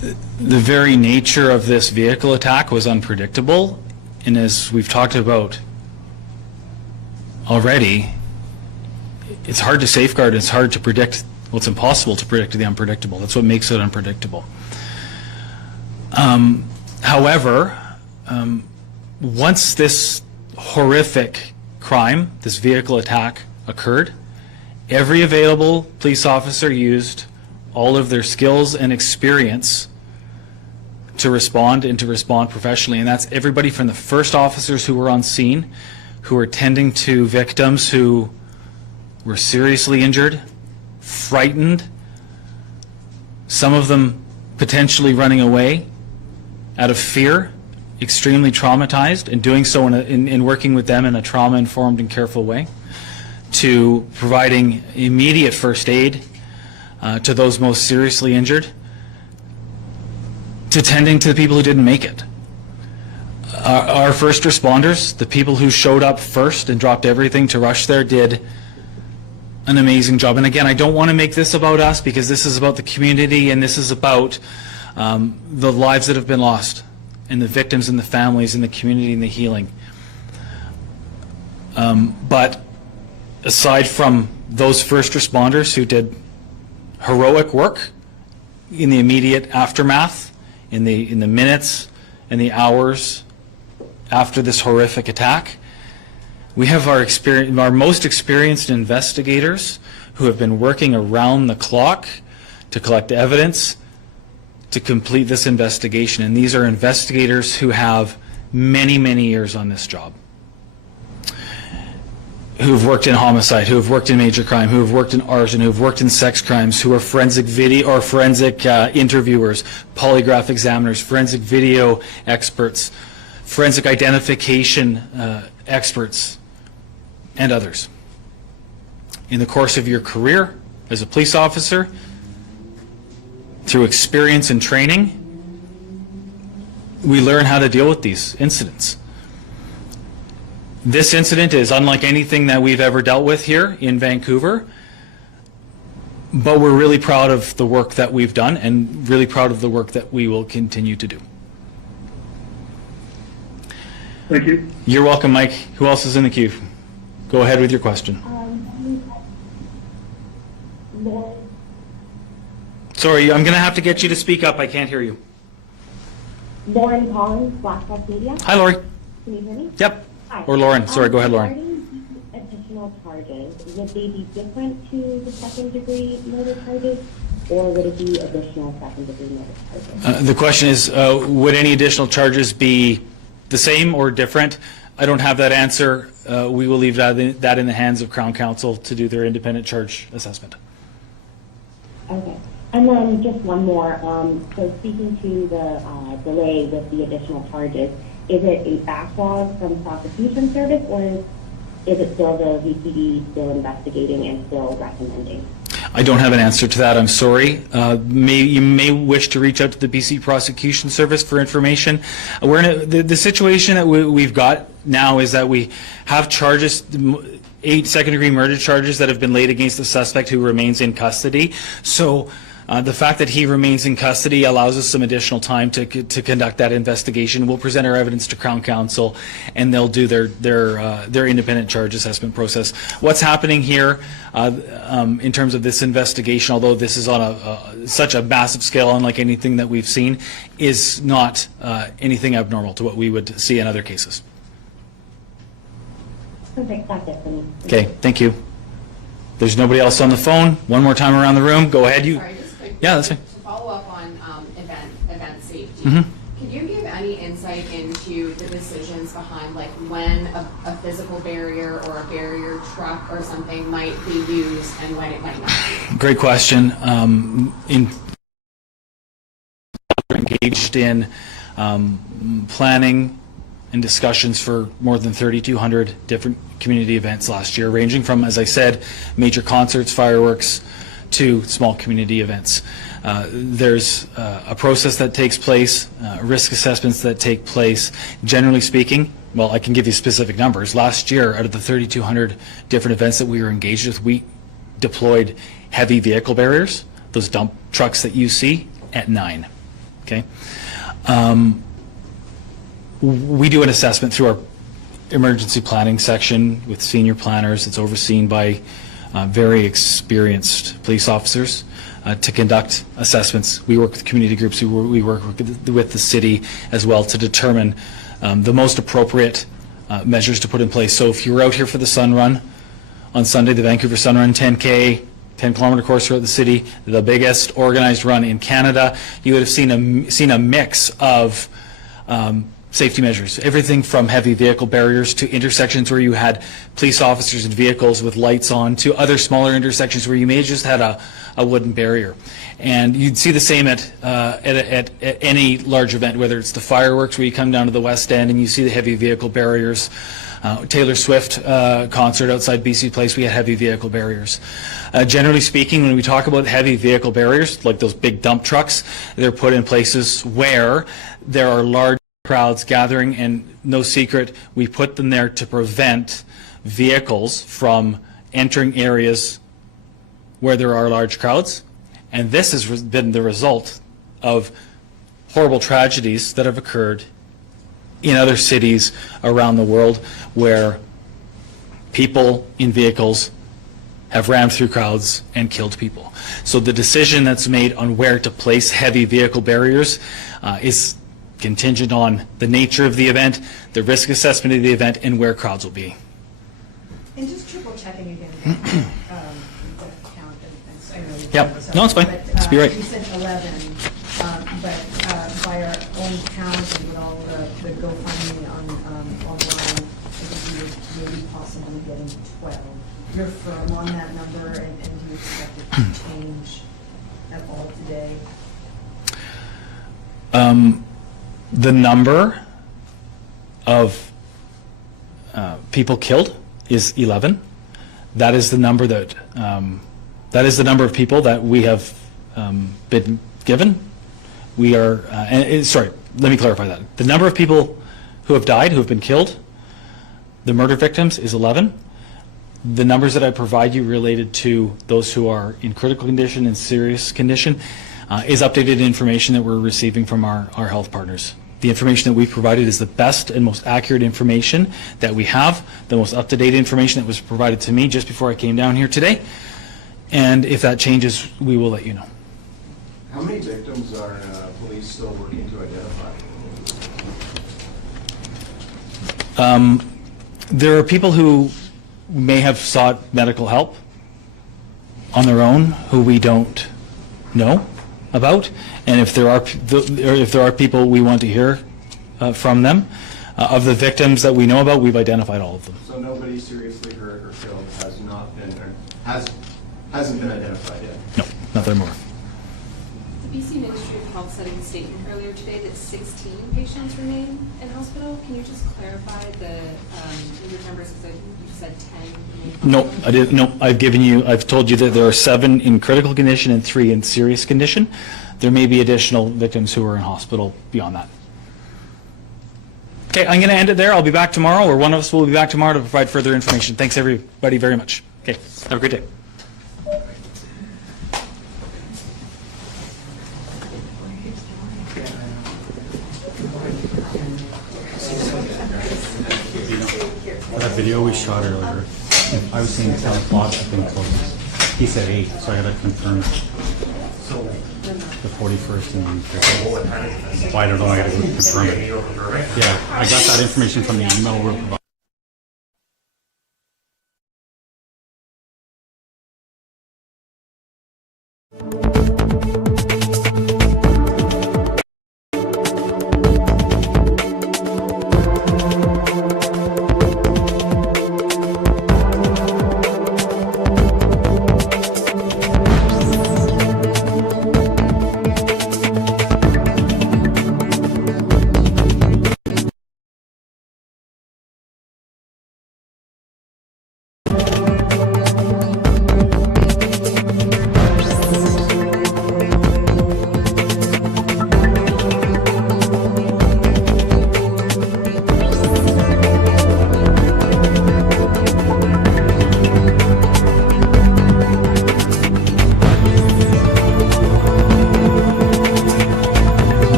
The very nature of this vehicle attack was unpredictable, and as we've talked about already, it's hard to safeguard, it's hard to predict, well, it's impossible to predict the unpredictable. That's what makes it unpredictable. However, once this horrific crime, this vehicle attack occurred, every available police officer used all of their skills and experience to respond and to respond professionally. And that's everybody from the first officers who were on scene, who were tending to victims who were seriously injured, frightened, some of them potentially running away out of fear, extremely traumatized, and doing so in working with them in a trauma-informed and careful way, to providing immediate first aid to those most seriously injured, to tending to the people who didn't make it. Our first responders, the people who showed up first and dropped everything to rush there, did an amazing job. And again, I don't want to make this about us, because this is about the community, and this is about the lives that have been lost, and the victims and the families and the community and the healing. But aside from those first responders who did heroic work in the immediate aftermath, in the minutes and the hours after this horrific attack, we have our most experienced investigators who have been working around the clock to collect evidence to complete this investigation. And these are investigators who have many, many years on this job, who've worked in homicide, who have worked in major crime, who have worked in arson, who have worked in sex crimes, who are forensic video or forensic interviewers, polygraph examiners, forensic video experts, forensic identification experts, and others. In the course of your career as a police officer, through experience and training, we learn how to deal with these incidents. This incident is unlike anything that we've ever dealt with here in Vancouver, but we're really proud of the work that we've done, and really proud of the work that we will continue to do. Thank you. You're welcome, Mike. Who else is in the queue? Go ahead with your question. Lauren, Sorry, I'm going to have to get you to speak up. I can't hear you. Lauren Collins, Black Hawk Media. Hi, Lori. Can you hear me? Yep. Hi. Or Lauren. Sorry, go ahead, Lauren. Regarding the additional charges, would they be different to the second-degree murder charges, or would it be additional second-degree murder charges? The question is, would any additional charges be the same or different? I don't have that answer. We will leave that in the hands of Crown Counsel to do their independent charge assessment. Okay. And then just one more. So speaking to the delay with the additional charges, is it a backlog from prosecution service, or is it still the VPD still investigating and still recommending? I don't have an answer to that. I'm sorry. You may wish to reach out to the BC Prosecution Service for information. We're in the situation that we've got now is that we have charges, 8 second-degree murder charges that have been laid against the suspect who remains in custody. So the fact that he remains in custody allows us some additional time to conduct that investigation. We'll present our evidence to Crown Counsel, and they'll do their independent charge assessment process. What's happening here in terms of this investigation, although this is on such a massive scale, unlike anything that we've seen, is not anything abnormal to what we would see in other cases. Perfect. That's it for me. Okay, thank you. There's nobody else on the phone. One more time around the room. Go ahead. Sorry, just quickly. Yeah, that's fine. To follow up on event safety, Mhm. can you give any insight into the decisions behind like when a physical barrier or a barrier truck or something might be used and when it might not be? Great question. Engaged in planning and discussions for more than 3,200 different community events last year, ranging from, as I said, major concerts, fireworks, to small community events. There's a process that takes place, risk assessments that take place. Generally speaking, well, I can give you specific numbers. Last year, out of the 3,200 different events that we were engaged with, we deployed heavy vehicle barriers, those dump trucks that you see, at 9. Okay. We do an assessment through our emergency planning section with senior planners. It's overseen by very experienced police officers to conduct assessments. We work with community groups, we work with the city as well to determine the most appropriate measures to put in place. So if you were out here for the Sun Run on Sunday, the Vancouver Sun Run 10K, 10-kilometer course throughout the city, the biggest organized run in Canada, you would have seen a mix of safety measures, everything from heavy vehicle barriers to intersections where you had police officers and vehicles with lights on to other smaller intersections where you may have just had a wooden barrier. And you'd see the same at any large event, whether it's the fireworks where you come down to the West End and you see the heavy vehicle barriers. Taylor Swift concert outside BC Place, we had heavy vehicle barriers. Generally speaking, when we talk about heavy vehicle barriers, like those big dump trucks, they're put in places where there are large crowds gathering, and no secret, we put them there to prevent vehicles from entering areas where there are large crowds. And this has been the result of horrible tragedies that have occurred in other cities around the world where people in vehicles have rammed through crowds and killed people. So the decision that's made on where to place heavy vehicle barriers is contingent on the nature of the event, the risk assessment of the event, and where crowds will be. And just triple checking again, the count, and I know you. Yep. No, it's fine. But, Let's be right. You said 11, but by our own count and with all the GoFundMe online, I think we would maybe possibly getting 12. You're firm on that number, and do you expect it to change at all today? The number of people killed is 11. That is the number that number of people that we have been given. We are sorry. Let me clarify that. The number of people who have died, who have been killed, the murder victims, is 11. The numbers that I provide you related to those who are in critical condition and serious condition is updated information that we're receiving from our health partners. The information that we provided is the best and most accurate information that we have, the most up-to-date information that was provided to me just before I came down here today. And if that changes, we will let you know. How many victims are police still working to identify? There are people who may have sought medical help on their own who we don't know about, and if there are people, we want to hear from them. Of the victims that we know about, we've identified all of them. So nobody seriously hurt or killed hasn't been identified yet? No, not that I'm aware. The BC Ministry of Health said in a statement earlier today that 16 patients remain in hospital. Can you just clarify the your numbers? Because you said 10. No, I didn't. No, I've told you that there are 7 in critical condition and 3 in serious condition. There may be additional victims who are in hospital beyond that. Okay, I'm going to end it there. I'll be back tomorrow, or one of us will be back tomorrow to provide further information. Thanks, everybody, very much. Okay, have a great day. That video we shot earlier, I was saying 10 o'clock had been closed. He said 8, so I got to confirm the 41st and 30th. Well, I don't know, I got to confirm it. Yeah, I got that information from the email we're providing.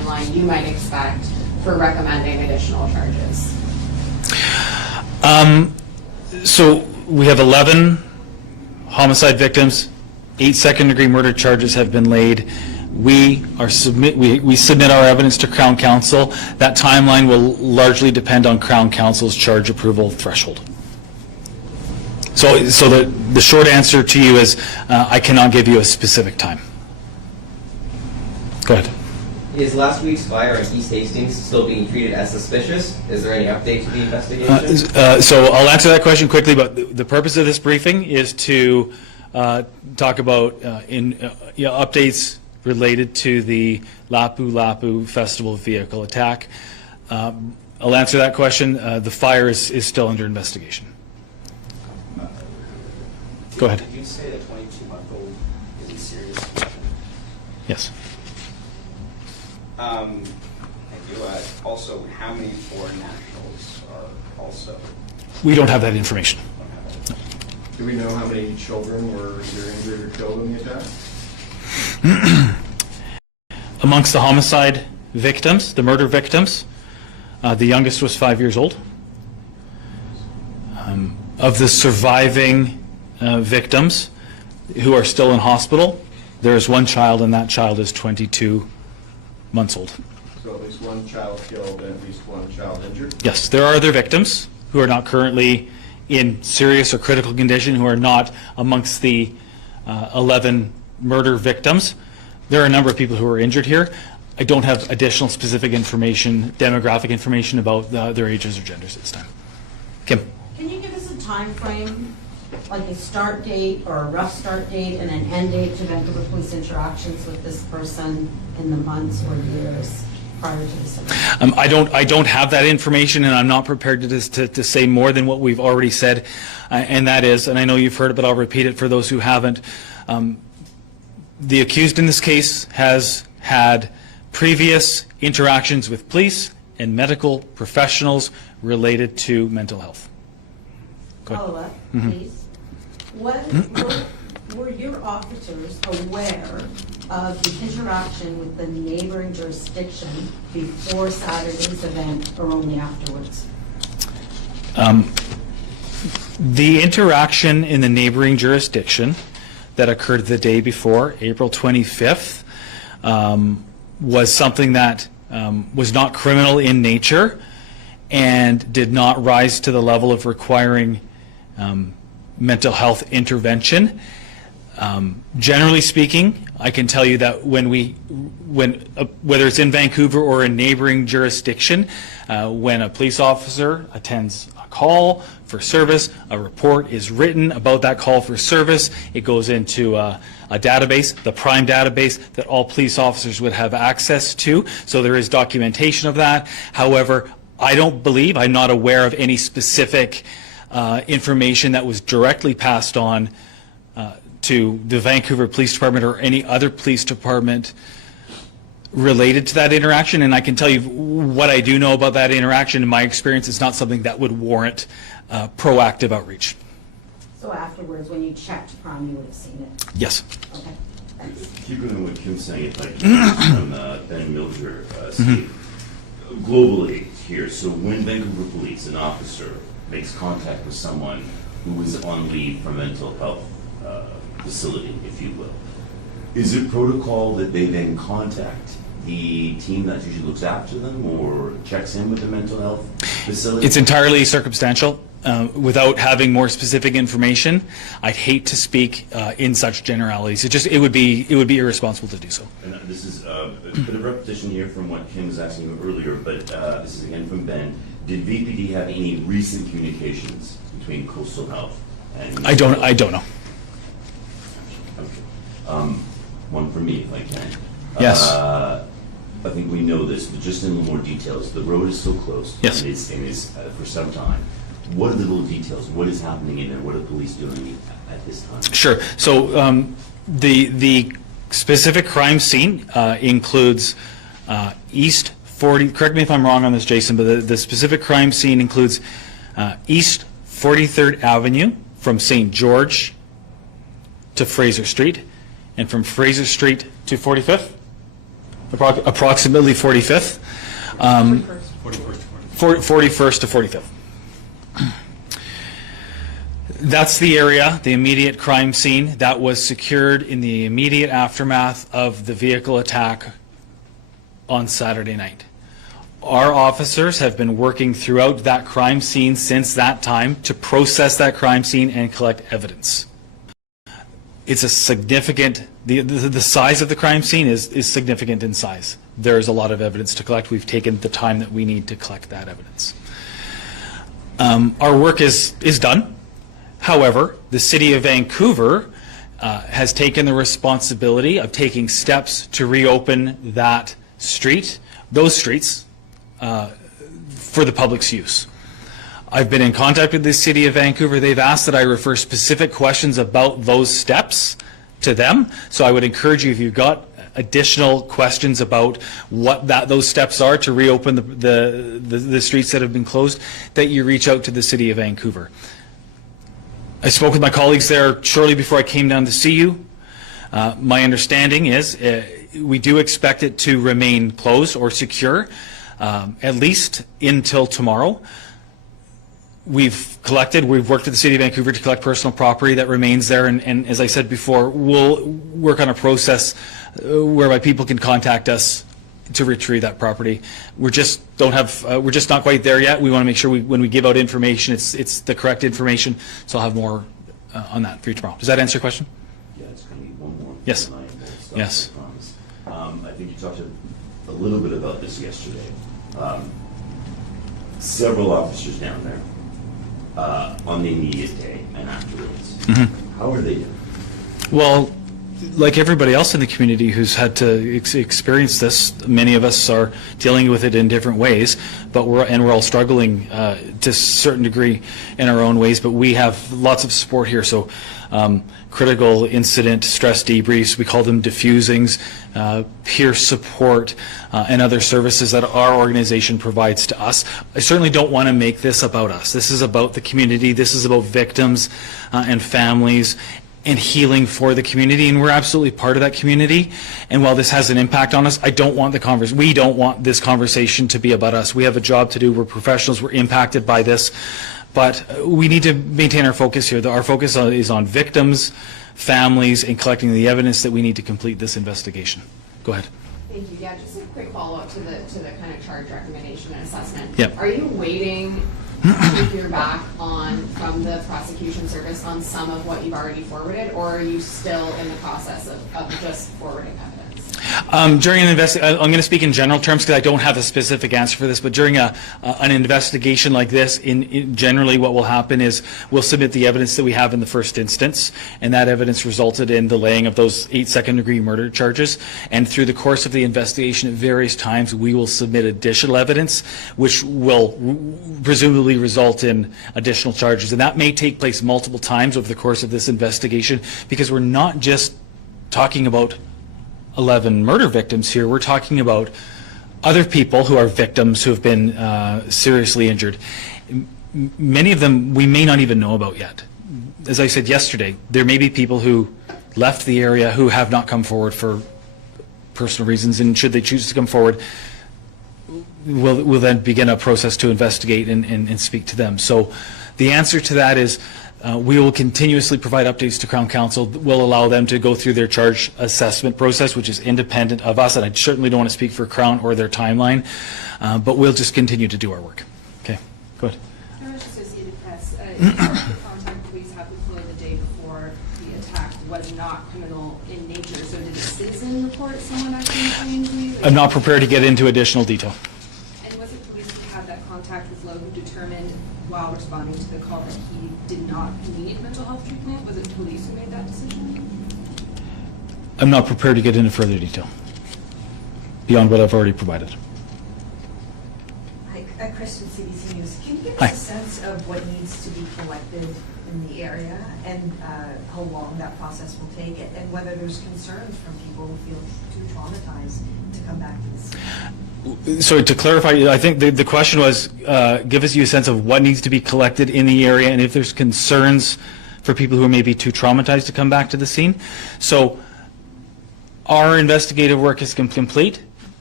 timeline you might expect for recommending additional charges? So we have 11 homicide victims, 8 second-degree murder charges have been laid. We submit our evidence to Crown Counsel. That timeline will largely depend on Crown Counsel's charge approval threshold. So the short answer to you is I cannot give you a specific time. Go ahead. Is last week's fire in East Hastings still being treated as suspicious? Is there any update to the investigation? So I'll answer that question quickly, but the purpose of this briefing is to talk about updates related to the Lapu Lapu Festival vehicle attack. I'll answer that question. The fire is still under investigation. Go ahead. Did you say that 22-month-old is in serious condition? Yes. Thank you. Also, how many foreign nationals are also? We don't have that information. Do we know how many children were either injured or killed in the attack? Amongst the homicide victims, the murder victims, the youngest was 5 years old. Of the surviving victims who are still in hospital, there is one child, and that child is 22 months old. So at least one child killed and at least one child injured? Yes, there are other victims who are not currently in serious or critical condition, who are not amongst the 11 murder victims. There are a number of people who are injured here. I don't have additional specific information, demographic information about their ages or genders at this time. Kim? Can you give us a time frame, like a start date or a rough start date and an end date to Vancouver Police interactions with this person in the months or years prior to this event? I don't have that information, and I'm not prepared to say more than what we've already said, and that is, and I know you've heard it, but I'll repeat it for those who haven't. The accused in this case has had previous interactions with police and medical professionals related to mental health. Go ahead. Follow up, please. Were your officers aware of the interaction with the neighboring jurisdiction before Saturday's event or only afterwards? The interaction in the neighboring jurisdiction that occurred the day before, April 25th, was something that was not criminal in nature and did not rise to the level of requiring mental health intervention. Generally speaking, I can tell you that whether it's in Vancouver or a neighboring jurisdiction, when a police officer attends a call for service, a report is written about that call for service. It goes into a database, the PRIME database, that all police officers would have access to. So there is documentation of that. However, I'm not aware of any specific information that was directly passed on to the Vancouver Police Department or any other police department related to that interaction. And I can tell you what I do know about that interaction. In my experience, it's not something that would warrant proactive outreach. So afterwards, when you checked Prime, you would have seen it? Yes. Okay, thanks. Keeping on what Kim's saying, if I can, from Ben Mildred, Steve, globally here, so when Vancouver Police, an officer, makes contact with someone who is on leave from mental health facility, if you will, is it protocol that they then contact the team that usually looks after them or checks in with the mental health facility? It's entirely circumstantial. Without having more specific information, I'd hate to speak in such generalities. It would be irresponsible to do so. And this is a bit of repetition here from what Kim was asking you earlier, but this is again from Ben. Did VPD have any recent communications between Coastal Health and? I don't know. Okay. One for me, if I can. Yes. I think we know this, but just in a little more details. The road is still closed. Yes. And is for some time. What are the little details? What is happening in there? What are the police doing at this time? Sure. So the specific crime scene includes East 40. Correct me if I'm wrong on this, Jason, but the specific crime scene includes East 43rd Avenue from St. George to Fraser Street, and from Fraser Street to 45th. approximately 45th. 41st to 45th. That's the area, the immediate crime scene that was secured in the immediate aftermath of the vehicle attack on Saturday night. Our officers have been working throughout that crime scene since that time to process that crime scene and collect evidence. It's a significant, the size of the crime scene is significant in size. There is a lot of evidence to collect. We've taken the time that we need to collect that evidence. Our work is done. However, the City of Vancouver has taken the responsibility of taking steps to reopen that street, those streets, for the public's use. I've been in contact with the City of Vancouver. They've asked that I refer specific questions about those steps to them. So I would encourage you, if you've got additional questions about what those steps are to reopen the streets that have been closed, that you reach out to the City of Vancouver. I spoke with my colleagues there shortly before I came down to see you. My understanding is we do expect it to remain closed or secure, at least until tomorrow. We've worked with the City of Vancouver to collect personal property that remains there, and as I said before, we'll work on a process whereby people can contact us to retrieve that property. We're just not quite there yet. We want to make sure when we give out information, it's the correct information. So I'll have more on that for you tomorrow. Does that answer your question? Yeah, it's going to be one more. Yes. Tonight, we'll stop, Yes. I promise. I think you talked a little bit about this yesterday. Several officers down there on the immediate day and afterwards. Mm-hmm. How are they doing? Well, like everybody else in the community who's had to experience this, many of us are dealing with it in different ways, but we're all struggling to a certain degree in our own ways, but we have lots of support here. So critical incident stress debriefs, we call them diffusings, peer support, and other services that our organization provides to us. I certainly don't want to make this about us. This is about the community. This is about victims and families and healing for the community, and we're absolutely part of that community. And while this has an impact on us, we don't want this conversation to be about us. We have a job to do. We're professionals. We're impacted by this, but we need to maintain our focus here. Our focus is on victims, families, and collecting the evidence that we need to complete this investigation. Go ahead. Thank you. Yeah, just a quick follow-up to the kind of charge recommendation and assessment. Yep. Are you waiting to hear back from the prosecution service on some of what you've already forwarded, or are you still in the process of just forwarding evidence? During an investigation, I'm going to speak in general terms because I don't have a specific answer for this, but during an investigation like this, generally what will happen is we'll submit the evidence that we have in the first instance, and that evidence resulted in the laying of those 8 second-degree murder charges. And through the course of the investigation, at various times, we will submit additional evidence, which will presumably result in additional charges. And that may take place multiple times over the course of this investigation, because we're not just talking about 11 murder victims here. We're talking about other people who are victims who have been seriously injured. Many of them we may not even know about yet. As I said yesterday, there may be people who left the area who have not come forward for personal reasons, and should they choose to come forward, we'll then begin a process to investigate and speak to them. So the answer to that is we will continuously provide updates to Crown Counsel. We'll allow them to go through their charge assessment process, which is independent of us, and I certainly don't want to speak for Crown or their timeline, but we'll just continue to do our work. Okay, go ahead. Irish Associated Press, the contact police have deployed the day before the attack was not criminal in nature. So did a citizen report someone actually claimed you? I'm not prepared to get into additional detail. And was it police who had that contact with Lowe who determined while responding to the call that he did not need mental health treatment? Was it police who made that decision? I'm not prepared to get into further detail beyond what I've already provided. Hi, Kristen, CBC News. Can you give Hi. us a sense of what needs to be collected in the area and how long that process will take, and whether there's concerns from people who feel too traumatized to come back to the scene? So to clarify, I think the question was, give us you a sense of what needs to be collected in the area and if there's concerns for people who may be too traumatized to come back to the scene. So our investigative work is complete.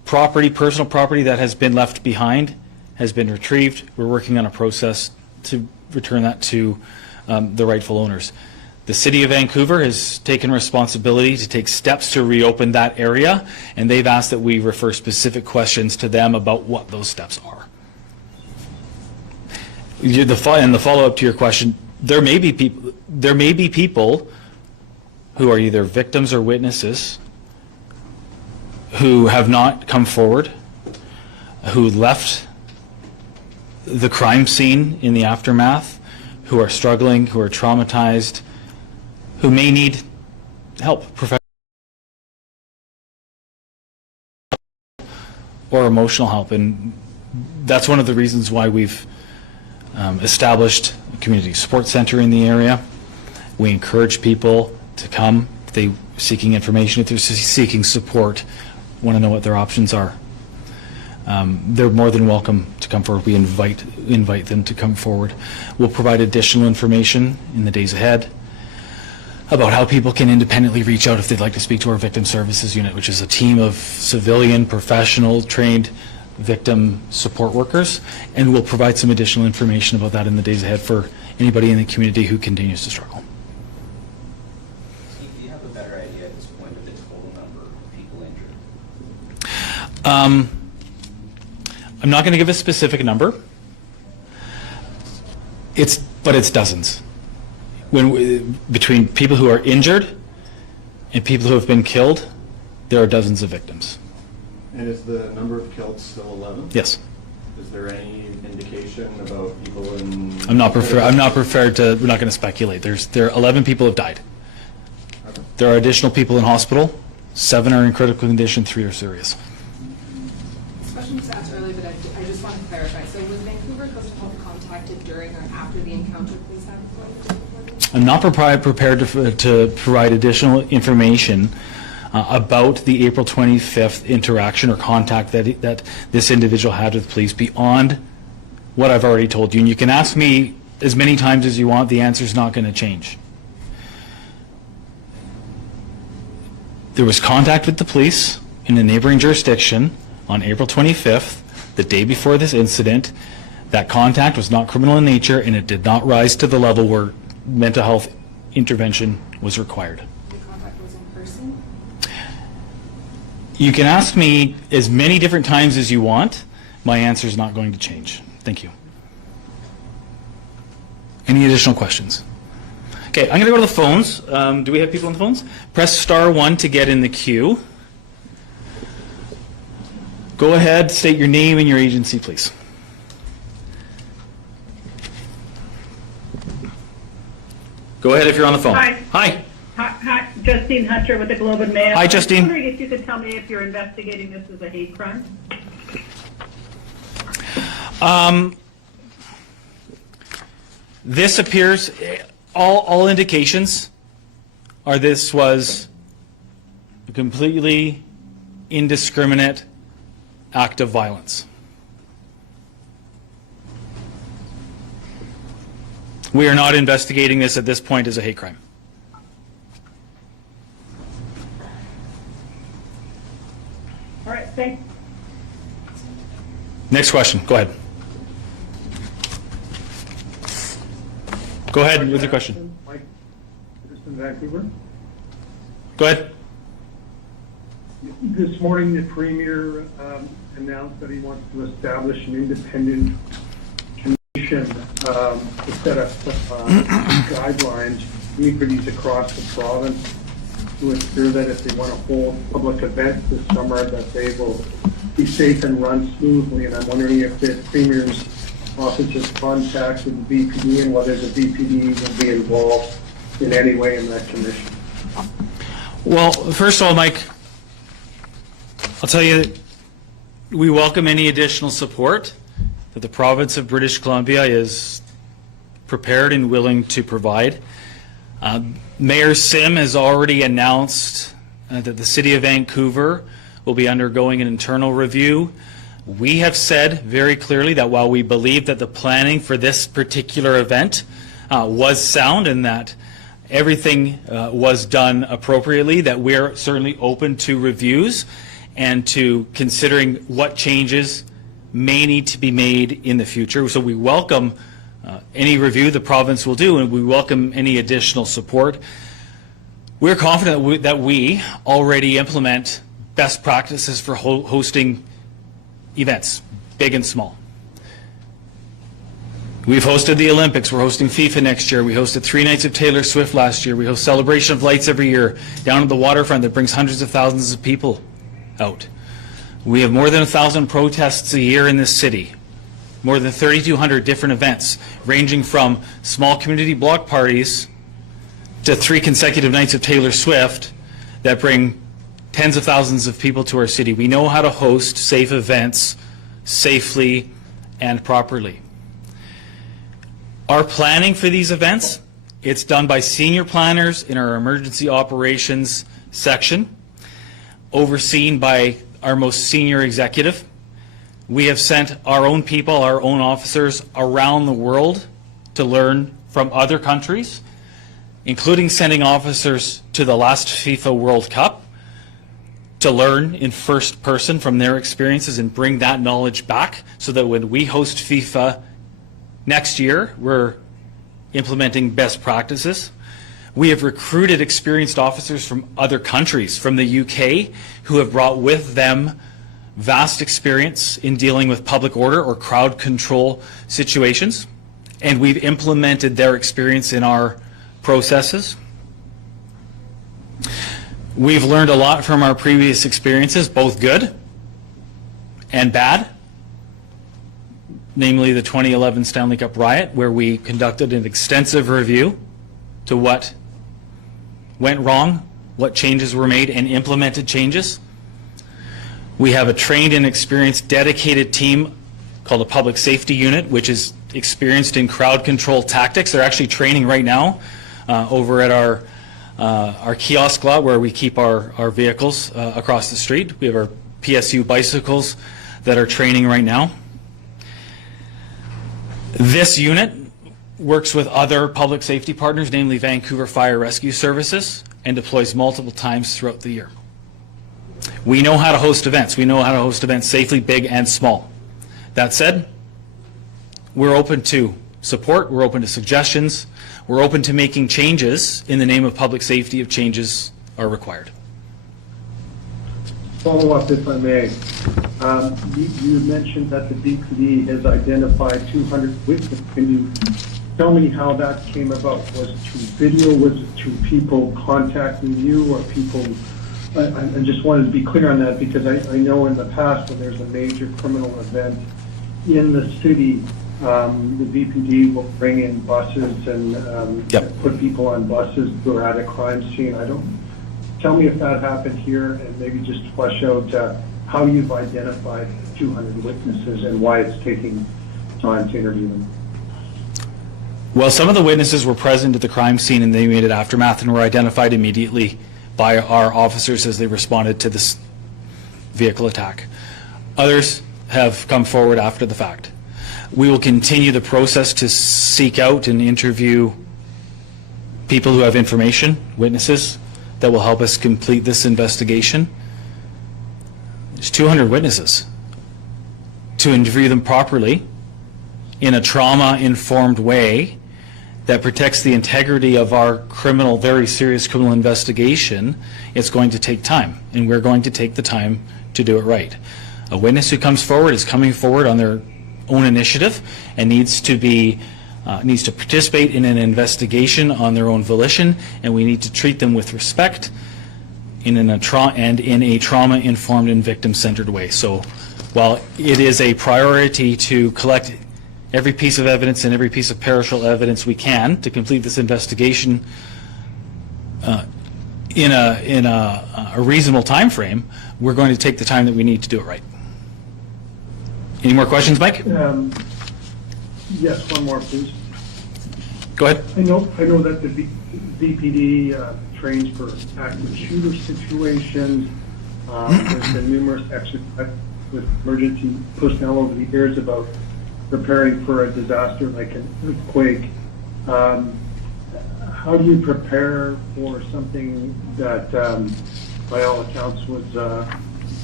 personal property that has been left behind has been retrieved. We're working on a process to return that to the rightful owners. The City of Vancouver has taken responsibility to take steps to reopen that area, and they've asked that we refer specific questions to them about what those steps are. And the follow-up to your question, there may be people who are either victims or witnesses who have not come forward, who left the crime scene in the aftermath, who are struggling, who are traumatized, who may need help, or emotional help. And that's one of the reasons why we've established a community support center in the area. We encourage people to come if they're seeking information, if they're seeking support, want to know what their options are. They're more than welcome to come forward. We invite them to come forward. We'll provide additional information in the days ahead about how people can independently reach out if they'd like to speak to our Victim Services Unit, which is a team of civilian, professional, trained victim support workers, and we'll provide some additional information about that in the days ahead for anybody in the community who continues to struggle. Steve, do you have a better idea at this point of the total number of people injured? I'm not going to give a specific number. But it's dozens. Between people who are injured and people who have been killed, there are dozens of victims. And is the number of killed still 11? Yes. Is there any indication about people in... I'm not prepared to, we're not going to speculate. There are 11 people have died. Okay. There are additional people in hospital. 7 are in critical condition, 3 are serious. This question was asked earlier, but I just want to clarify. So was Vancouver Coastal Health contacted during or after the encounter police had reported? I'm not prepared to provide additional information about the April 25th interaction or contact that this individual had with police beyond what I've already told you. And you can ask me as many times as you want, the answer's not going to change. There was contact with the police in a neighboring jurisdiction on April 25th, the day before this incident. That contact was not criminal in nature, and it did not rise to the level where mental health intervention was required. The contact was in person? You can ask me as many different times as you want. My answer is not going to change. Thank you. Any additional questions? Okay, I'm going to go to the phones. Do we have people on the phones? Press *1 to get in the queue. Go ahead, state your name and your agency, please. Go ahead if you're on the phone. Hi. Hi. Hi, Justine Hunter with the Globe and Mail. Hi, Justine. I was wondering if you could tell me if you're investigating this as a hate crime. This appears, all indications are this was a completely indiscriminate act of violence. We are not investigating this at this point as a hate crime. All right, thanks. Next question. Go ahead. Go ahead with your question. Mike, just in Vancouver. Go ahead. This morning, the Premier announced that he wants to establish an independent commission to set up guidelines, communities across the province to ensure that if they want to hold public events this summer, that they will be safe and run smoothly. And I'm wondering if the Premier's office has contacted the VPD and whether the VPD will be involved in any way in that commission. Well, first of all, Mike, I'll tell you that we welcome any additional support that the province of British Columbia is prepared and willing to provide. Mayor Sim has already announced that the City of Vancouver will be undergoing an internal review. We have said very clearly that while we believe that the planning for this particular event was sound and that everything was done appropriately, that we're certainly open to reviews. and to considering what changes may need to be made in the future. So we welcome any review the province will do, and we welcome any additional support. We're confident that we already implement best practices for hosting events, big and small. We've hosted the Olympics. We're hosting FIFA next year. We hosted 3 nights of Taylor Swift last year. We host Celebration of Lights every year down at the waterfront that brings hundreds of thousands of people out. We have more than 1,000 protests a year in this city, more than 3,200 different events, ranging from small community block parties to 3 consecutive nights of Taylor Swift that bring tens of thousands of people to our city. We know how to host safe events safely and properly. Our planning for these events, it's done by senior planners in our emergency operations section, overseen by our most senior executive. We have sent our own people, our own officers around the world to learn from other countries, including sending officers to the last FIFA World Cup to learn in first person from their experiences and bring that knowledge back so that when we host FIFA next year, we're implementing best practices. We have recruited experienced officers from other countries, from the UK, who have brought with them vast experience in dealing with public order or crowd control situations, and we've implemented their experience in our processes. We've learned a lot from our previous experiences, both good and bad, namely the 2011 Stanley Cup riot, where we conducted an extensive review to what went wrong, what changes were made, and implemented changes. We have a trained and experienced dedicated team called a public safety unit, which is experienced in crowd control tactics. They're actually training right now over at our kiosk lot where we keep our vehicles across the street. We have our PSU bicycles that are training right now. This unit works with other public safety partners, namely Vancouver Fire Rescue Services, and deploys multiple times throughout the year. We know how to host events. We know how to host events safely, big and small. That said, we're open to support, we're open to suggestions, we're open to making changes in the name of public safety if changes are required. Follow up, if I may. You mentioned that the BPD has identified 200 witnesses. Can you tell me how that came about? Was it through video? Was it through people contacting you or people? I just wanted to be clear on that because I know in the past when there's a major criminal event in the city, the BPD will bring in buses and put people on buses who are at a crime scene. Tell me if that happened here and maybe just flesh out how you've identified 200 witnesses and why it's taking time to interview them. Well, some of the witnesses were present at the crime scene in the immediate aftermath and were identified immediately by our officers as they responded to this vehicle attack. Others have come forward after the fact. We will continue the process to seek out and interview people who have information, witnesses, that will help us complete this investigation. There's 200 witnesses. To interview them properly in a trauma-informed way that protects the integrity of our criminal, very serious criminal investigation, it's going to take time, and we're going to take the time to do it right. A witness who comes forward is coming forward on their own initiative and needs to participate in an investigation on their own volition, and we need to treat them with respect in a trauma-informed and victim-centered way. So while it is a priority to collect every piece of evidence and every piece of perishable evidence we can to complete this investigation in a reasonable time frame, we're going to take the time that we need to do it right. Any more questions, Mike? Yes, one more, please. Go ahead. I know that the BPD trains for active shooter situations. There's been numerous exercises with emergency personnel over the years about preparing for a disaster like an earthquake. How do you prepare for something that, by all accounts, was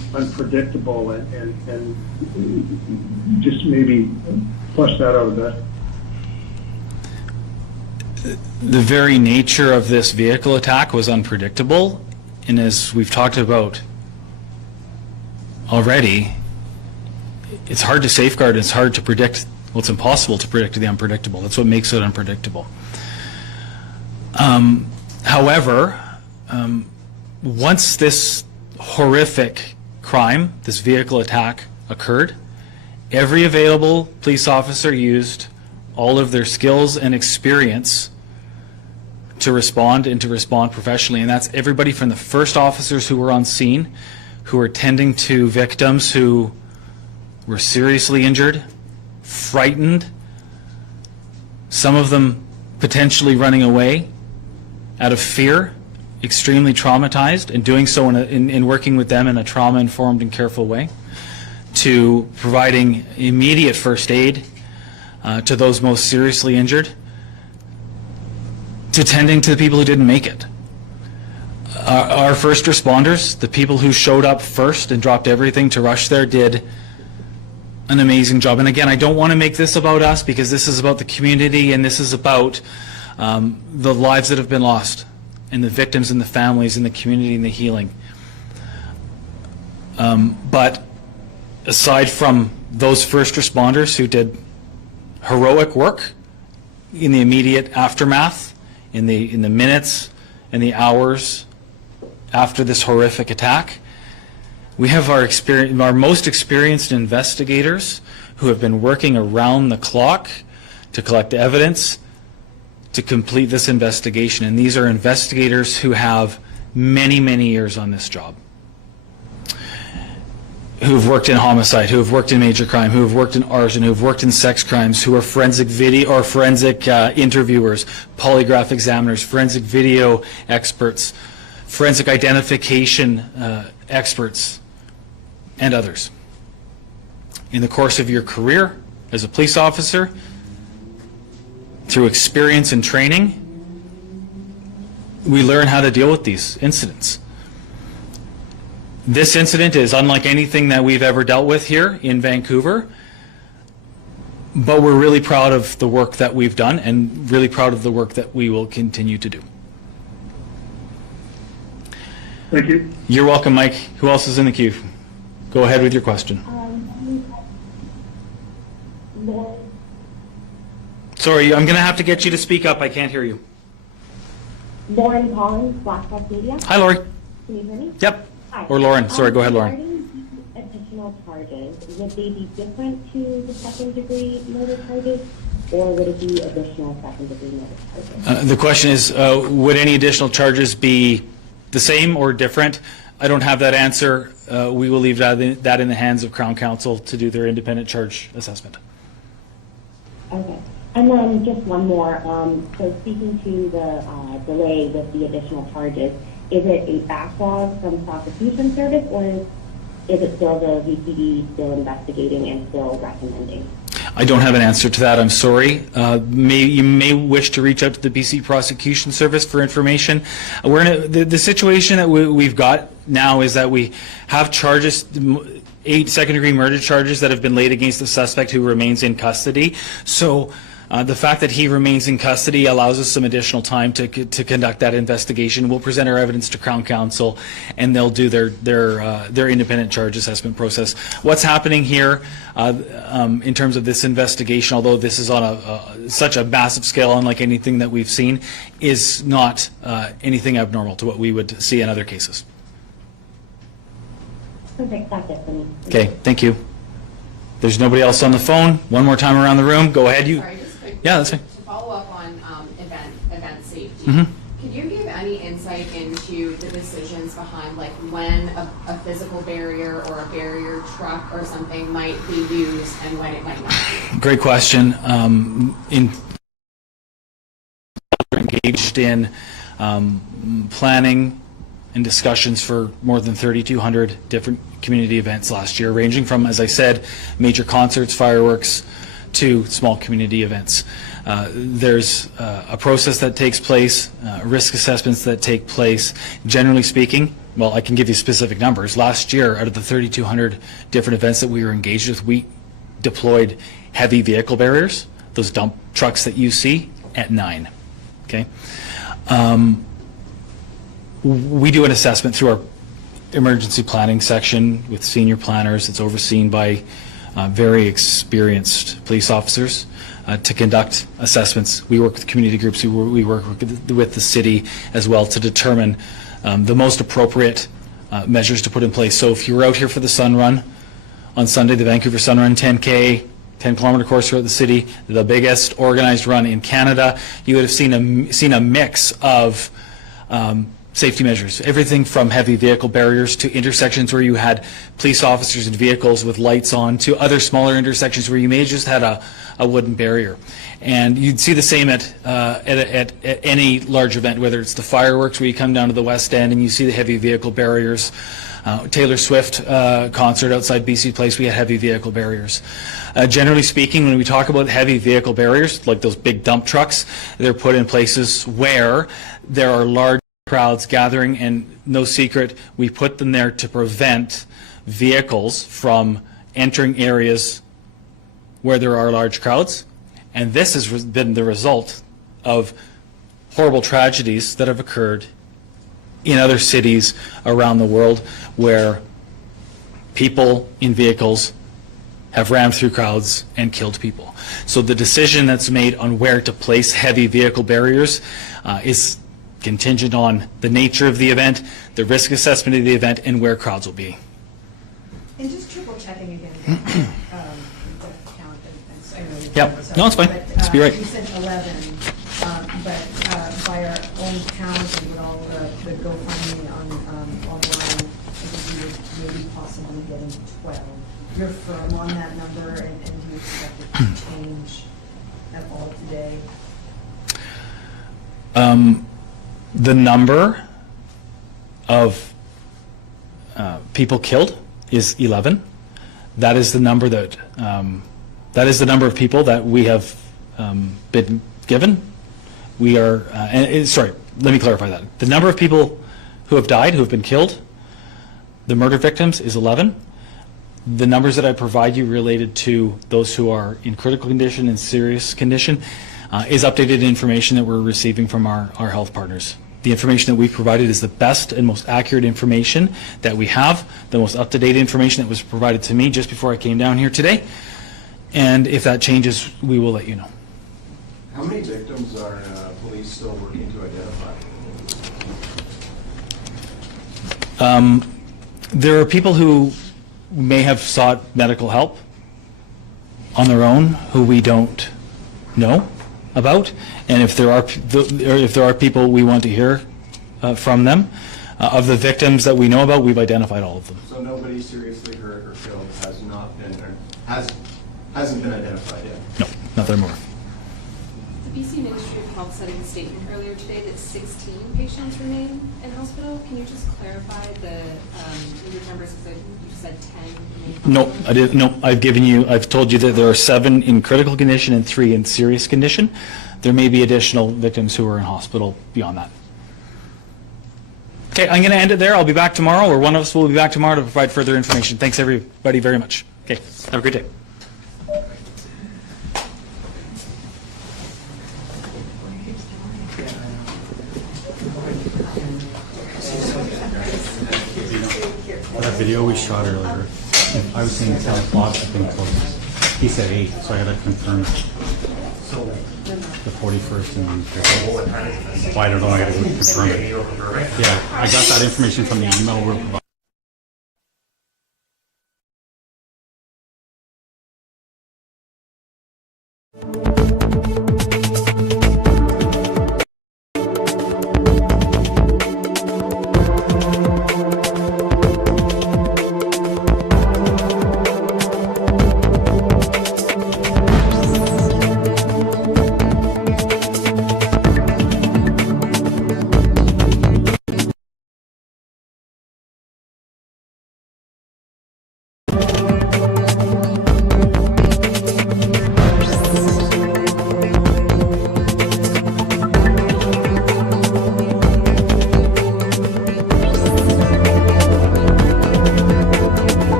unpredictable and just maybe flush that out a bit. The very nature of this vehicle attack was unpredictable, and as we've talked about already, it's hard to safeguard, it's hard to predict, well, it's impossible to predict the unpredictable. That's what makes it unpredictable. However, once this horrific crime, this vehicle attack occurred, every available police officer used all of their skills and experience to respond and to respond professionally. And that's everybody from the first officers who were on scene, who were tending to victims who were seriously injured, frightened, some of them potentially running away out of fear, extremely traumatized, and doing so in working with them in a trauma-informed and careful way, to providing immediate first aid to those most seriously injured, to tending to the people who didn't make it. Our first responders, the people who showed up first and dropped everything to rush there, did an amazing job. And again, I don't want to make this about us, because this is about the community, and this is about the lives that have been lost, and the victims and the families and the community and the healing. But aside from those first responders who did heroic work in the immediate aftermath, in the minutes and the hours after this horrific attack, we have our most experienced investigators who have been working around the clock to collect evidence to complete this investigation. And these are investigators who have many, many years on this job, who have worked in homicide, who have worked in major crime, who have worked in arson, who have worked in sex crimes, who are forensic video or forensic interviewers, polygraph examiners, forensic video experts, forensic identification experts, and others. In the course of your career as a police officer, through experience and training, we learn how to deal with these incidents. This incident is unlike anything that we've ever dealt with here in Vancouver, but we're really proud of the work that we've done and really proud of the work that we will continue to do. Thank you. You're welcome, Mike. Who else is in the queue? Go ahead with your question. Lauren, Sorry, I'm going to have to get you to speak up. I can't hear you. Lauren Collins, Black Box Media. Hi, Lori. Can you hear me? Yep. Hi. Or Lauren. Sorry, go ahead, Lauren. Regarding the additional charges, would they be different to the second-degree murder charges, or would it be additional second-degree murder charges? The question is, would any additional charges be the same or different? I don't have that answer. We will leave that in the hands of Crown Counsel to do their independent charge assessment. Okay. And then just one more. So speaking to the delay with the additional charges, is it a backlog from prosecution service, or is it still the VPD still investigating and still recommending? I don't have an answer to that. I'm sorry. You may wish to reach out to the BC Prosecution Service for information. We're in the situation that we've got now is that we have charges, 8 second-degree murder charges that have been laid against the suspect who remains in custody. So the fact that he remains in custody allows us some additional time to conduct that investigation. We'll present our evidence to Crown Counsel, and they'll do their independent charge assessment process. What's happening here in terms of this investigation, although this is on such a massive scale, unlike anything that we've seen, is not anything abnormal to what we would see in other cases. Perfect. That's it for me. Okay, thank you. There's nobody else on the phone. One more time around the room. Go ahead. You. Sorry, just quick. Yeah, that's fine. To follow up on event safety, Mhm. could you give any insight into the decisions behind like when a physical barrier or a barrier truck or something might be used and when it might not be? Great question. Engaged in planning and discussions for more than 3,200 different community events last year, ranging from, as I said, major concerts, fireworks, to small community events. There's a process that takes place, risk assessments that take place. Generally speaking, well, I can give you specific numbers. Last year, out of the 3,200 different events that we were engaged with, we deployed heavy vehicle barriers, those dump trucks that you see, at 9. Okay. We do an assessment through our emergency planning section with senior planners. It's overseen by very experienced police officers to conduct assessments. We work with community groups. We work with the city as well to determine the most appropriate measures to put in place. So if you were out here for the Sun Run on Sunday, the Vancouver Sun Run 10K, 10-kilometer course throughout the city, the biggest organized run in Canada, you would have seen a mix of safety measures, everything from heavy vehicle barriers to intersections where you had police officers and vehicles with lights on to other smaller intersections where you may have just had a wooden barrier. And you'd see the same at any large event, whether it's the fireworks where you come down to the West End and you see the heavy vehicle barriers. Taylor Swift concert outside BC Place, we had heavy vehicle barriers. Generally speaking, when we talk about heavy vehicle barriers, like those big dump trucks, they're put in places where there are large crowds gathering, and no secret, we put them there to prevent vehicles from entering areas where there are large crowds. And this has been the result of horrible tragedies that have occurred in other cities around the world where people in vehicles have rammed through crowds and killed people. So the decision that's made on where to place heavy vehicle barriers is contingent on the nature of the event, the risk assessment of the event, and where crowds will be. And just triple checking again, the count, and I know you- Yep. No, it's fine. But, Let's be right. You said 11, but by our own count and with all the GoFundMe online, I think we would maybe possibly getting 12. You're firm on that number, and do you expect it to change at all today? The number of people killed is 11. That is the number of people that we have been given. We are, sorry, let me clarify that. The number of people who have died, who have been killed, the murder victims, is 11. The numbers that I provide you related to those who are in critical condition and serious condition is updated information that we're receiving from our health partners. The information that we've provided is the best and most accurate information that we have, the most up-to-date information that was provided to me just before I came down here today. And if that changes, we will let you know. How many victims are police still working to identify? There are people who may have sought medical help on their own who we don't know about, and if there are people, we want to hear from them. Of the victims that we know about, we've identified all of them. So nobody seriously hurt or killed has not been, or hasn't been identified yet? No, nothing more. The BC Ministry of Health said in a statement earlier today that 16 patients remain in hospital. Can you just clarify the numbers? Because you said 10. No, I didn't. No, I've told you that there are 7 in critical condition and 3 in serious condition. There may be additional victims who are in hospital beyond that. Okay, I'm going to end it there. I'll be back tomorrow, or one of us will be back tomorrow to provide further information. Thanks, everybody, very much. Okay, have a great day. That video we shot earlier, I was saying 10 o'clock had been closed. He said 8, so I had to confirm the 41st and 30th. Well, I don't know, I got to confirm it. Yeah, I got that information from the email we're providing.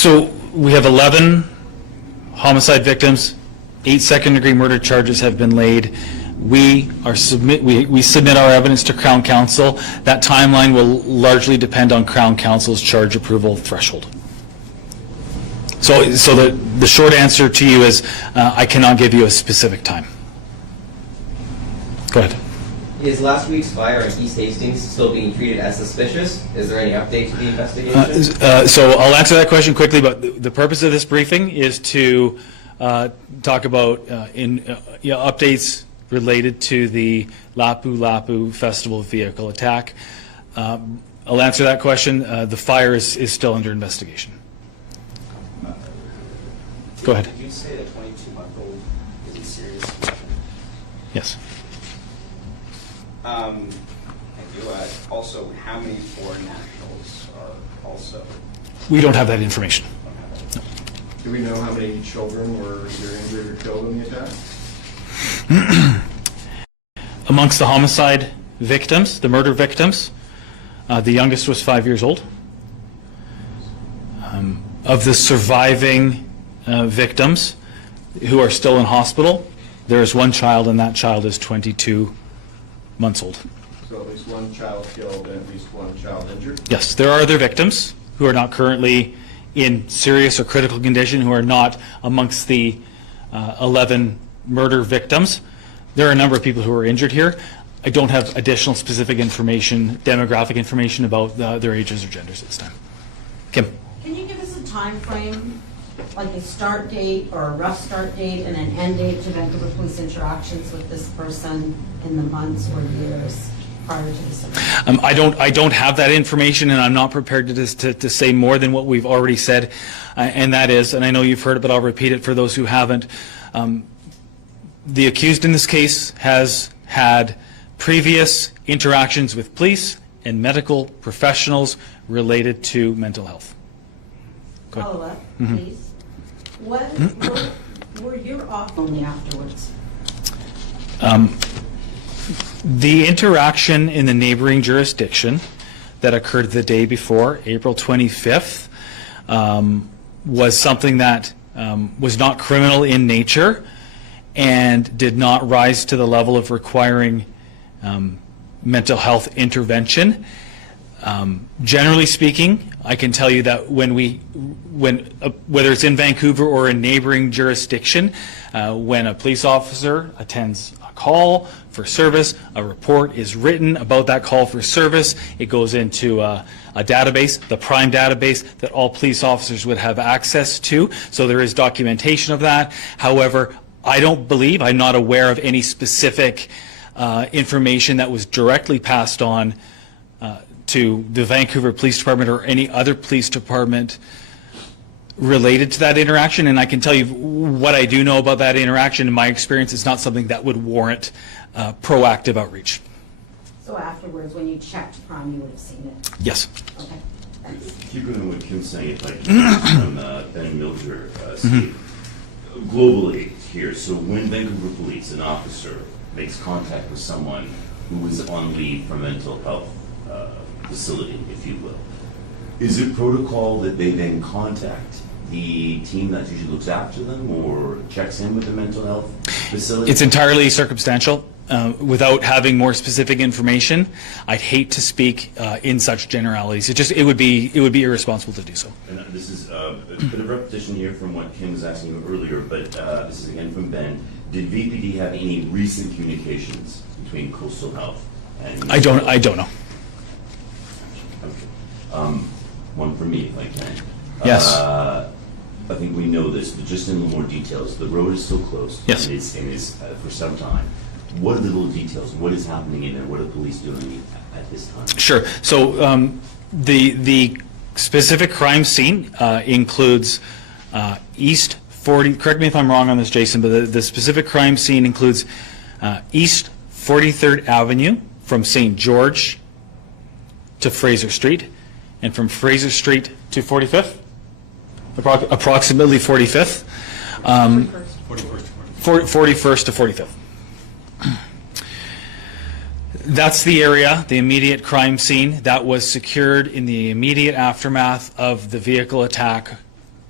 So we have 11 homicide victims, 8 second-degree murder charges have been laid. We submit our evidence to Crown Counsel. That timeline will largely depend on Crown Counsel's charge approval threshold. So the short answer to you is I cannot give you a specific time. Go ahead. Is last week's fire in East Hastings still being treated as suspicious? Is there any update to the investigation? So I'll answer that question quickly, but the purpose of this briefing is to talk about updates related to the Lapu Lapu Festival vehicle attack. I'll answer that question. The fire is still under investigation. Go ahead. Did you say the 22-month-old is in serious condition? Yes. Thank you. Also, how many foreign nationals are also? We don't have that information. Do we know how many children were either injured or killed in the attack? Amongst the homicide victims, the murder victims, the youngest was 5 years old. Of the surviving victims who are still in hospital, there is one child, and that child is 22 months old. So at least one child killed and at least one child injured? Yes, there are other victims who are not currently in serious or critical condition, who are not amongst the 11 murder victims. There are a number of people who are injured here. I don't have additional specific information, demographic information about their ages or genders at this time. Kim? Can you give us a time frame, like a start date or a rough start date and an end date to Vancouver police interactions with this person in the months or years prior to this event? I don't have that information, and I'm not prepared to say more than what we've already said, and that is, and I know you've heard it, but I'll repeat it for those who haven't. The accused in this case has had previous interactions with police and medical professionals related to mental health. Go ahead. Follow up, please. What were your off only afterwards? The interaction in the neighboring jurisdiction that occurred the day before, April 25th, was something that was not criminal in nature and did not rise to the level of requiring mental health intervention. Generally speaking, I can tell you that whether it's in Vancouver or a neighboring jurisdiction, when a police officer attends a call for service, a report is written about that call for service. It goes into a database, the PRIME database, that all police officers would have access to. So there is documentation of that. However, I'm not aware of any specific information that was directly passed on to the Vancouver Police Department or any other police department related to that interaction. And I can tell you what I do know about that interaction. In my experience, it's not something that would warrant proactive outreach. So afterwards, when you checked Prime, you would have seen it? Yes. Okay, thanks. Keeping on what Kim's saying, if I can, from Ben Milger, Steve, globally here, so when Vancouver Police, an officer, makes contact with someone who is on leave from mental health facility, if you will, is it protocol that they then contact the team that usually looks after them or checks in with the mental health facility? It's entirely circumstantial. Without having more specific information, I'd hate to speak in such generalities. It would be irresponsible to do so. And this is a bit of repetition here from what Kim was asking you earlier, but this is again from Ben. Did VPD have any recent communications between Coastal Health and? I don't know. Okay. One for me, if I can. Yes. I think we know this, but just in a little more details. The road is still closed. Yes. And is for some time. What are the little details? What is happening in there? What are the police doing at this time? Sure. So the specific crime scene includes East 40. Correct me if I'm wrong on this, Jason, but the specific crime scene includes East 43rd Avenue from St. George to Fraser Street, and from Fraser Street to 45th, approximately 45th. 41st to 45th. That's the area, the immediate crime scene that was secured in the immediate aftermath of the vehicle attack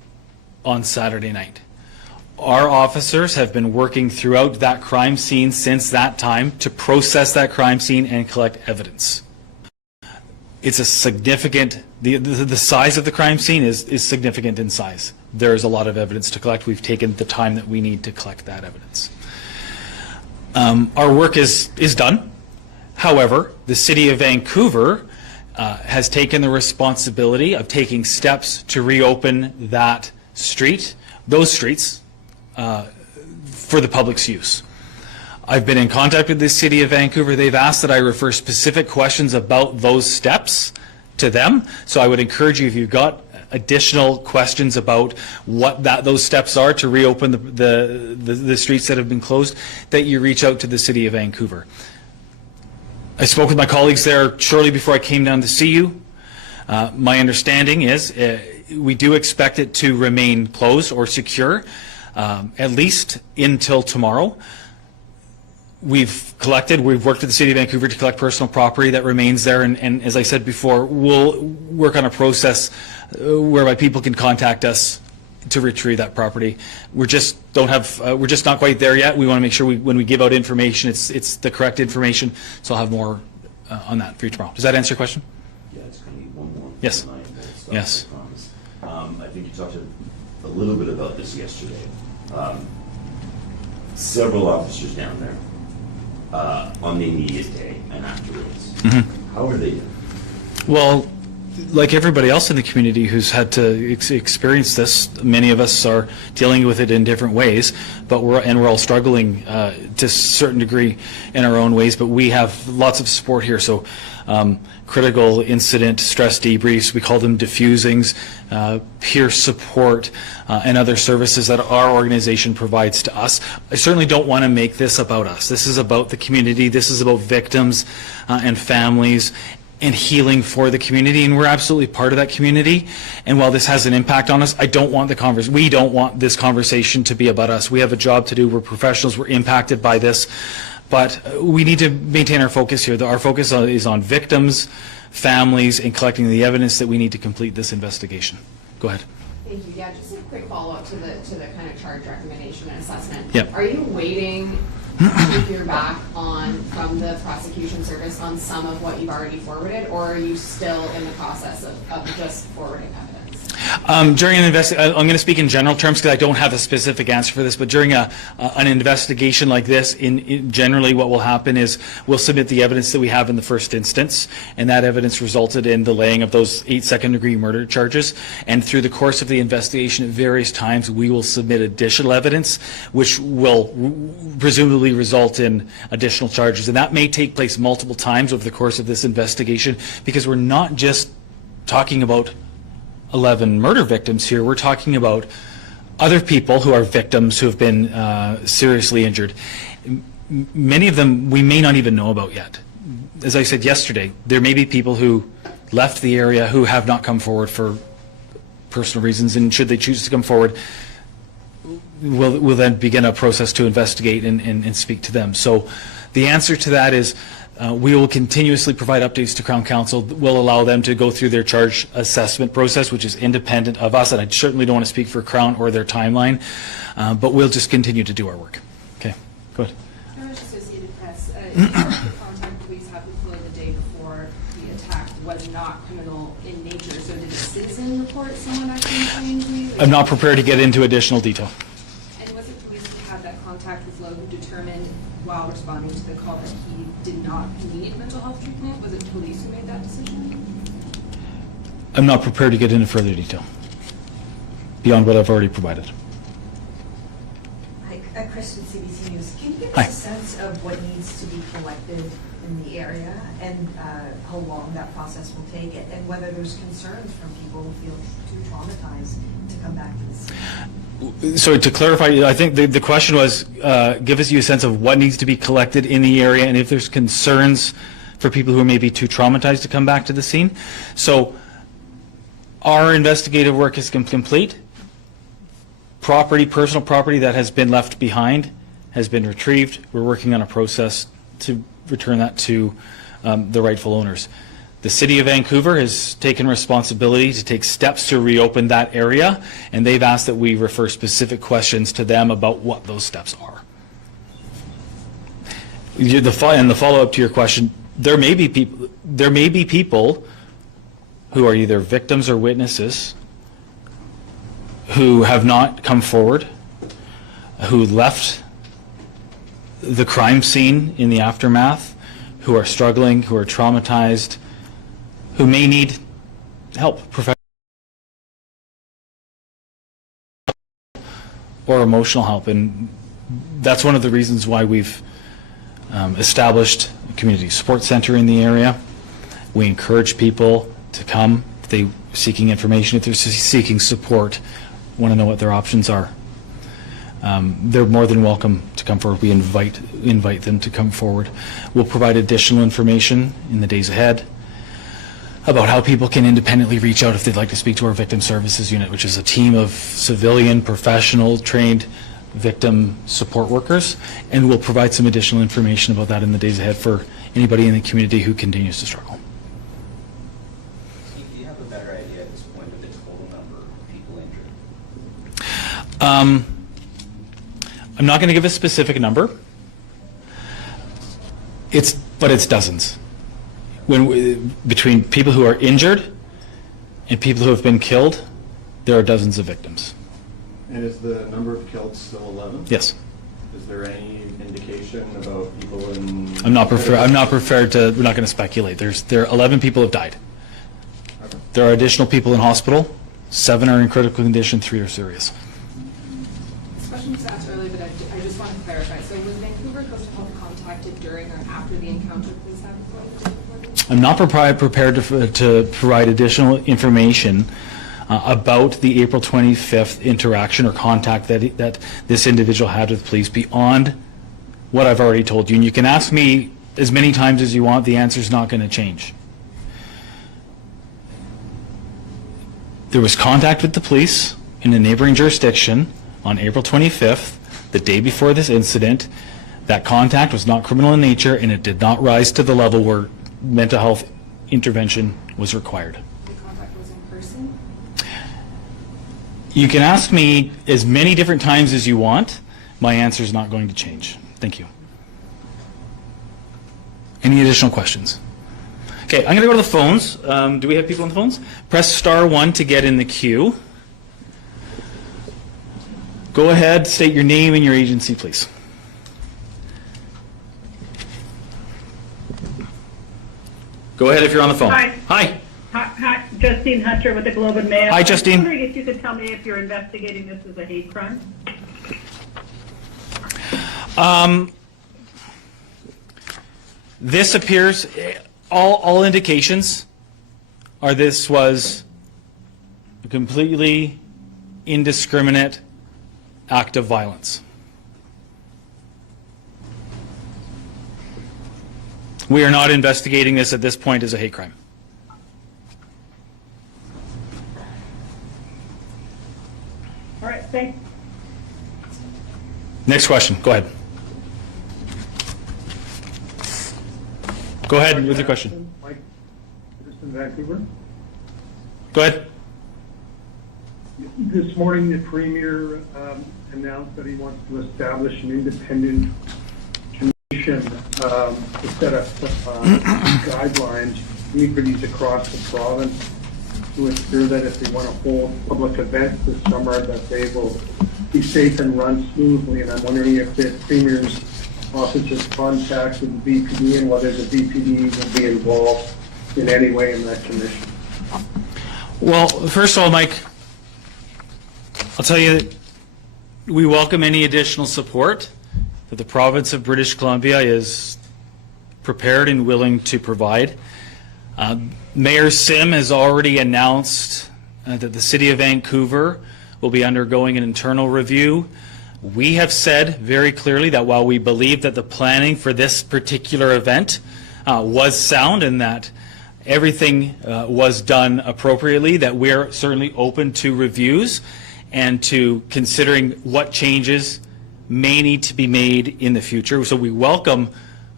on Saturday night. Our officers have been working throughout that crime scene since that time to process that crime scene and collect evidence. It's a significant, the size of the crime scene is significant in size. There's a lot of evidence to collect. We've taken the time that we need to collect that evidence. Our work is done. However, the City of Vancouver has taken the responsibility of taking steps to reopen that street, those streets, for the public's use. I've been in contact with the City of Vancouver. They've asked that I refer specific questions about those steps to them. So I would encourage you, if you've got additional questions about what those steps are to reopen the streets that have been closed, that you reach out to the City of Vancouver. I spoke with my colleagues there shortly before I came down to see you. My understanding is we do expect it to remain closed or secure at least until tomorrow. We've worked with the City of Vancouver to collect personal property that remains there, and as I said before, we'll work on a process whereby people can contact us to retrieve that property. We're just not quite there yet. We want to make sure when we give out information, it's the correct information. So I'll have more on that for you tomorrow. Does that answer your question? Yeah, it's going to be one more. Yes. Tonight, Yes. I promise. I think you talked a little bit about this yesterday. Several officers down there on the immediate day and afterwards. Mm-hmm. How are they doing? Well, like everybody else in the community who's had to experience this, many of us are dealing with it in different ways, but we're all struggling to a certain degree in our own ways, but we have lots of support here. So critical incident stress debriefs, we call them diffusings, peer support, and other services that our organization provides to us. I certainly don't want to make this about us. This is about the community. This is about victims and families and healing for the community, and we're absolutely part of that community. And while this has an impact on us, we don't want this conversation to be about us. We have a job to do. We're professionals. We're impacted by this, but we need to maintain our focus here. Our focus is on victims, families, and collecting the evidence that we need to complete this investigation. Go ahead. Thank you. Yeah, just a quick follow-up to the kind of charge recommendation and assessment. Yep. Are you waiting to hear back from the prosecution service on some of what you've already forwarded, or are you still in the process of just forwarding evidence? During an investigation, I'm going to speak in general terms because I don't have a specific answer for this, but during an investigation like this, generally what will happen is we'll submit the evidence that we have in the first instance, and that evidence resulted in the laying of those 8 second-degree murder charges. And through the course of the investigation, at various times, we will submit additional evidence, which will presumably result in additional charges. And that may take place multiple times over the course of this investigation, because we're not just talking about 11 murder victims here. We're talking about other people who are victims who have been seriously injured. Many of them we may not even know about yet. As I said yesterday, there may be people who left the area who have not come forward for personal reasons, and should they choose to come forward, we'll then begin a process to investigate and speak to them. So the answer to that is we will continuously provide updates to Crown Counsel. We'll allow them to go through their charge assessment process, which is independent of us, and I certainly don't want to speak for Crown or their timeline, but we'll just continue to do our work. Okay, go ahead. Associated Press, the contact police have deployed the day before the attack was not criminal in nature, so did a citizen report someone actually claimed you? I'm not prepared to get into additional detail. And was it police who had that contact with Lowe who determined while responding to the call that he did not need mental health treatment? Was it police who made that decision? I'm not prepared to get into further detail beyond what I've already provided. Hi, Kristen, CBC News. Can you give Hi. us a sense of what needs to be collected in the area and how long that process will take, and whether there's concerns from people who feel too traumatized to come back to the scene? So to clarify, I think the question was, give us you a sense of what needs to be collected in the area and if there's concerns for people who may be too traumatized to come back to the scene. So our investigative work is complete. Personal property that has been left behind has been retrieved. We're working on a process to return that to the rightful owners. The City of Vancouver has taken responsibility to take steps to reopen that area, and they've asked that we refer specific questions to them about what those steps are. And the follow-up to your question, there may be people who are either victims or witnesses who have not come forward, who left the crime scene in the aftermath, who are struggling, who are traumatized, who may need help, professional or emotional help. And that's one of the reasons why we've established a community support center in the area. We encourage people to come if they're seeking information, if they're seeking support, want to know what their options are. They're more than welcome to come forward. We invite them to come forward. We'll provide additional information in the days ahead about how people can independently reach out if they'd like to speak to our Victim Services Unit, which is a team of civilian, professional, trained victim support workers, and we'll provide some additional information about that in the days ahead for anybody in the community who continues to struggle. Steve, do you have a better idea at this point of the total number of people injured? I'm not going to give a specific number. But it's dozens. Between people who are injured and people who have been killed, there are dozens of victims. And is the number of killed still 11? Yes. Is there any indication about people in... I'm not prepared to, we're not going to speculate. There are 11 people have died. Okay. There are additional people in hospital. 7 are in critical condition, 3 are serious. This question was asked earlier, but I just want to clarify. So was Vancouver Coastal Health contacted during or after the encounter police had before the day before? I'm not prepared to provide additional information about the April 25th interaction or contact that this individual had with police beyond what I've already told you. And you can ask me as many times as you want, the answer's not going to change. There was contact with the police in a neighboring jurisdiction on April 25th, the day before this incident. That contact was not criminal in nature, and it did not rise to the level where mental health intervention was required. The contact was in person? You can ask me as many different times as you want. My answer is not going to change. Thank you. Any additional questions? Okay, I'm going to go to the phones. Do we have people on the phones? Press *1 to get in the queue. Go ahead, state your name and your agency, please. Go ahead if you're on the phone. Hi. Hi. Hi, Justine Hunter with the Globe and Mail. Hi, Justine. I was wondering if you could tell me if you're investigating this as a hate crime. This appears, all indications are this was a completely indiscriminate act of violence. We are not investigating this at this point as a hate crime. All right, thanks. Next question, go ahead. Go ahead with your question. Mike, just in Vancouver. Go ahead. This morning, the Premier announced that he wants to establish an independent commission to set up guidelines, communities across the province to ensure that if they want to hold public events this summer, that they will be safe and run smoothly. And I'm wondering if the Premier's office has contacted the VPD and whether the VPD will be involved in any way in that commission. Well, first of all, Mike, I'll tell you that we welcome any additional support that the province of British Columbia is prepared and willing to provide. Mayor Sim has already announced that the City of Vancouver will be undergoing an internal review. We have said very clearly that while we believe that the planning for this particular event was sound and that everything was done appropriately, that we're certainly open to reviews and to considering what changes may need to be made in the future. So we welcome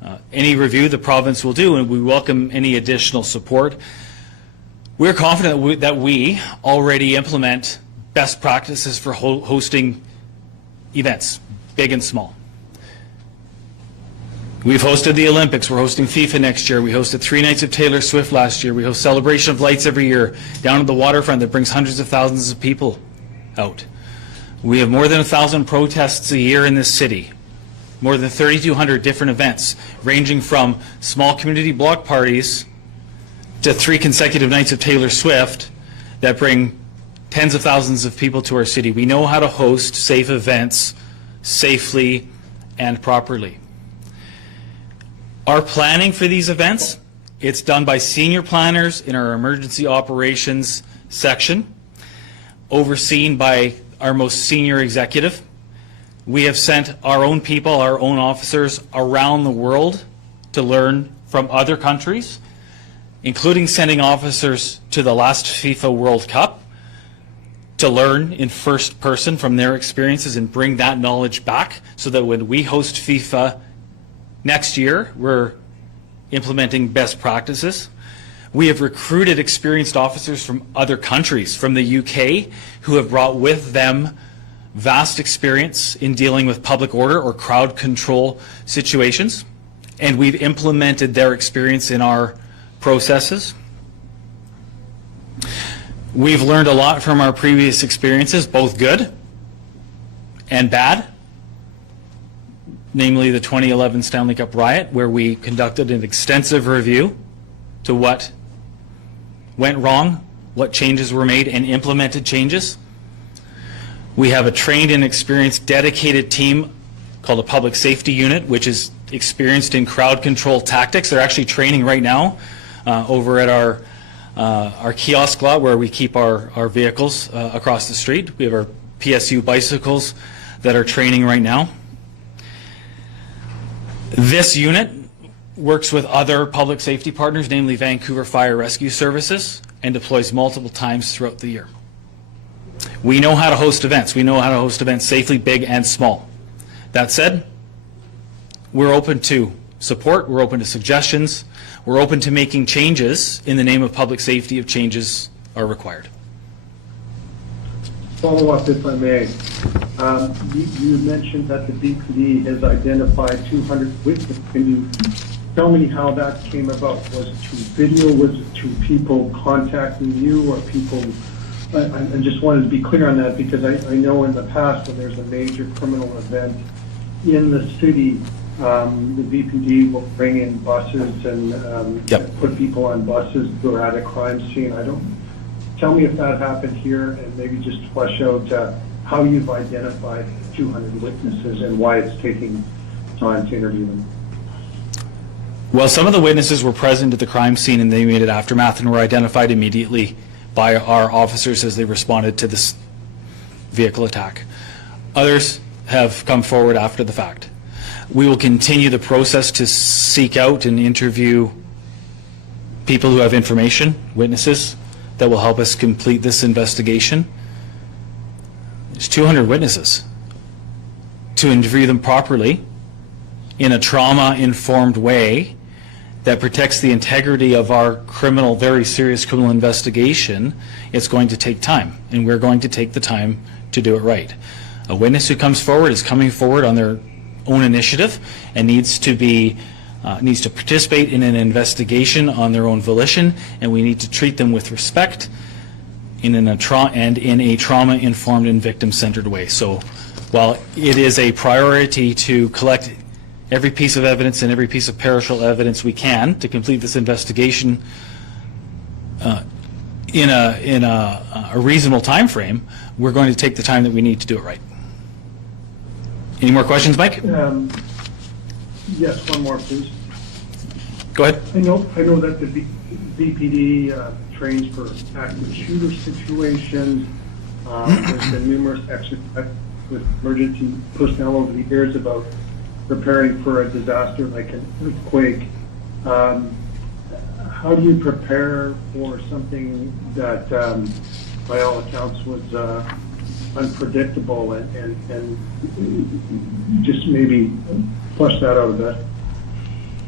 Any review the province will do, and we welcome any additional support. We're confident that we already implement best practices for hosting events, big and small. We've hosted the Olympics. We're hosting FIFA next year. We hosted 3 nights of Taylor Swift last year. We host Celebration of Lights every year down at the waterfront that brings hundreds of thousands of people out. We have more than 1,000 protests a year in this city, more than 3,200 different events, ranging from small community block parties to 3 consecutive nights of Taylor Swift that bring tens of thousands of people to our city. We know how to host safe events safely and properly. Our planning for these events, it's done by senior planners in our emergency operations section, overseen by our most senior executive. We have sent our own people, our own officers around the world to learn from other countries, including sending officers to the last FIFA World Cup to learn in first person from their experiences and bring that knowledge back so that when we host FIFA next year, we're implementing best practices. We have recruited experienced officers from other countries, from the UK, who have brought with them vast experience in dealing with public order or crowd control situations, and we've implemented their experience in our processes. We've learned a lot from our previous experiences, both good and bad, namely the 2011 Stanley Cup riot, where we conducted an extensive review to what went wrong, what changes were made, and implemented changes. We have a trained and experienced dedicated team called a public safety unit, which is experienced in crowd control tactics. They're actually training right now over at our kiosk lot where we keep our vehicles across the street. We have our PSU bicycles that are training right now. This unit works with other public safety partners, namely Vancouver Fire Rescue Services, and deploys multiple times throughout the year. We know how to host events. We know how to host events safely, big and small. That said, we're open to support, we're open to suggestions, we're open to making changes in the name of public safety if changes are required. Follow up, if I may. You mentioned that the BPD has identified 200 witnesses. Can you tell me how that came about? Was it through video? Was it through people contacting you or people? I just wanted to be clear on that because I know in the past when there's a major criminal event in the city, the BPD will bring in buses and put people on buses who are at a crime scene. Tell me if that happened here and maybe just flesh out how you've identified 200 witnesses and why it's taking time to interview them. Well, some of the witnesses were present at the crime scene in the immediate aftermath and were identified immediately by our officers as they responded to this vehicle attack. Others have come forward after the fact. We will continue the process to seek out and interview people who have information, witnesses, that will help us complete this investigation. There's 200 witnesses. To interview them properly in a trauma-informed way that protects the integrity of our criminal, very serious criminal investigation, it's going to take time, and we're going to take the time to do it right. A witness who comes forward is coming forward on their own initiative and needs to participate in an investigation on their own volition, and we need to treat them with respect in a trauma-informed and victim-centered way. So while it is a priority to collect every piece of evidence and every piece of perishable evidence we can to complete this investigation in a reasonable time frame, we're going to take the time that we need to do it right. Any more questions, Mike? Yes, one more, please. Go ahead. I know that the BPD trains for active shooter situations. There's been numerous exercises with emergency personnel over the years about preparing for a disaster like an earthquake. How do you prepare for something that, by all accounts, was unpredictable and just maybe flush that out a bit?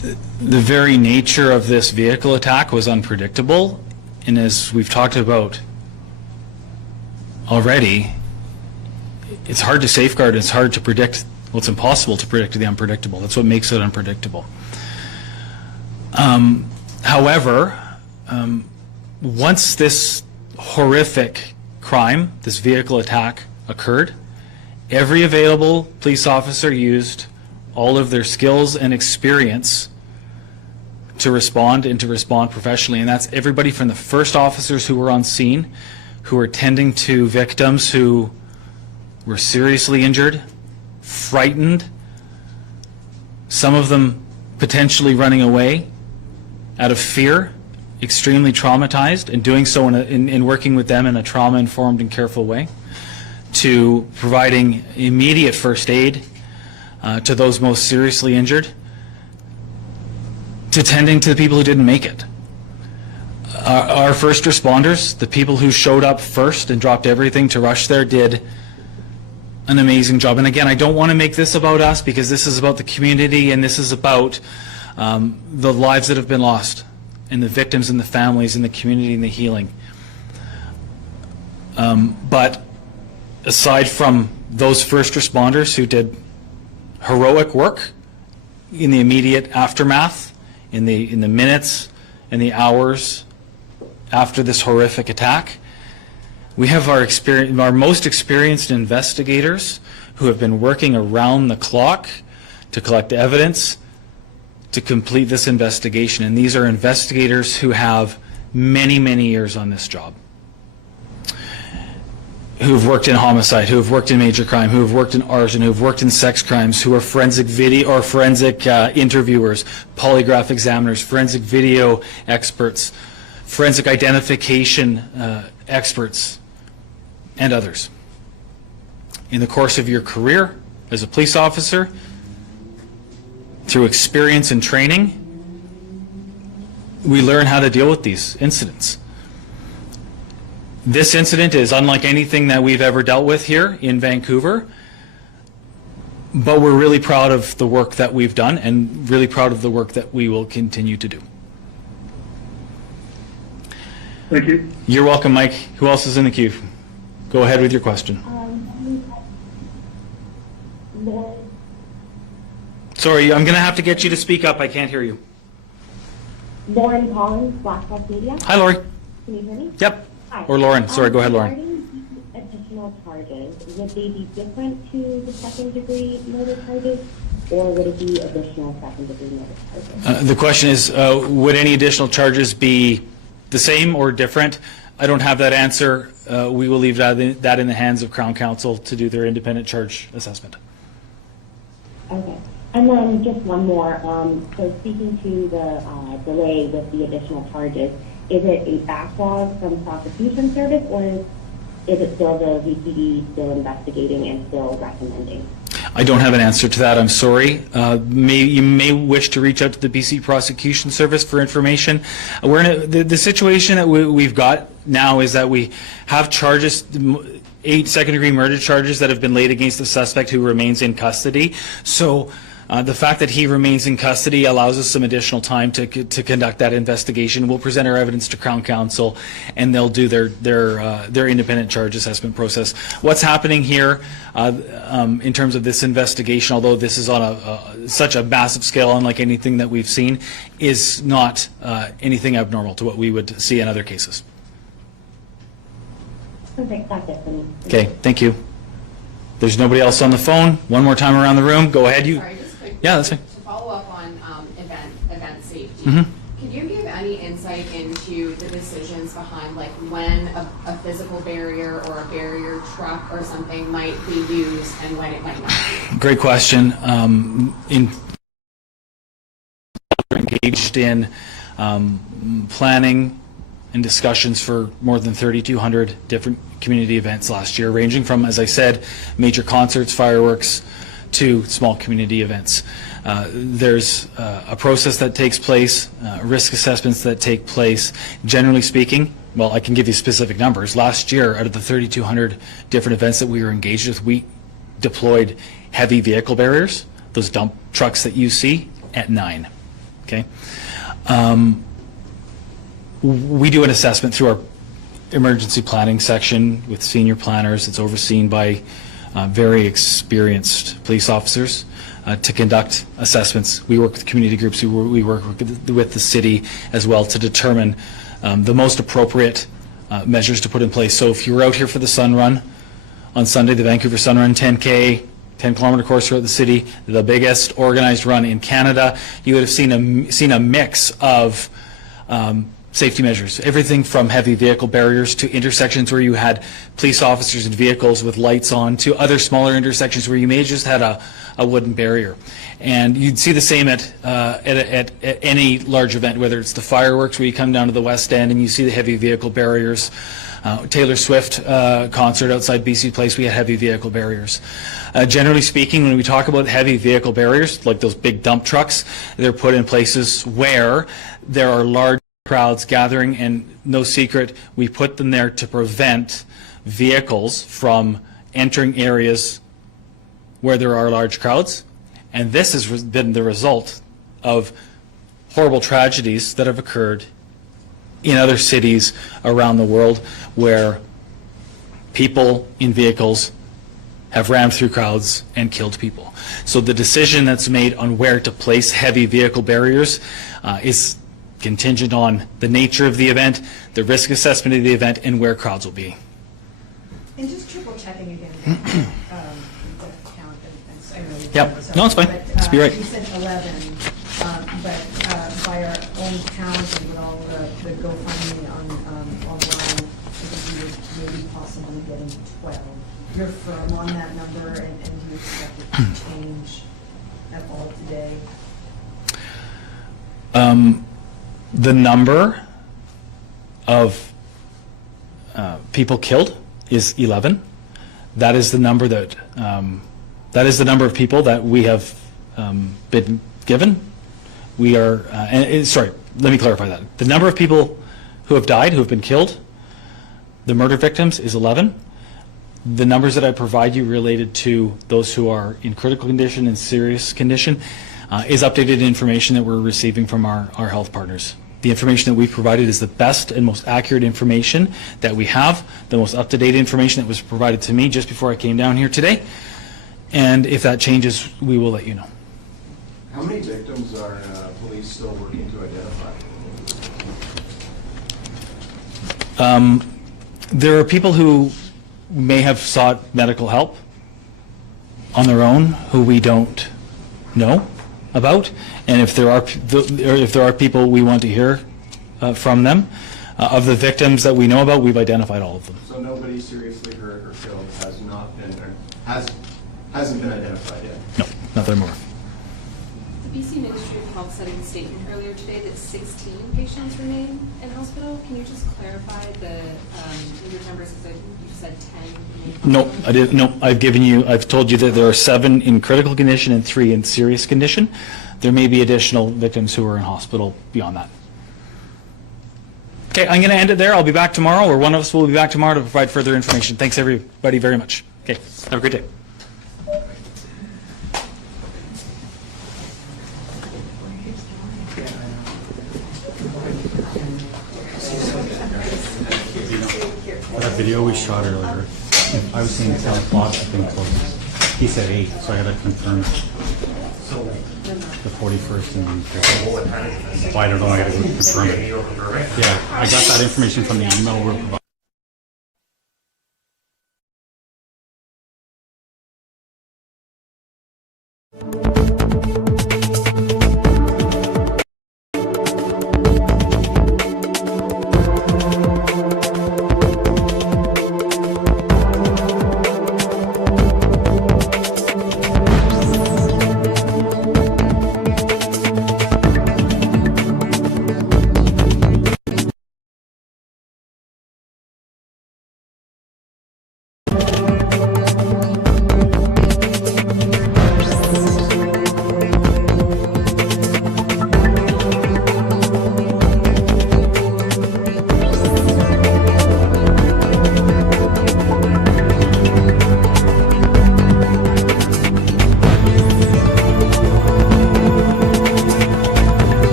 the very nature of this vehicle attack was unpredictable, and as we've talked about already, it's hard to safeguard, it's hard to predict, well, it's impossible to predict the unpredictable. That's what makes it unpredictable. However, once this horrific crime, this vehicle attack occurred, every available police officer used all of their skills and experience to respond and to respond professionally. And that's everybody from the first officers who were on scene, who were tending to victims who were seriously injured, frightened, some of them potentially running away out of fear, extremely traumatized, and doing so in working with them in a trauma-informed and careful way, to providing immediate first aid to those most seriously injured, to tending to the people who didn't make it. Our first responders, the people who showed up first and dropped everything to rush there, did an amazing job. And again, I don't want to make this about us, because this is about the community, and this is about the lives that have been lost, and the victims and the families and the community and the healing. But aside from those first responders who did heroic work in the immediate aftermath, in the minutes and the hours after this horrific attack, we have our most experienced investigators who have been working around the clock to collect evidence to complete this investigation. And these are investigators who have many, many years on this job, who have worked in homicide, who have worked in major crime, who have worked in arson, who have worked in sex crimes, who are forensic video or forensic interviewers, polygraph examiners, forensic video experts, forensic identification experts, and others. In the course of your career as a police officer, through experience and training, we learn how to deal with these incidents. This incident is unlike anything that we've ever dealt with here in Vancouver, but we're really proud of the work that we've done, and really proud of the work that we will continue to do. Thank you. You're welcome, Mike. Who else is in the queue? Go ahead with your question. Lauren, Sorry, I'm going to have to get you to speak up. I can't hear you. Lauren Collins, Black Hawk Media. Hi, Lori. Can you hear me? Yep. Hi. Or Lauren. Sorry, go ahead, Lauren. Regarding the additional charges, would they be different to the second-degree murder charges, or would it be additional second-degree murder charges? The question is, would any additional charges be the same or different? I don't have that answer. We will leave that in the hands of Crown Counsel to do their independent charge assessment. Okay. And then just one more. So speaking to the delay with the additional charges, is it a backlog from prosecution service, or is it still the VPD still investigating and still recommending? I don't have an answer to that. I'm sorry. You may wish to reach out to the BC Prosecution Service for information. We're in the situation that we've got now is that we have charges, 8 second-degree murder charges that have been laid against the suspect who remains in custody. So the fact that he remains in custody allows us some additional time to conduct that investigation. We'll present our evidence to Crown Counsel, and they'll do their independent charge assessment process. What's happening here in terms of this investigation, although this is on such a massive scale, unlike anything that we've seen, is not anything abnormal to what we would see in other cases. Perfect. That's it for me. Okay, thank you. There's nobody else on the phone. One more time around the room. Go ahead. Sorry, just quickly. Yeah, that's fine. To follow up on event safety. Mhm. Could you give any insight into the decisions behind like when a physical barrier or a barrier truck or something might be used and when it might not be? Great question. Engaged in planning and discussions for more than 3,200 different community events last year, ranging from, as I said, major concerts, fireworks, to small community events. There's a process that takes place, risk assessments that take place. Generally speaking, well, I can give you specific numbers. Last year, out of the 3,200 different events that we were engaged with, we deployed heavy vehicle barriers, those dump trucks that you see, at 9. Okay. We do an assessment through our emergency planning section with senior planners. It's overseen by very experienced police officers to conduct assessments. We work with community groups. We work with the city as well to determine the most appropriate measures to put in place. So if you were out here for the Sun Run on Sunday, the Vancouver Sun Run 10K, 10-kilometer course throughout the city, the biggest organized run in Canada, you would have seen a mix of safety measures, everything from heavy vehicle barriers to intersections where you had police officers and vehicles with lights on to other smaller intersections where you may have just had a wooden barrier. And you'd see the same at any large event, whether it's the fireworks where you come down to the West End and you see the heavy vehicle barriers. Taylor Swift concert outside BC Place, we had heavy vehicle barriers. Generally speaking, when we talk about heavy vehicle barriers, like those big dump trucks, they're put in places where there are large crowds gathering, and no secret, we put them there to prevent vehicles from entering areas where there are large crowds. And this has been the result of horrible tragedies that have occurred in other cities around the world where people in vehicles have rammed through crowds and killed people. So the decision that's made on where to place heavy vehicle barriers is contingent on the nature of the event, the risk assessment of the event, and where crowds will be. And just triple checking again, the count, and I know you. Yep. No, it's fine. But, Let's be right. You said 11, but by our own count and with all the GoFundMe online, I think we would maybe possibly getting to 12. You're firm on that number, and do you expect it to change at all today? The number of people killed is 11. That is the number that of people that we have been given. We are sorry. Let me clarify that. The number of people who have died, who have been killed, the murder victims, is 11. The numbers that I provide you related to those who are in critical condition and serious condition is updated information that we're receiving from our health partners. The information that we provided is the best and most accurate information that we have, the most up-to-date information that was provided to me just before I came down here today. And if that changes, we will let you know. How many victims are police still working to identify? There are people who may have sought medical help on their own who we don't know about, and if there are people, we want to hear from them. Of the victims that we know about, we've identified all of them. So nobody seriously hurt or killed has not been, or hasn't been identified yet? No, not that I'm aware of. The BC Ministry of Health said in a statement earlier today that 16 patients remain in hospital. Can you just clarify the numbers? Because you said 10. No, I didn't. No, I've told you that there are 7 in critical condition and 3 in serious condition. There may be additional victims who are in hospital beyond that. Okay, I'm going to end it there. I'll be back tomorrow, or one of us will be back tomorrow to provide further information. Thanks, everybody, very much. Okay, have a great day. That video we shot earlier, I was saying 10 o'clock had been closed. He said 8, so I got to confirm the 41st and well, I don't know, I got to go confirm it. Yeah, I got that information from the email we're providing.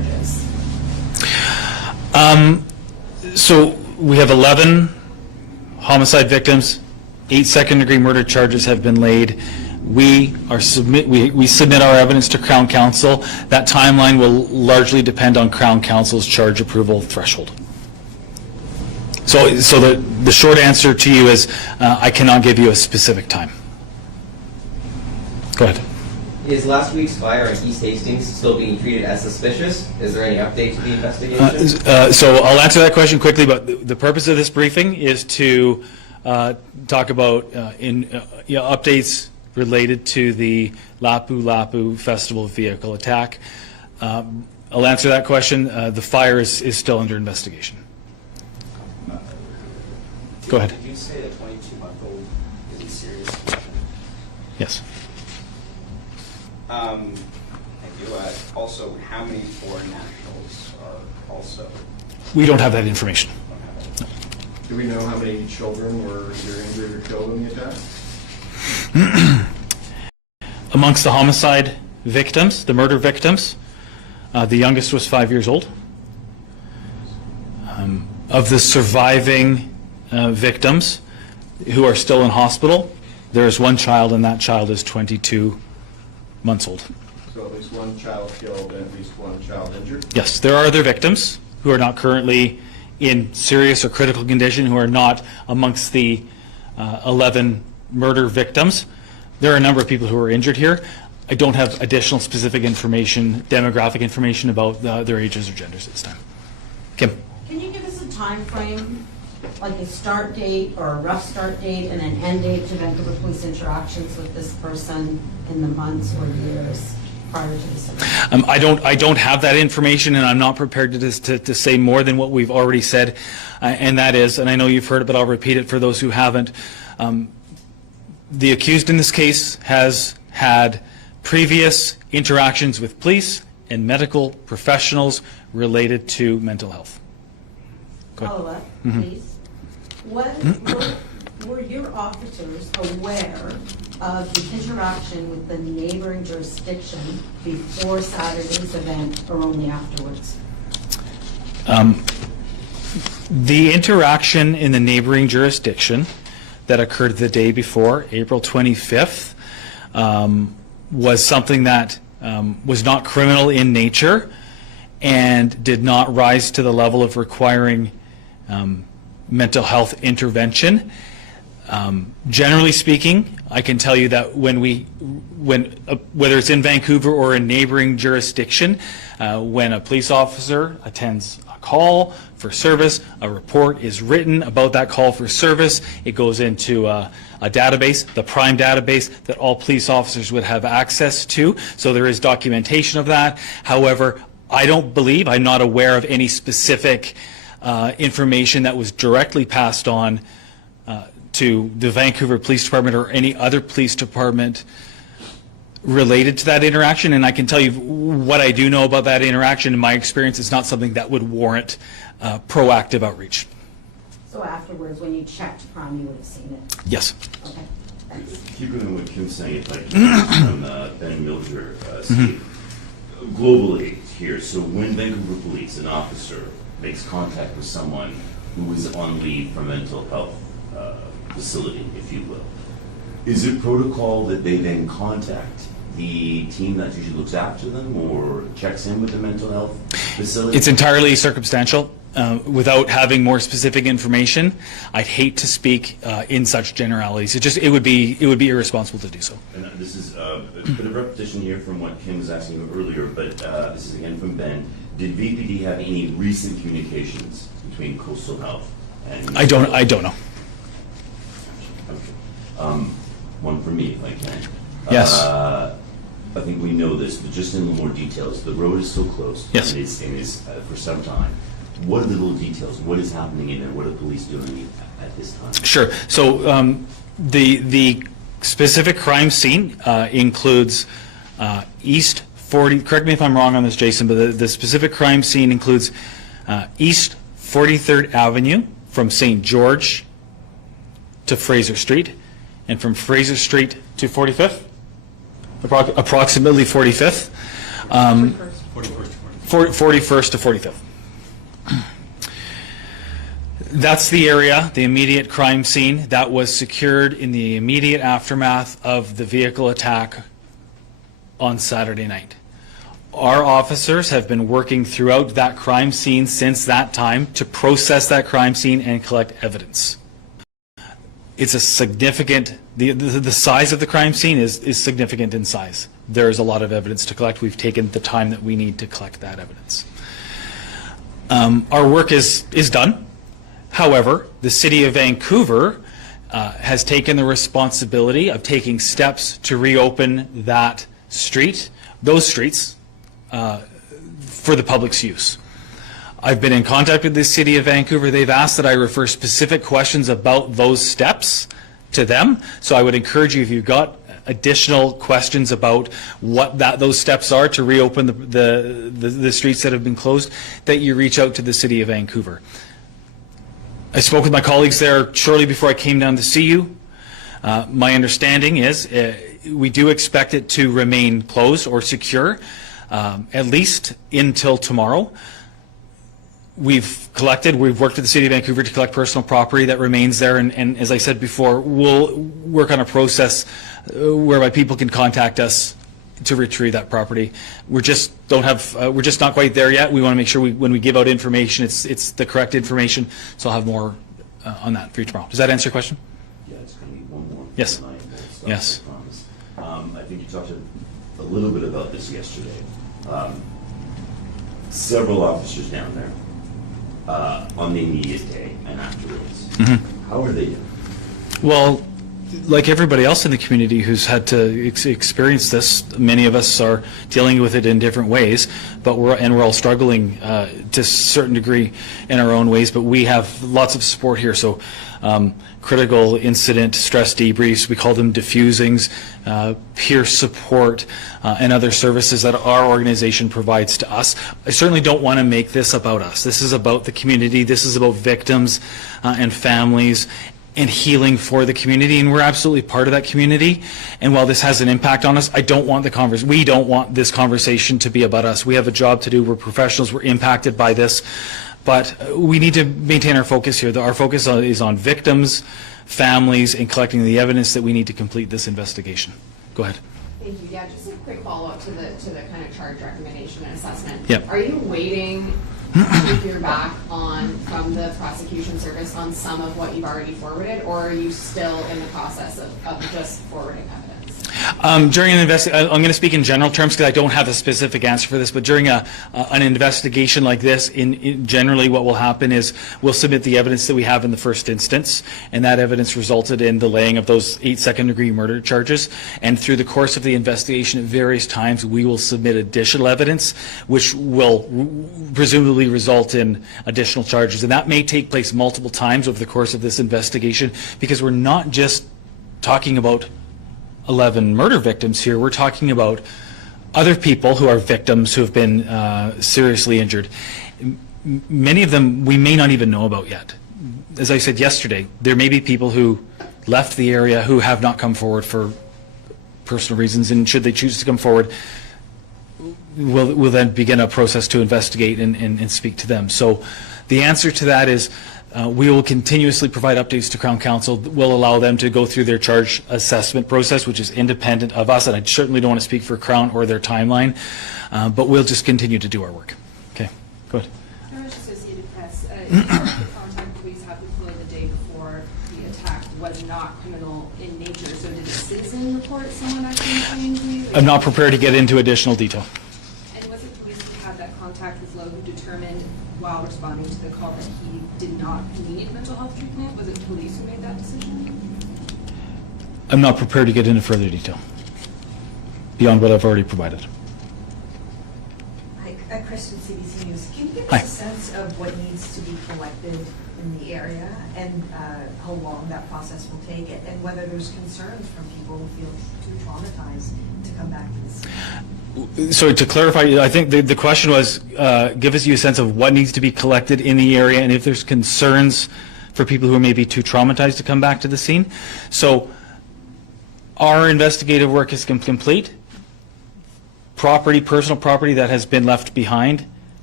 charges? So we have 11 homicide victims, 8 second-degree murder charges have been laid. We submit our evidence to Crown Counsel. That timeline will largely depend on Crown Counsel's charge approval threshold. So the short answer to you is I cannot give you a specific time. Go ahead. Is last week's fire in East Hastings still being treated as suspicious? Is there any update to the investigation? So I'll answer that question quickly, but the purpose of this briefing is to talk about updates related to the Lapu Lapu Festival vehicle attack. I'll answer that question. The fire is still under investigation. Go ahead. Did you say a 22-month-old is in serious condition? Yes. Thank you. Also, how many foreign nationals are also? We don't have that information. Do we know how many children were either injured or killed in the attack? Amongst the homicide victims, the murder victims, the youngest was 5 years old. Of the surviving victims who are still in hospital, there is one child, and that child is 22 months old. So at least one child killed and at least one child injured? Yes, there are other victims who are not currently in serious or critical condition, who are not amongst the 11 murder victims. There are a number of people who are injured here. I don't have additional specific information, demographic information about their ages or genders at this time. Kim? Can you give us a time frame, like a start date or a rough start date and an end date to Vancouver Police interactions with this person in the months or years prior to this event? I don't have that information, and I'm not prepared to say more than what we've already said, and that is, and I know you've heard it, but I'll repeat it for those who haven't. The accused in this case has had previous interactions with police and medical professionals related to mental health. Go ahead. Follow up, please. Were your officers aware of the interaction with the neighboring jurisdiction before Saturday's event or only afterwards? The interaction in the neighboring jurisdiction that occurred the day before, April 25th, was something that was not criminal in nature and did not rise to the level of requiring mental health intervention. Generally speaking, I can tell you that whether it's in Vancouver or a neighboring jurisdiction, when a police officer attends a call for service, a report is written about that call for service. It goes into a database, the PRIME database, that all police officers would have access to. So there is documentation of that. However, I'm not aware of any specific information that was directly passed on to the Vancouver Police Department or any other police department related to that interaction. And I can tell you what I do know about that interaction. In my experience, it's not something that would warrant proactive outreach. So afterwards, when you checked Prime, you would have seen it? Yes. Okay, thanks. Keeping on what Kim's saying, if I can, from Ben Mildred, Steve, globally here, so when Vancouver Police, an officer, makes contact with someone who is on leave from mental health facility, if you will, is it protocol that they then contact the team that usually looks after them or checks in with the mental health facility? It's entirely circumstantial. Without having more specific information, I'd hate to speak in such generalities. It would be irresponsible to do so. And this is a bit of repetition here from what Kim was asking earlier, but this is again from Ben. Did VPD have any recent communications between Coastal Health and? I don't know. Okay. One for me, if I can. Yes. I think we know this, but just in a little more details. The road is still closed. Yes. And it's for some time. What are the little details? What is happening in there? What are police doing at this time? Sure. So the specific crime scene includes East 40. Correct me if I'm wrong on this, Jason, but the specific crime scene includes East 43rd Avenue from St. George to Fraser Street, and from Fraser Street to 45th, approximately 45th. 41st. 41st to 45th. That's the area, the immediate crime scene that was secured in the immediate aftermath of the vehicle attack on Saturday night. Our officers have been working throughout that crime scene since that time to process that crime scene and collect evidence. It's a significant, the size of the crime scene is significant in size. There is a lot of evidence to collect. We've taken the time that we need to collect that evidence. Our work is done. However, the City of Vancouver has taken the responsibility of taking steps to reopen that street, those streets, for the public's use. I've been in contact with the City of Vancouver. They've asked that I refer specific questions about those steps to them. So I would encourage you, if you've got additional questions about what those steps are to reopen the streets that have been closed, that you reach out to the City of Vancouver. I spoke with my colleagues there shortly before I came down to see you. My understanding is we do expect it to remain closed or secure, at least until tomorrow. We've worked with the City of Vancouver to collect personal property that remains there, and as I said before, we'll work on a process whereby people can contact us to retrieve that property. We're just not quite there yet. We want to make sure when we give out information, it's the correct information. So I'll have more on that for you tomorrow. Does that answer your question? Yeah, it's going to be one more. Yes. Tonight, Yes. I promise. I think you talked a little bit about this yesterday. Several officers down there on the immediate day and afterwards. Mm-hmm. How are they doing? Well, like everybody else in the community who's had to experience this, many of us are dealing with it in different ways, but we're all struggling to a certain degree in our own ways, but we have lots of support here. So critical incident stress debriefs, we call them diffusings, peer support, and other services that our organization provides to us. I certainly don't want to make this about us. This is about the community. This is about victims and families and healing for the community, and we're absolutely part of that community. And while this has an impact on us, we don't want this conversation to be about us. We have a job to do. We're professionals. We're impacted by this, but we need to maintain our focus here. Our focus is on victims, families, and collecting the evidence that we need to complete this investigation. Go ahead. Thank you. Yeah, just a quick follow-up to the kind of charge recommendation and assessment. Yep. Are you waiting to hear back from the prosecution service on some of what you've already forwarded, or are you still in the process of just forwarding evidence? During an investigation, I'm going to speak in general terms because I don't have a specific answer for this, but during an investigation like this, generally what will happen is we'll submit the evidence that we have in the first instance, and that evidence resulted in the laying of those 8 second-degree murder charges. And through the course of the investigation at various times, we will submit additional evidence, which will presumably result in additional charges. And that may take place multiple times over the course of this investigation, because we're not just talking about 11 murder victims here. We're talking about other people who are victims who have been seriously injured. Many of them we may not even know about yet. As I said yesterday, there may be people who left the area who have not come forward for personal reasons, and should they choose to come forward, we'll then begin a process to investigate and speak to them. So the answer to that is we will continuously provide updates to Crown Counsel. We'll allow them to go through their charge assessment process, which is independent of us, and I certainly don't want to speak for Crown or their timeline, but we'll just continue to do our work. Okay, go ahead. Associated Press, the contact police have deployed the day before the attack was not criminal in nature. So did a citizen report someone actually claiming to you? I'm not prepared to get into additional detail. And was it police who had that contact with Lowe who determined while responding to the call that he did not need mental health treatment? Was it police who made that decision? I'm not prepared to get into further detail beyond what I've already provided. Hi, Kristen, CBC News. Can you give Hi. us a sense of what needs to be collected in the area and how long that process will take, and whether there's concerns from people who feel too traumatized to come back to the scene? So to clarify, I think the question was, give us you a sense of what needs to be collected in the area and if there's concerns for people who are maybe too traumatized to come back to the scene. So our investigative work is complete. Personal property that has been left behind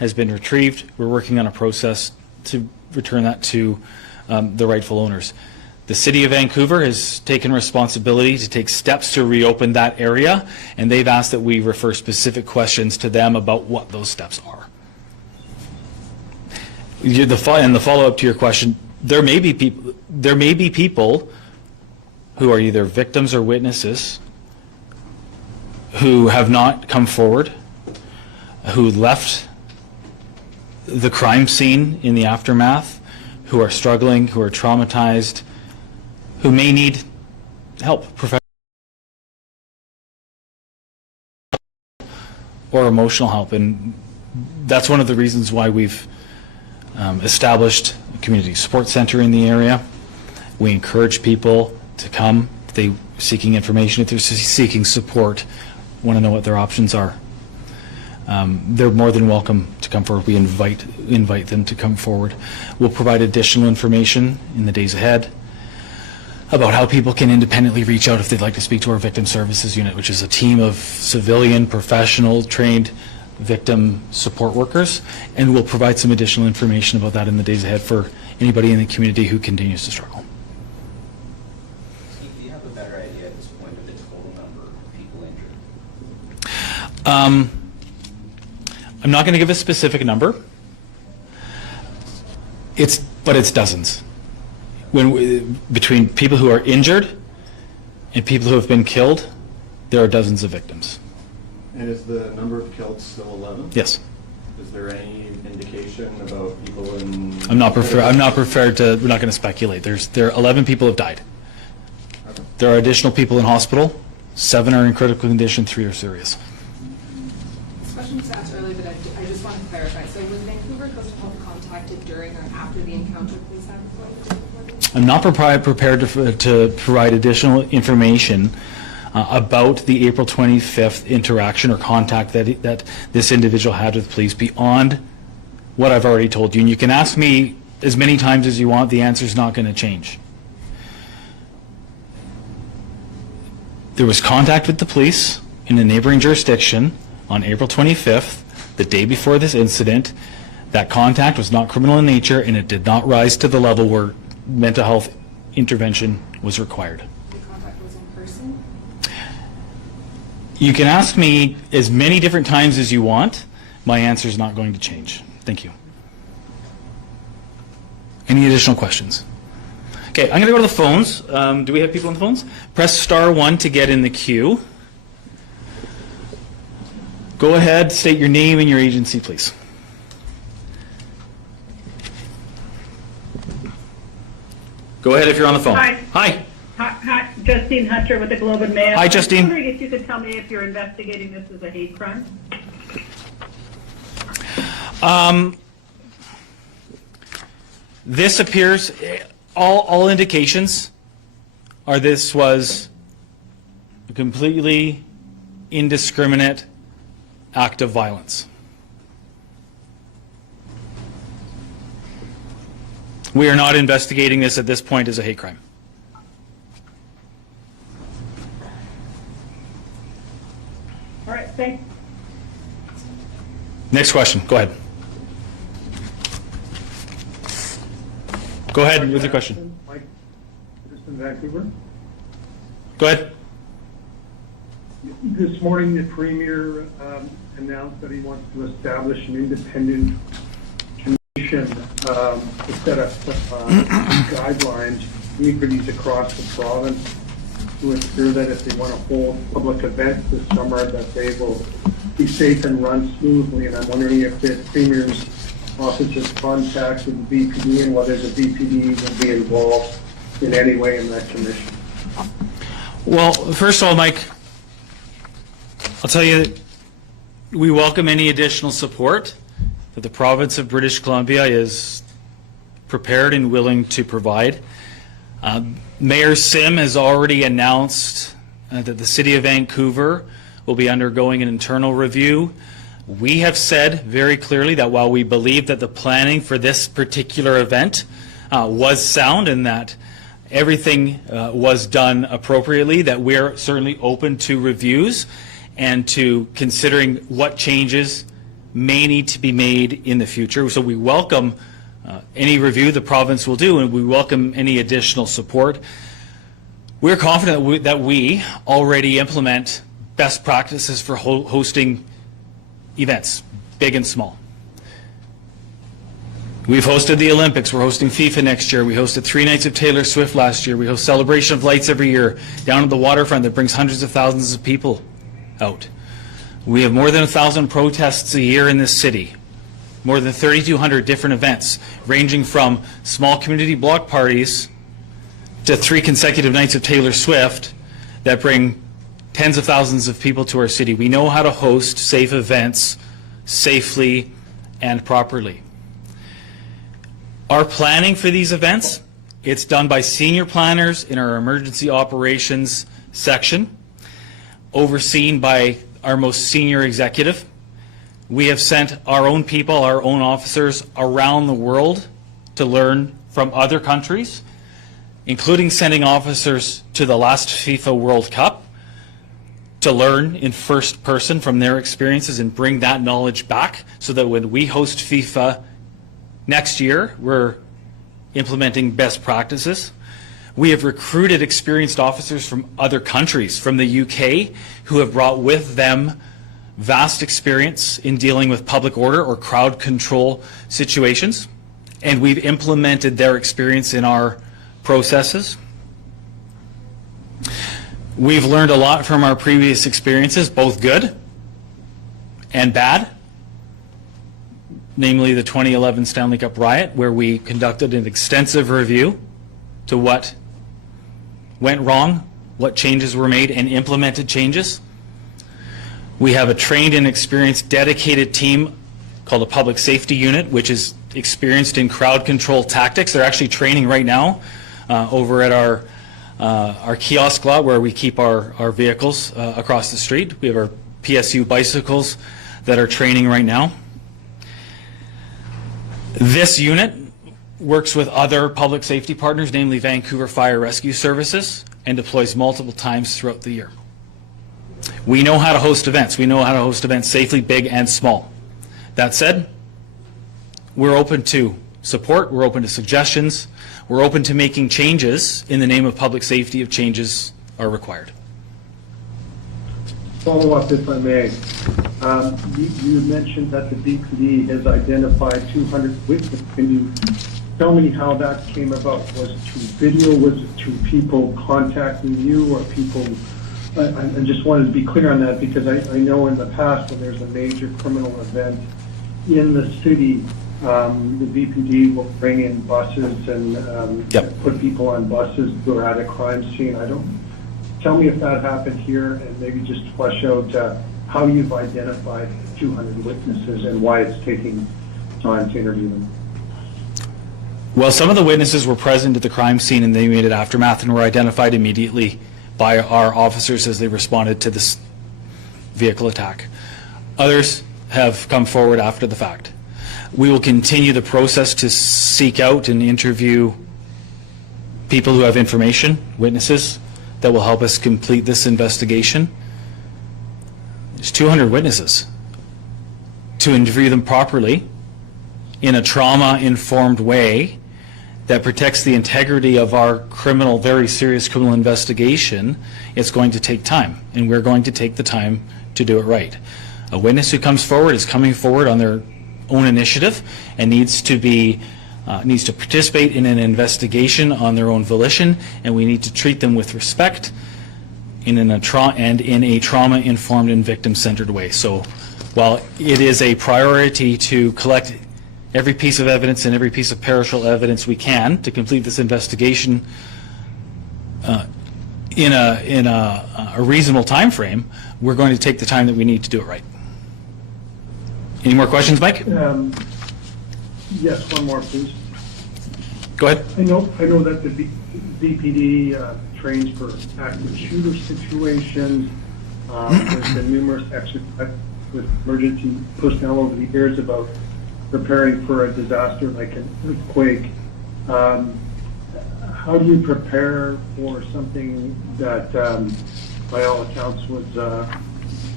has been retrieved. We're working on a process to return that to the rightful owners. The City of Vancouver has taken responsibility to take steps to reopen that area, and they've asked that we refer specific questions to them about what those steps are. And the follow-up to your question, there may be people who are either victims or witnesses who have not come forward, who left the crime scene in the aftermath, who are struggling, who are traumatized, who may need help, professional or emotional help. And that's one of the reasons why we've established a community support center in the area. We encourage people to come if they're seeking information, if they're seeking support, want to know what their options are. They're more than welcome to come forward. We invite them to come forward. We'll provide additional information in the days ahead about how people can independently reach out if they'd like to speak to our Victim Services Unit, which is a team of civilian, professional, trained victim support workers, and we'll provide some additional information about that in the days ahead for anybody in the community who continues to struggle. Steve, do you have a better idea at this point of the total number of people injured? I'm not going to give a specific number. But it's dozens. Between people who are injured and people who have been killed, there are dozens of victims. And is the number of killed still 11? Yes. Is there any indication about people in... I'm not prepared to, we're not going to speculate. There are 11 people have died. Okay. There are additional people in hospital. 7 are in critical condition, 3 are serious. This question was asked earlier, but I just want to clarify. So was Vancouver Coastal Health contacted during or after the encounter police had reported? I'm not prepared to provide additional information about the April 25th interaction or contact that this individual had with police beyond what I've already told you. And you can ask me as many times as you want, the answer's not going to change. There was contact with the police in a neighboring jurisdiction on April 25th, the day before this incident. That contact was not criminal in nature, and it did not rise to the level where mental health intervention was required. The contact was in person? You can ask me as many different times as you want. My answer is not going to change. Thank you. Any additional questions? Okay, I'm going to go to the phones. Do we have people on the phones? Press *1 to get in the queue. Go ahead, state your name and your agency, please. Go ahead if you're on the phone. Hi. Hi. Hi, Justine Hunter with the Globe and Mail. Hi, Justine. I was wondering if you could tell me if you're investigating this as a hate crime. This appears, all indications are this was a completely indiscriminate act of violence. We are not investigating this at this point as a hate crime. All right, thanks. Next question. Go ahead. Go ahead with your question. Mike, just in Vancouver. Go ahead. This morning, the Premier announced that he wants to establish an independent commission to set up guidelines, communities across the province to ensure that if they want to hold public events this summer, that they will be safe and run smoothly. And I'm wondering if the Premier's office has contacted the VPD and whether the VPD will be involved in any way in that commission. Well, first of all, Mike, I'll tell you that we welcome any additional support that the province of British Columbia is prepared and willing to provide. Mayor Sim has already announced that the City of Vancouver will be undergoing an internal review. We have said very clearly that while we believe that the planning for this particular event was sound and that everything was done appropriately, that we're certainly open to reviews and to considering what changes may need to be made in the future. So we welcome any review the province will do, and we welcome any additional support. We're confident that we already implement best practices for hosting events, big and small. We've hosted the Olympics. We're hosting FIFA next year. We hosted 3 nights of Taylor Swift last year. We host Celebration of Lights every year down at the waterfront that brings hundreds of thousands of people out. We have more than 1,000 protests a year in this city, more than 3,200 different events, ranging from small community block parties to 3 consecutive nights of Taylor Swift that bring tens of thousands of people to our city. We know how to host safe events safely and properly. Our planning for these events, it's done by senior planners in our emergency operations section, overseen by our most senior executive. We have sent our own people, our own officers around the world to learn from other countries, including sending officers to the last FIFA World Cup to learn in first person from their experiences and bring that knowledge back so that when we host FIFA next year, we're implementing best practices. We have recruited experienced officers from other countries, from the UK, who have brought with them vast experience in dealing with public order or crowd control situations, and we've implemented their experience in our processes. We've learned a lot from our previous experiences, both good and bad, namely the 2011 Stanley Cup riot, where we conducted an extensive review to what went wrong, what changes were made, and implemented changes. We have a trained and experienced dedicated team called a public safety unit, which is experienced in crowd control tactics. They're actually training right now over at our kiosk lot where we keep our vehicles across the street. We have our PSU bicycles that are training right now. This unit works with other public safety partners, namely Vancouver Fire Rescue Services, and deploys multiple times throughout the year. We know how to host events. We know how to host events safely, big and small. That said, we're open to support, we're open to suggestions, we're open to making changes in the name of public safety if changes are required. Follow up, if I may. You mentioned that the BPD has identified 200 witnesses. Can you tell me how that came about? Was it through video? Was it through people contacting you or people? I just wanted to be clear on that because I know in the past when there's a major criminal event in the city, the BPD will bring in buses and put people on buses who are at a crime scene. Tell me if that happened here and maybe just flesh out how you've identified 200 witnesses and why it's taking time to interview them. Well, some of the witnesses were present at the crime scene in the immediate aftermath and were identified immediately by our officers as they responded to this vehicle attack. Others have come forward after the fact. We will continue the process to seek out and interview people who have information, witnesses, that will help us complete this investigation. There's 200 witnesses. To interview them properly in a trauma-informed way that protects the integrity of our criminal, very serious criminal investigation, it's going to take time, and we're going to take the time to do it right. A witness who comes forward is coming forward on their own initiative and needs to participate in an investigation on their own volition, and we need to treat them with respect in a trauma-informed and victim-centered way. So while it is a priority to collect every piece of evidence and every piece of perishable evidence we can to complete this investigation in a reasonable time frame, we're going to take the time that we need to do it right. Any more questions, Mike? Yes, one more, please. Go ahead. I know that the VPD trains for active shooter situations. There's been numerous exercises with emergency personnel over the years about preparing for a disaster like an earthquake. How do you prepare for something that, by all accounts, was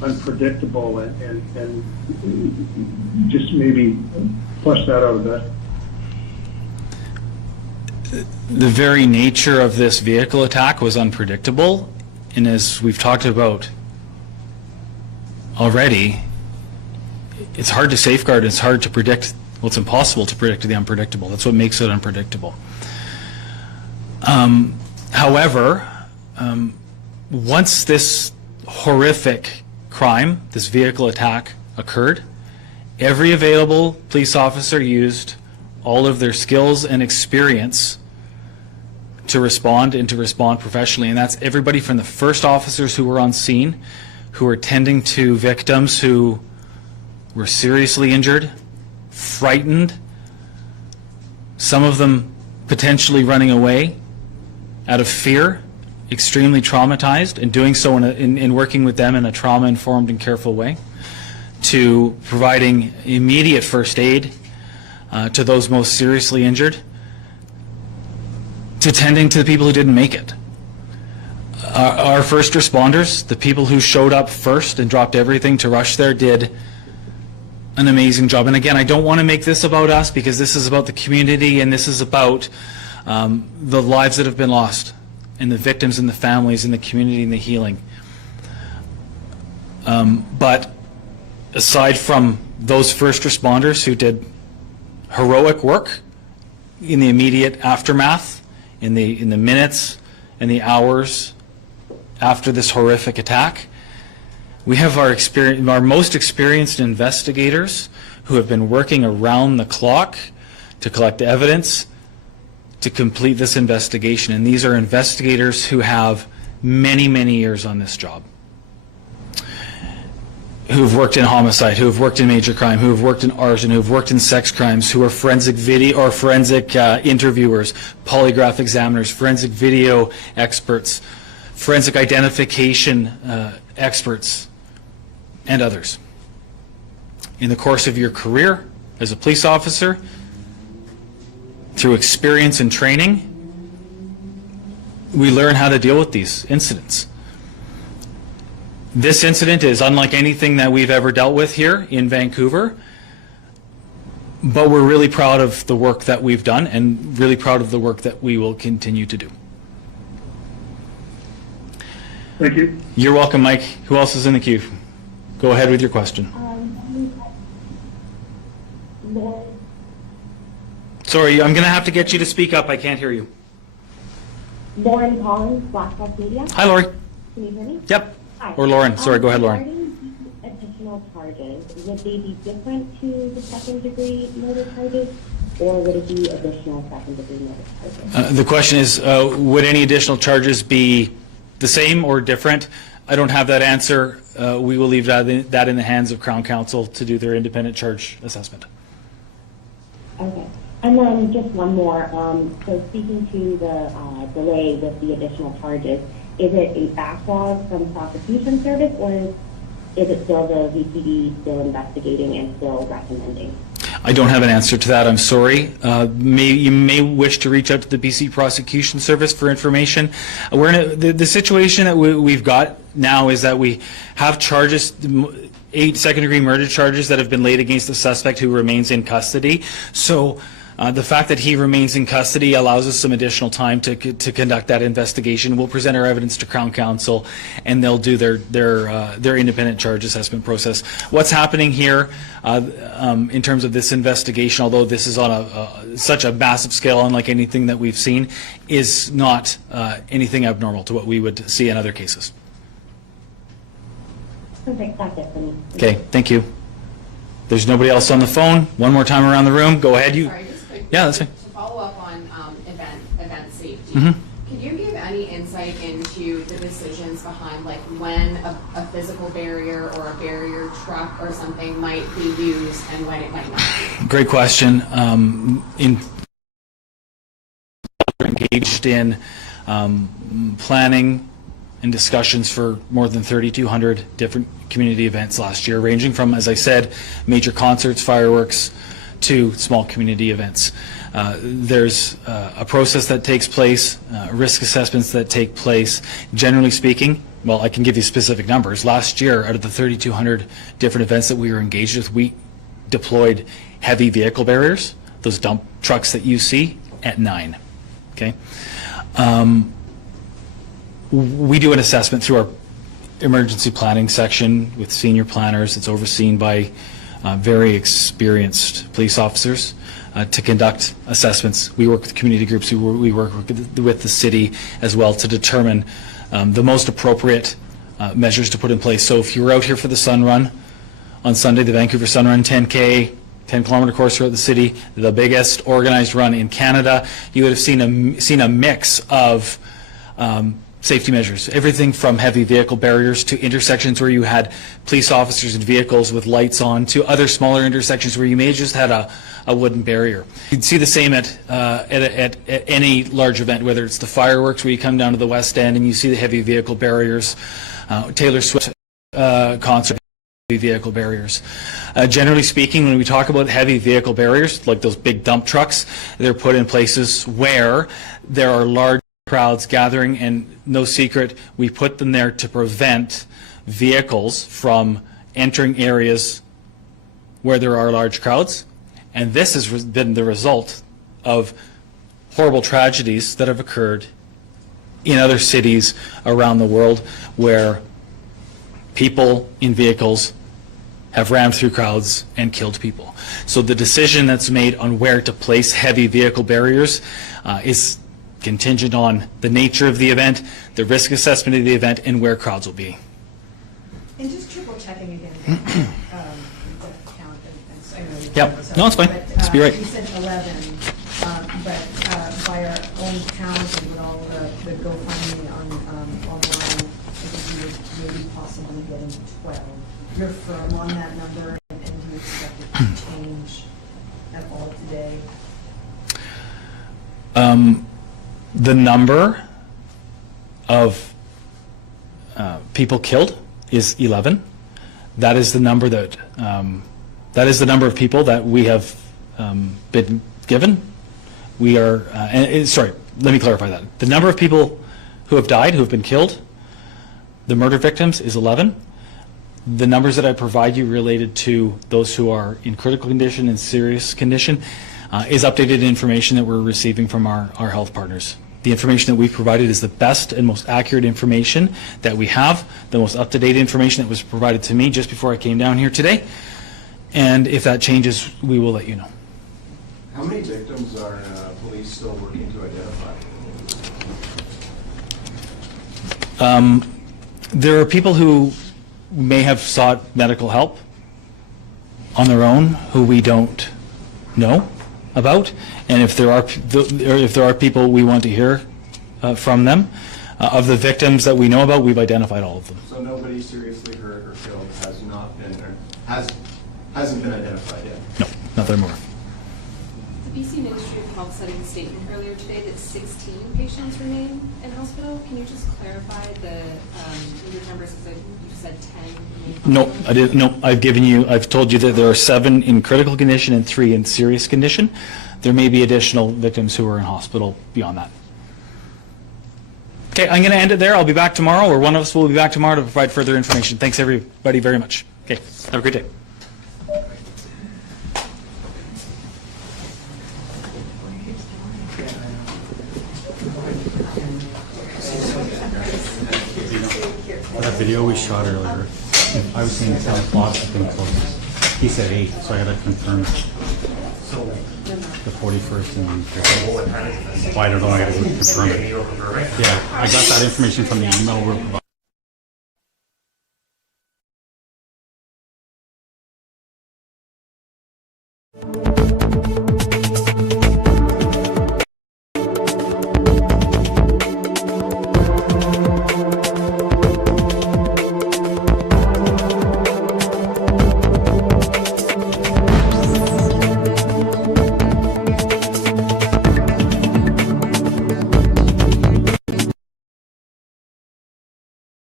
unpredictable and just maybe flush that out a bit. The very nature of this vehicle attack was unpredictable, and as we've talked about already, it's hard to safeguard, it's hard to predict, well, it's impossible to predict the unpredictable. That's what makes it unpredictable. However, once this horrific crime, this vehicle attack occurred, every available police officer used all of their skills and experience to respond and to respond professionally. And that's everybody from the first officers who were on scene, who were tending to victims who were seriously injured, frightened, some of them potentially running away out of fear, extremely traumatized, and doing so in working with them in a trauma-informed and careful way, to providing immediate first aid to those most seriously injured, to tending to the people who didn't make it. Our first responders, the people who showed up first and dropped everything to rush there, did an amazing job. And again, I don't want to make this about us, because this is about the community, and this is about the lives that have been lost, and the victims and the families and the community and the healing. But aside from those first responders who did heroic work in the immediate aftermath, in the minutes and the hours after this horrific attack, we have our most experienced investigators who have been working around the clock to collect evidence to complete this investigation. And these are investigators who have many, many years on this job, who have worked in homicide, who have worked in major crime, who have worked in arson, who have worked in sex crimes, who are forensic video or forensic interviewers, polygraph examiners, forensic video experts, forensic identification experts, and others. In the course of your career as a police officer, through experience and training, we learn how to deal with these incidents. This incident is unlike anything that we've ever dealt with here in Vancouver, but we're really proud of the work that we've done and really proud of the work that we will continue to do. Thank you. You're welcome, Mike. Who else is in the queue? Go ahead with your question. Lord, Sorry, I'm going to have to get you to speak up. I can't hear you. Lauren Collins, Black Box Media. Hi, Lori. Can you hear me? Yep. Hi. Or Lauren. Sorry, go ahead, Lauren. Regarding the additional charges, would they be different to the second-degree murder charges, or would it be additional second-degree murder charges? The question is, would any additional charges be the same or different? I don't have that answer. We will leave that in the hands of Crown Counsel to do their independent charge assessment. Okay. And then just one more. So speaking to the delay with the additional charges, is it a backlog from prosecution service, or is it still the VPD still investigating and still recommending? I don't have an answer to that. I'm sorry. You may wish to reach out to the BC Prosecution Service for information. We're in the situation that we've got now is that we have charges, 8 second-degree murder charges that have been laid against the suspect who remains in custody. So the fact that he remains in custody allows us some additional time to conduct that investigation. We'll present our evidence to Crown Counsel, and they'll do their independent charge assessment process. What's happening here in terms of this investigation, although this is on such a massive scale, unlike anything that we've seen, is not anything abnormal to what we would see in other cases. Perfect. That's it for me. Okay, thank you. There's nobody else on the phone. One more time around the room. Go ahead. You. Sorry, just quick. Yeah, that's fine. To follow up on event safety, Mhm. could you give any insight into the decisions behind like when a physical barrier or a barrier truck or something might be used and when it might not be? Great question. Engaged in planning and discussions for more than 3,200 different community events last year, ranging from, as I said, major concerts, fireworks, to small community events. There's a process that takes place, risk assessments that take place. Generally speaking, well, I can give you specific numbers. Last year, out of the 3,200 different events that we were engaged with, we deployed heavy vehicle barriers, those dump trucks that you see, at 9. Okay? We do an assessment through our emergency planning section with senior planners. It's overseen by very experienced police officers to conduct assessments. We work with community groups, we work with the city as well to determine the most appropriate measures to put in place. So if you were out here for the Sun Run on Sunday, the Vancouver Sun Run 10K, 10-kilometer course throughout the city, the biggest organized run in Canada, you would have seen a mix of safety measures, everything from heavy vehicle barriers to intersections where you had police officers and vehicles with lights on to other smaller intersections where you may have just had a wooden barrier. You'd see the same at any large event, whether it's the fireworks where you come down to the West End and you see the heavy vehicle barriers, Taylor Swift concert, heavy vehicle barriers. Generally speaking, when we talk about heavy vehicle barriers, like those big dump trucks, they're put in places where there are large crowds gathering, and no secret, we put them there to prevent vehicles from entering areas where there are large crowds. And this has been the result of horrible tragedies that have occurred in other cities around the world where people in vehicles have rammed through crowds and killed people. So the decision that's made on where to place heavy vehicle barriers is contingent on the nature of the event, the risk assessment of the event, and where crowds will be. And just triple checking again, the count, and so I know you. Yep. No, it's fine. Let's be right. You said 11, but by our own count and with all the GoFundMe online, I think we would maybe possibly getting 12. You're firm on that number, and do you expect it to change at all today? The number of people killed is 11. That is the number that number of people that we have been given. We are sorry. Let me clarify that. The number of people who have died, who have been killed, the murder victims, is 11. The numbers that I provide you related to those who are in critical condition and serious condition is updated information that we're receiving from our health partners. The information that we've provided is the best and most accurate information that we have, the most up-to-date information that was provided to me just before I came down here today. And if that changes, we will let you know. How many victims are police still working to identify? There are people who may have sought medical help on their own who we don't know about, and if there are people, we want to hear from them. Of the victims that we know about, we've identified all of them. So nobody seriously hurt or killed hasn't been identified yet? No, not that I'm aware of. The BC Ministry of Health said in a statement earlier today that 16 patients remain in hospital. Can you just clarify the numbers? Because you said 10. No, I didn't. No, I've told you that there are 7 in critical condition and 3 in serious condition. There may be additional victims who are in hospital beyond that. Okay, I'm going to end it there. I'll be back tomorrow, or one of us will be back tomorrow to provide further information. Thanks everybody very much. Okay, have a great day. That video we shot earlier, I was saying 10 o'clock has been closed. He said 8, so I got to confirm the 41st and 30th. Well, I don't know, I got to go confirm it. Yeah, I got that information from the email we're providing.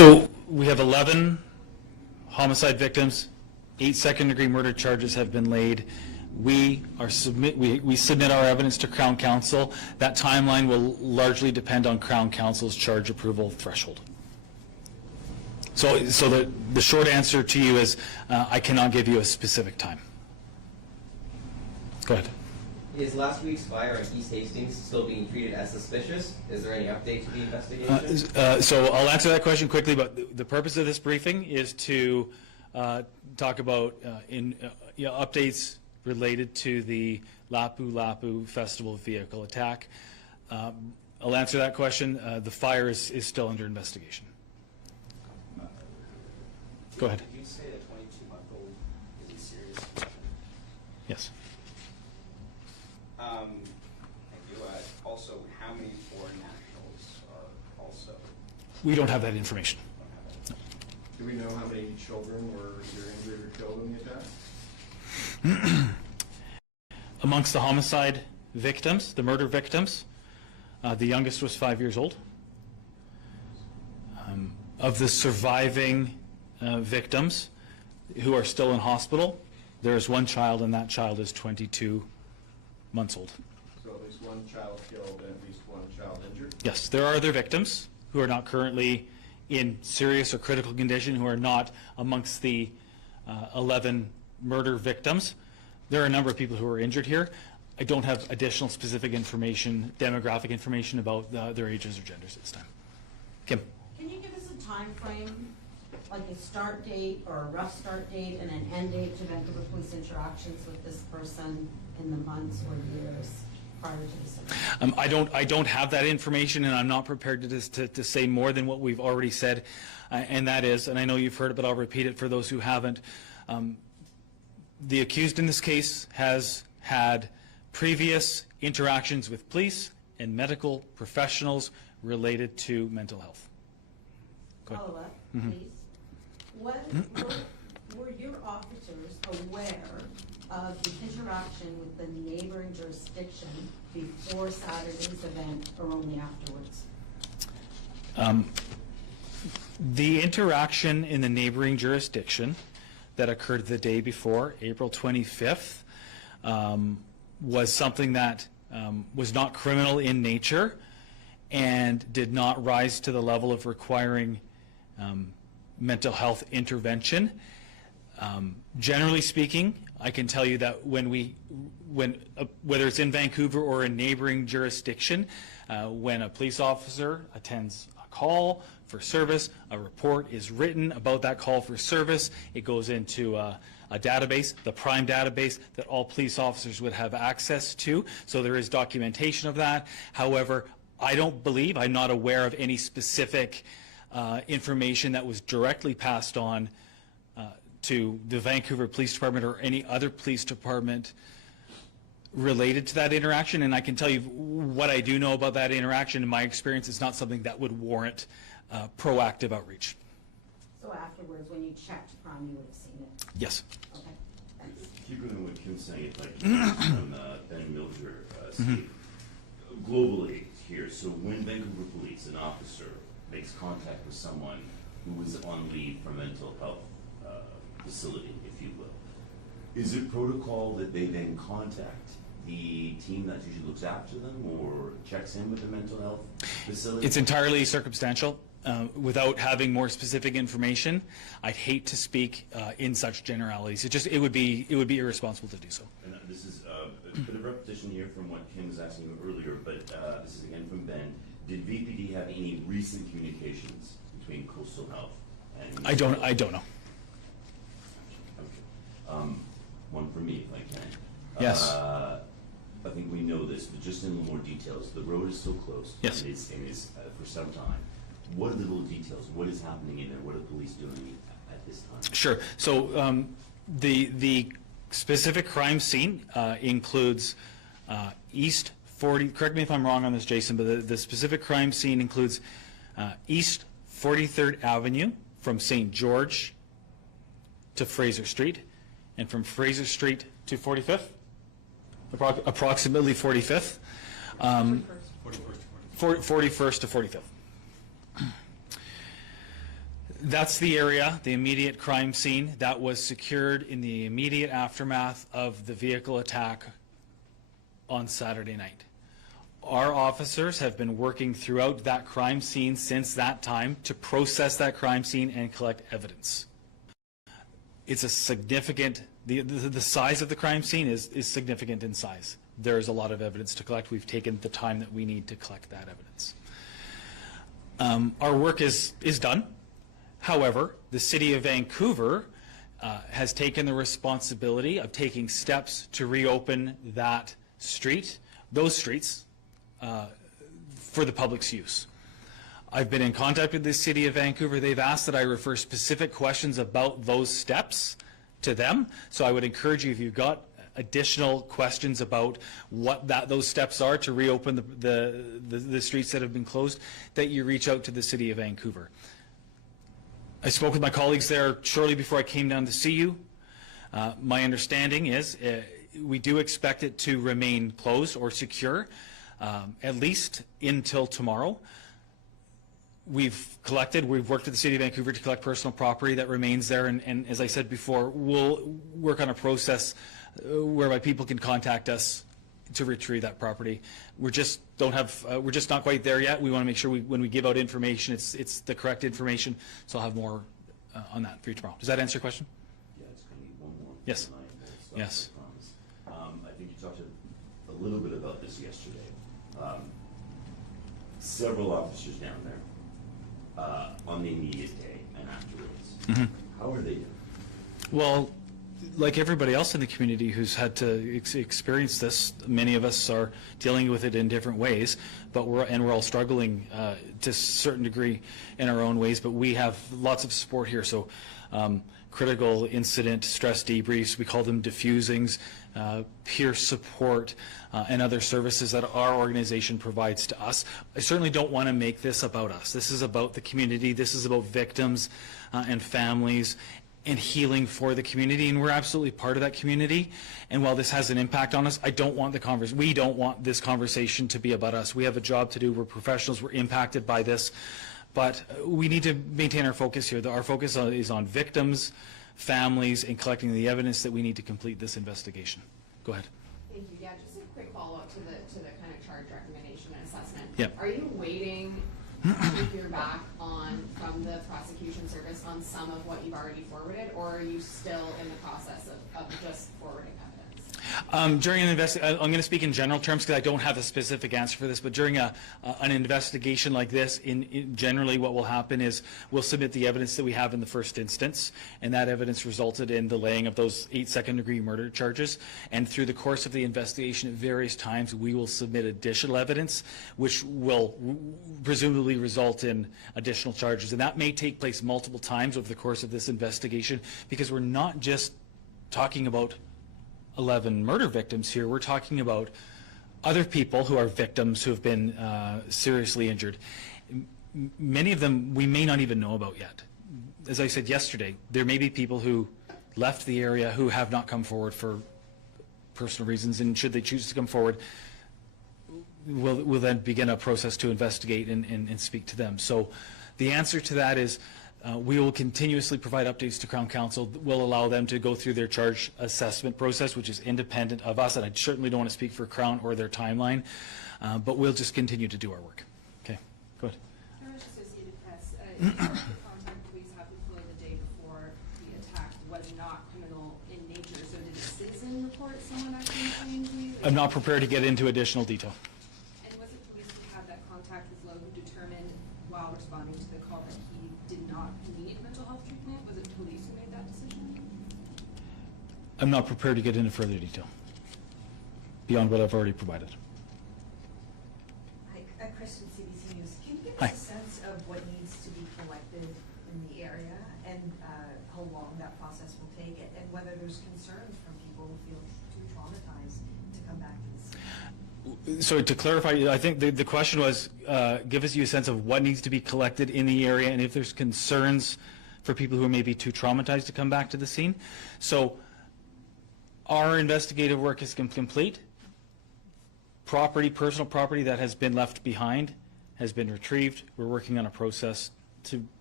So we have 11 homicide victims, 8 second-degree murder charges have been laid. We submit our evidence to Crown Counsel. That timeline will largely depend on Crown Counsel's charge approval threshold. So the short answer to you is I cannot give you a specific time. Go ahead. Is last week's fire at East Hastings still being treated as suspicious? Is there any update to the investigation? So I'll answer that question quickly, but the purpose of this briefing is to talk about updates related to the Lapu Lapu Festival vehicle attack. I'll answer that question. The fire is still under investigation. Go ahead. Did you say a 22-month-old is in serious condition? Yes. Thank you. Also, how many foreign nationals are also? We don't have that information. Do we know how many children were either injured or killed in the attack? Amongst the homicide victims, the murder victims, the youngest was 5 years old. Of the surviving victims who are still in hospital, there is one child, and that child is 22 months old. So at least one child killed and at least one child injured? Yes, there are other victims who are not currently in serious or critical condition, who are not amongst the 11 murder victims. There are a number of people who are injured here. I don't have additional specific information, demographic information about their ages or genders at this time. Kim? Can you give us a time frame, like a start date or a rough start date and an end date to Vancouver Police interactions with this person in the months or years prior to this event? I don't have that information, and I'm not prepared to say more than what we've already said, and that is, and I know you've heard it, but I'll repeat it for those who haven't. The accused in this case has had previous interactions with police and medical professionals related to mental health. Go ahead. Follow up, please. Were your officers aware of the interaction with the neighboring jurisdiction before Saturday's event or only afterwards? The interaction in the neighboring jurisdiction that occurred the day before, April 25th, was something that was not criminal in nature and did not rise to the level of requiring mental health intervention. Generally speaking, I can tell you that whether it's in Vancouver or a neighboring jurisdiction, when a police officer attends a call for service, a report is written about that call for service. It goes into a database, the PRIME database, that all police officers would have access to. So there is documentation of that. However, I'm not aware of any specific information that was directly passed on to the Vancouver Police Department or any other police department related to that interaction. And I can tell you what I do know about that interaction. In my experience, it's not something that would warrant proactive outreach. So afterwards, when you checked Prime, you would have seen it? Yes. Okay, thanks. Keeping on what Kim's saying, if I can, from Ben Mildred, Steve, globally here, so when Vancouver Police, an officer, makes contact with someone who is on leave for mental health facility, if you will, is it protocol that they then contact the team that usually looks after them or checks in with the mental health facility? It's entirely circumstantial. Without having more specific information, I'd hate to speak in such generalities. It would be irresponsible to do so. And this is a bit of repetition here from what Kim was asking you earlier, but this is again from Ben. Did VPD have any recent communications between Coastal Health and? I don't know. Okay. One for me, if I can. Yes. I think we know this, but just in a little more details. The road is still closed. Yes. And it's for some time. What are the little details? What is happening in there? What are the police doing at this time? Sure. So the specific crime scene includes East 40. Correct me if I'm wrong on this, Jason, but the specific crime scene includes East 43rd Avenue from St. George to Fraser Street, and from Fraser Street to 45th, approximately 45th. 41st to 45th. That's the area, the immediate crime scene that was secured in the immediate aftermath of the vehicle attack on Saturday night. Our officers have been working throughout that crime scene since that time to process that crime scene and collect evidence. It's a significant, the size of the crime scene is significant in size. There is a lot of evidence to collect. We've taken the time that we need to collect that evidence. Our work is done. However, the City of Vancouver has taken the responsibility of taking steps to reopen that street, those streets, for the public's use. I've been in contact with the City of Vancouver. They've asked that I refer specific questions about those steps to them. So I would encourage you, if you've got additional questions about what those steps are to reopen the streets that have been closed, that you reach out to the City of Vancouver. I spoke with my colleagues there shortly before I came down to see you. My understanding is we do expect it to remain closed or secure, at least until tomorrow. We've worked with the City of Vancouver to collect personal property that remains there, and as I said before, we'll work on a process whereby people can contact us to retrieve that property. We're just not quite there yet. We want to make sure when we give out information, it's the correct information. So I'll have more on that for you tomorrow. Does that answer your question? Yeah, it's going to be one more. Yes. Tonight, Yes. I promise. I think you talked a little bit about this yesterday. Several officers down there on the immediate day and afterwards. Mm-hmm. How are they doing? Well, like everybody else in the community who's had to experience this, many of us are dealing with it in different ways, but we're all struggling to a certain degree in our own ways, but we have lots of support here. So critical incident stress debriefs, we call them diffusings, peer support, and other services that our organization provides to us. I certainly don't want to make this about us. This is about the community. This is about victims and families and healing for the community, and we're absolutely part of that community. And while this has an impact on us, we don't want this conversation to be about us. We have a job to do. We're professionals. We're impacted by this, but we need to maintain our focus here. Our focus is on victims, families, and collecting the evidence that we need to complete this investigation. Go ahead. Thank you. Yeah, just a quick follow-up to the kind of charge recommendation and assessment. Yep. Are you waiting to hear back from the prosecution service on some of what you've already forwarded, or are you still in the process of just forwarding evidence? During an investigation, I'm going to speak in general terms because I don't have a specific answer for this, but during an investigation like this, generally what will happen is we'll submit the evidence that we have in the first instance, and that evidence resulted in the laying of those 8 second-degree murder charges. And through the course of the investigation, at various times, we will submit additional evidence, which will presumably result in additional charges. And that may take place multiple times over the course of this investigation, because we're not just talking about 11 murder victims here. We're talking about other people who are victims who have been seriously injured. Many of them we may not even know about yet. As I said yesterday, there may be people who left the area who have not come forward for personal reasons, and should they choose to come forward, we'll then begin a process to investigate and speak to them. So the answer to that is we will continuously provide updates to Crown Counsel. We'll allow them to go through their charge assessment process, which is independent of us, and I certainly don't want to speak for Crown or their timeline, but we'll just continue to do our work. Okay, go ahead. Associated Press, the contact police have employed the day before the attack was not criminal in nature, so did a citizen report someone actually claimed you? I'm not prepared to get into additional detail. And was it police who had that contact with Lowe who determined while responding to the call that he did not need mental health treatment? Was it police who made that decision? I'm not prepared to get into further detail beyond what I've already provided. Hi, Kristen, CBC News. Can you give Hi. us a sense of what needs to be collected in the area and how long that process will take, and whether there's concerns from people who feel too traumatized to come back to the scene? So to clarify, I think the question was, give us you a sense of what needs to be collected in the area and if there's concerns for people who may be too traumatized to come back to the scene. So our investigative work is complete. Personal property that has been left behind has been retrieved. We're working on a process to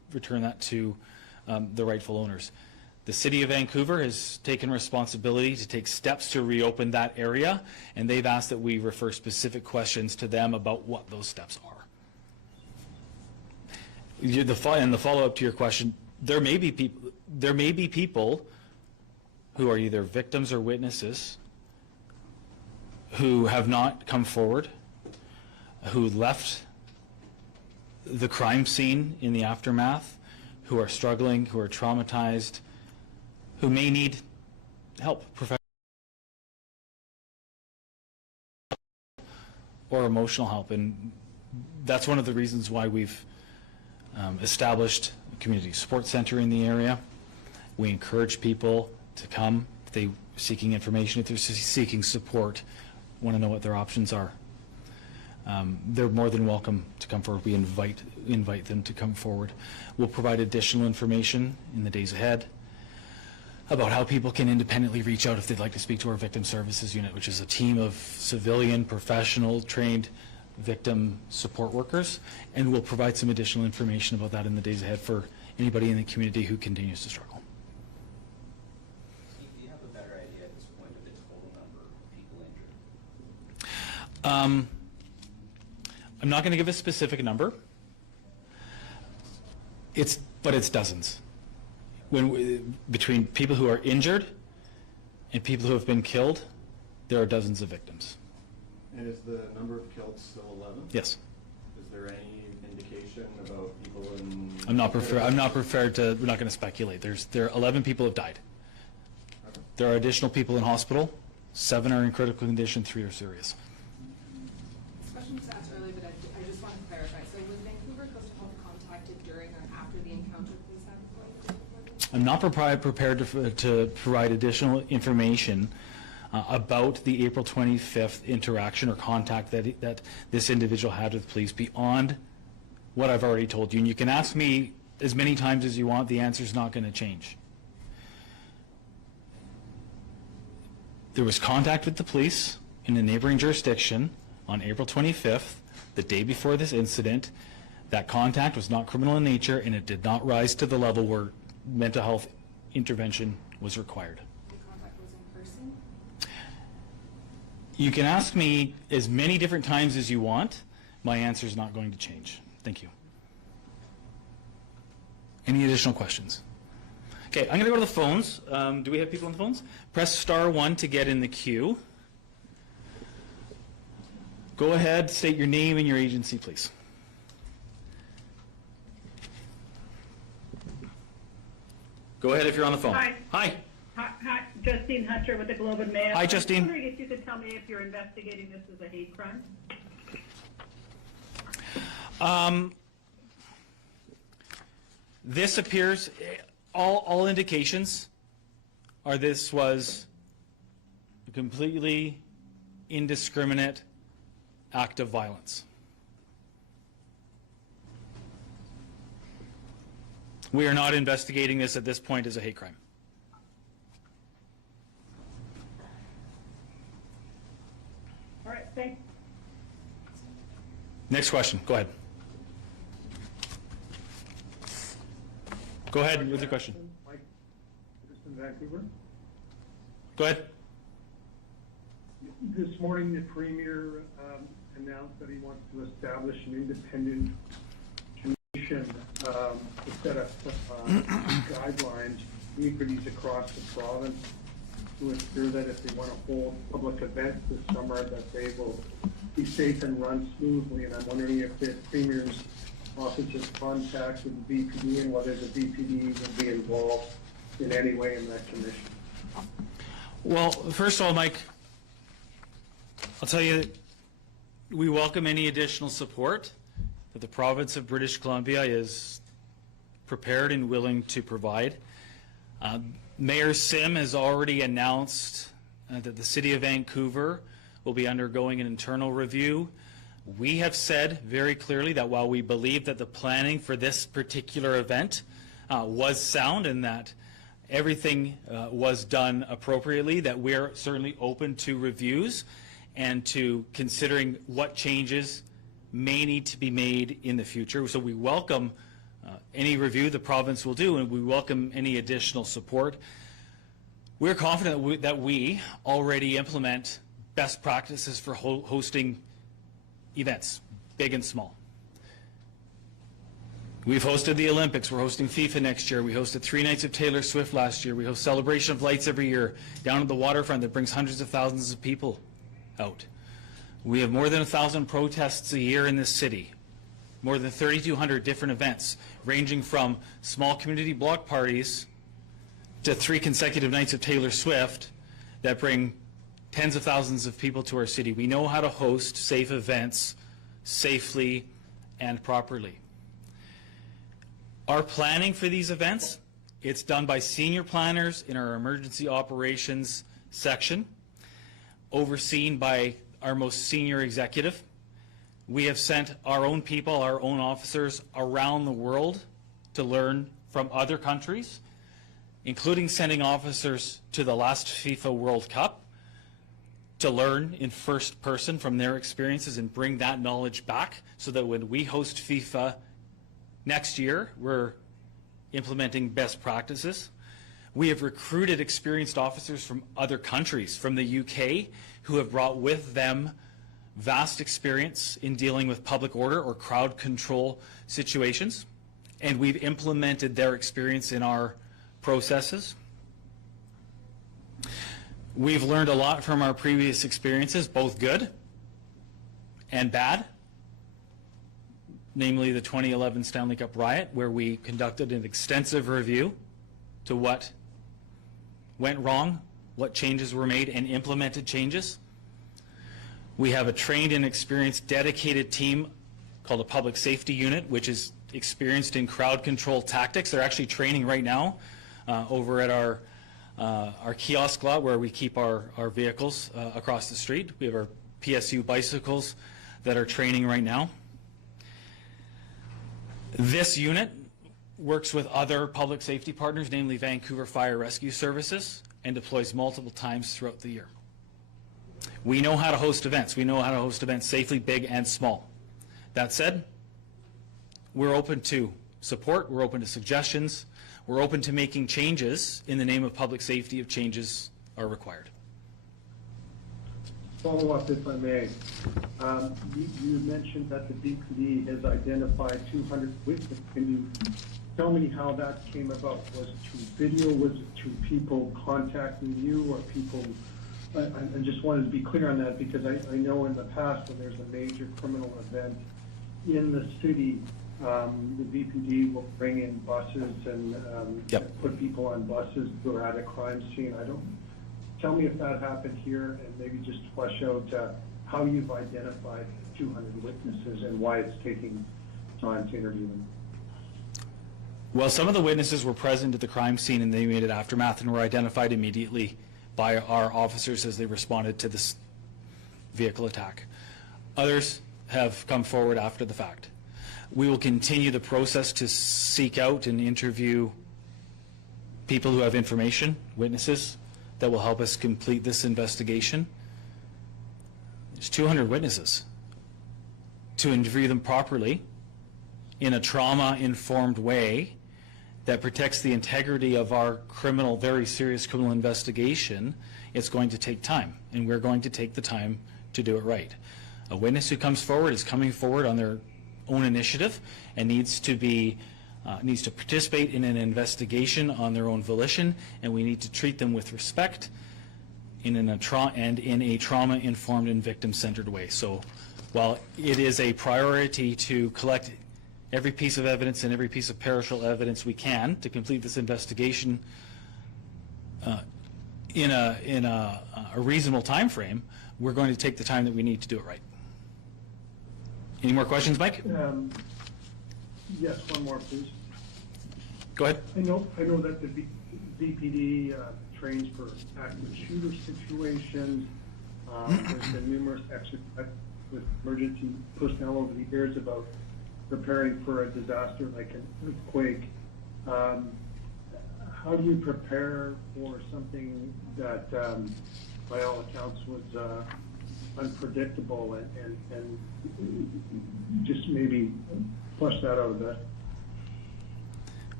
return that to the rightful owners. The City of Vancouver has taken responsibility to take steps to reopen that area, and they've asked that we refer specific questions to them about what those steps are. And the follow-up to your question, there may be people who are either victims or witnesses who have not come forward, who left the crime scene in the aftermath, who are struggling, who are traumatized, who may need help, professional or emotional help. And that's one of the reasons why we've established a community support center in the area. We encourage people to come if they're seeking information, if they're seeking support, want to know what their options are. They're more than welcome to come forward. We invite them to come forward. We'll provide additional information in the days ahead about how people can independently reach out if they'd like to speak to our Victim Services Unit, which is a team of civilian, professional, trained victim support workers, and we'll provide some additional information about that in the days ahead for anybody in the community who continues to struggle. Steve, do you have a better idea at this point of the total number of people injured? I'm not going to give a specific number. But it's dozens. Between people who are injured and people who have been killed, there are dozens of victims. And is the number of killed still 11? Yes. Is there any indication about people in... I'm not prepared to, we're not going to speculate. There are 11 people have died. Okay. There are additional people in hospital. 7 are in critical condition, 3 are serious. This question was asked earlier, but I just want to clarify. So was Vancouver Coastal Health contacted during or after the encounter police had before? I'm not prepared to provide additional information about the April 25th interaction or contact that this individual had with police beyond what I've already told you. And you can ask me as many times as you want, the answer's not going to change. There was contact with the police in a neighboring jurisdiction on April 25th, the day before this incident. That contact was not criminal in nature, and it did not rise to the level where mental health intervention was required. The contact was in person? You can ask me as many different times as you want. My answer is not going to change. Thank you. Any additional questions? Okay, I'm going to go to the phones. Do we have people on the phones? Press *1 to get in the queue. Go ahead, state your name and your agency, please. Go ahead if you're on the phone. Hi. Hi. Hi, Justine Hunter with the Globe and Mail. Hi, Justine. I was wondering if you could tell me if you're investigating this as a hate crime. This appears, all indications are this was a completely indiscriminate act of violence. We are not investigating this at this point as a hate crime. All right, thanks. Next question. Go ahead. Go ahead with your question. Mike, just in Vancouver. Go ahead. This morning, the Premier announced that he wants to establish an independent commission to set up guidelines, communities across the province to ensure that if they want to hold public events this summer, that they will be safe and run smoothly. And I'm wondering if the Premier's office has contacted the VPD and whether the VPD will be involved in any way in that commission. Well, first of all, Mike, I'll tell you that we welcome any additional support that the province of British Columbia is prepared and willing to provide. Mayor Sim has already announced that the City of Vancouver will be undergoing an internal review. We have said very clearly that while we believe that the planning for this particular event was sound and that everything was done appropriately, that we're certainly open to reviews and to considering what changes may need to be made in the future. So we welcome Any review the province will do, and we welcome any additional support. We're confident that we already implement best practices for hosting events, big and small. We've hosted the Olympics. We're hosting FIFA next year. We hosted 3 nights of Taylor Swift last year. We host Celebration of Lights every year down at the waterfront that brings hundreds of thousands of people out. We have more than 1,000 protests a year in this city, more than 3,200 different events, ranging from small community block parties to 3 consecutive nights of Taylor Swift that bring tens of thousands of people to our city. We know how to host safe events safely and properly. Our planning for these events, it's done by senior planners in our emergency operations section, overseen by our most senior executive. We have sent our own people, our own officers around the world to learn from other countries, including sending officers to the last FIFA World Cup to learn in first person from their experiences and bring that knowledge back so that when we host FIFA next year, we're implementing best practices. We have recruited experienced officers from other countries, from the UK, who have brought with them vast experience in dealing with public order or crowd control situations, and we've implemented their experience in our processes. We've learned a lot from our previous experiences, both good and bad, namely the 2011 Stanley Cup riot, where we conducted an extensive review to what went wrong, what changes were made, and implemented changes. We have a trained and experienced dedicated team called a public safety unit, which is experienced in crowd control tactics. They're actually training right now over at our kiosk lot where we keep our vehicles across the street. We have our PSU bicycles that are training right now. This unit works with other public safety partners, namely Vancouver Fire Rescue Services, and deploys multiple times throughout the year. We know how to host events. We know how to host events safely, big and small. That said, we're open to support, we're open to suggestions, we're open to making changes in the name of public safety if changes are required. Follow up, if I may. You mentioned that the BPD has identified 200 witnesses. Can you tell me how that came about? Was it through video? Was it through people contacting you or people? I just wanted to be clear on that because I know in the past when there's a major criminal event in the city, the BPD will bring in buses and put people on buses who are at a crime scene. Tell me if that happened here, and maybe just flesh out how you've identified 200 witnesses and why it's taking time to interview them. Well, some of the witnesses were present at the crime scene in the immediate aftermath and were identified immediately by our officers as they responded to this vehicle attack. Others have come forward after the fact. We will continue the process to seek out and interview people who have information, witnesses, that will help us complete this investigation. There's 200 witnesses. To interview them properly in a trauma-informed way that protects the integrity of our criminal, very serious criminal investigation, it's going to take time, and we're going to take the time to do it right. A witness who comes forward is coming forward on their own initiative and needs to participate in an investigation on their own volition, and we need to treat them with respect in a trauma-informed and victim-centered way. So while it is a priority to collect every piece of evidence and every piece of perishable evidence we can to complete this investigation in a reasonable time frame, we're going to take the time that we need to do it right. Any more questions, Mike? Yes, one more, please. Go ahead. I know that the VPD trains for active shooter situations. There's been numerous exercises with emergency personnel over the years about preparing for a disaster like an earthquake. How do you prepare for something that, by all accounts, was unpredictable and just maybe flesh that out a bit?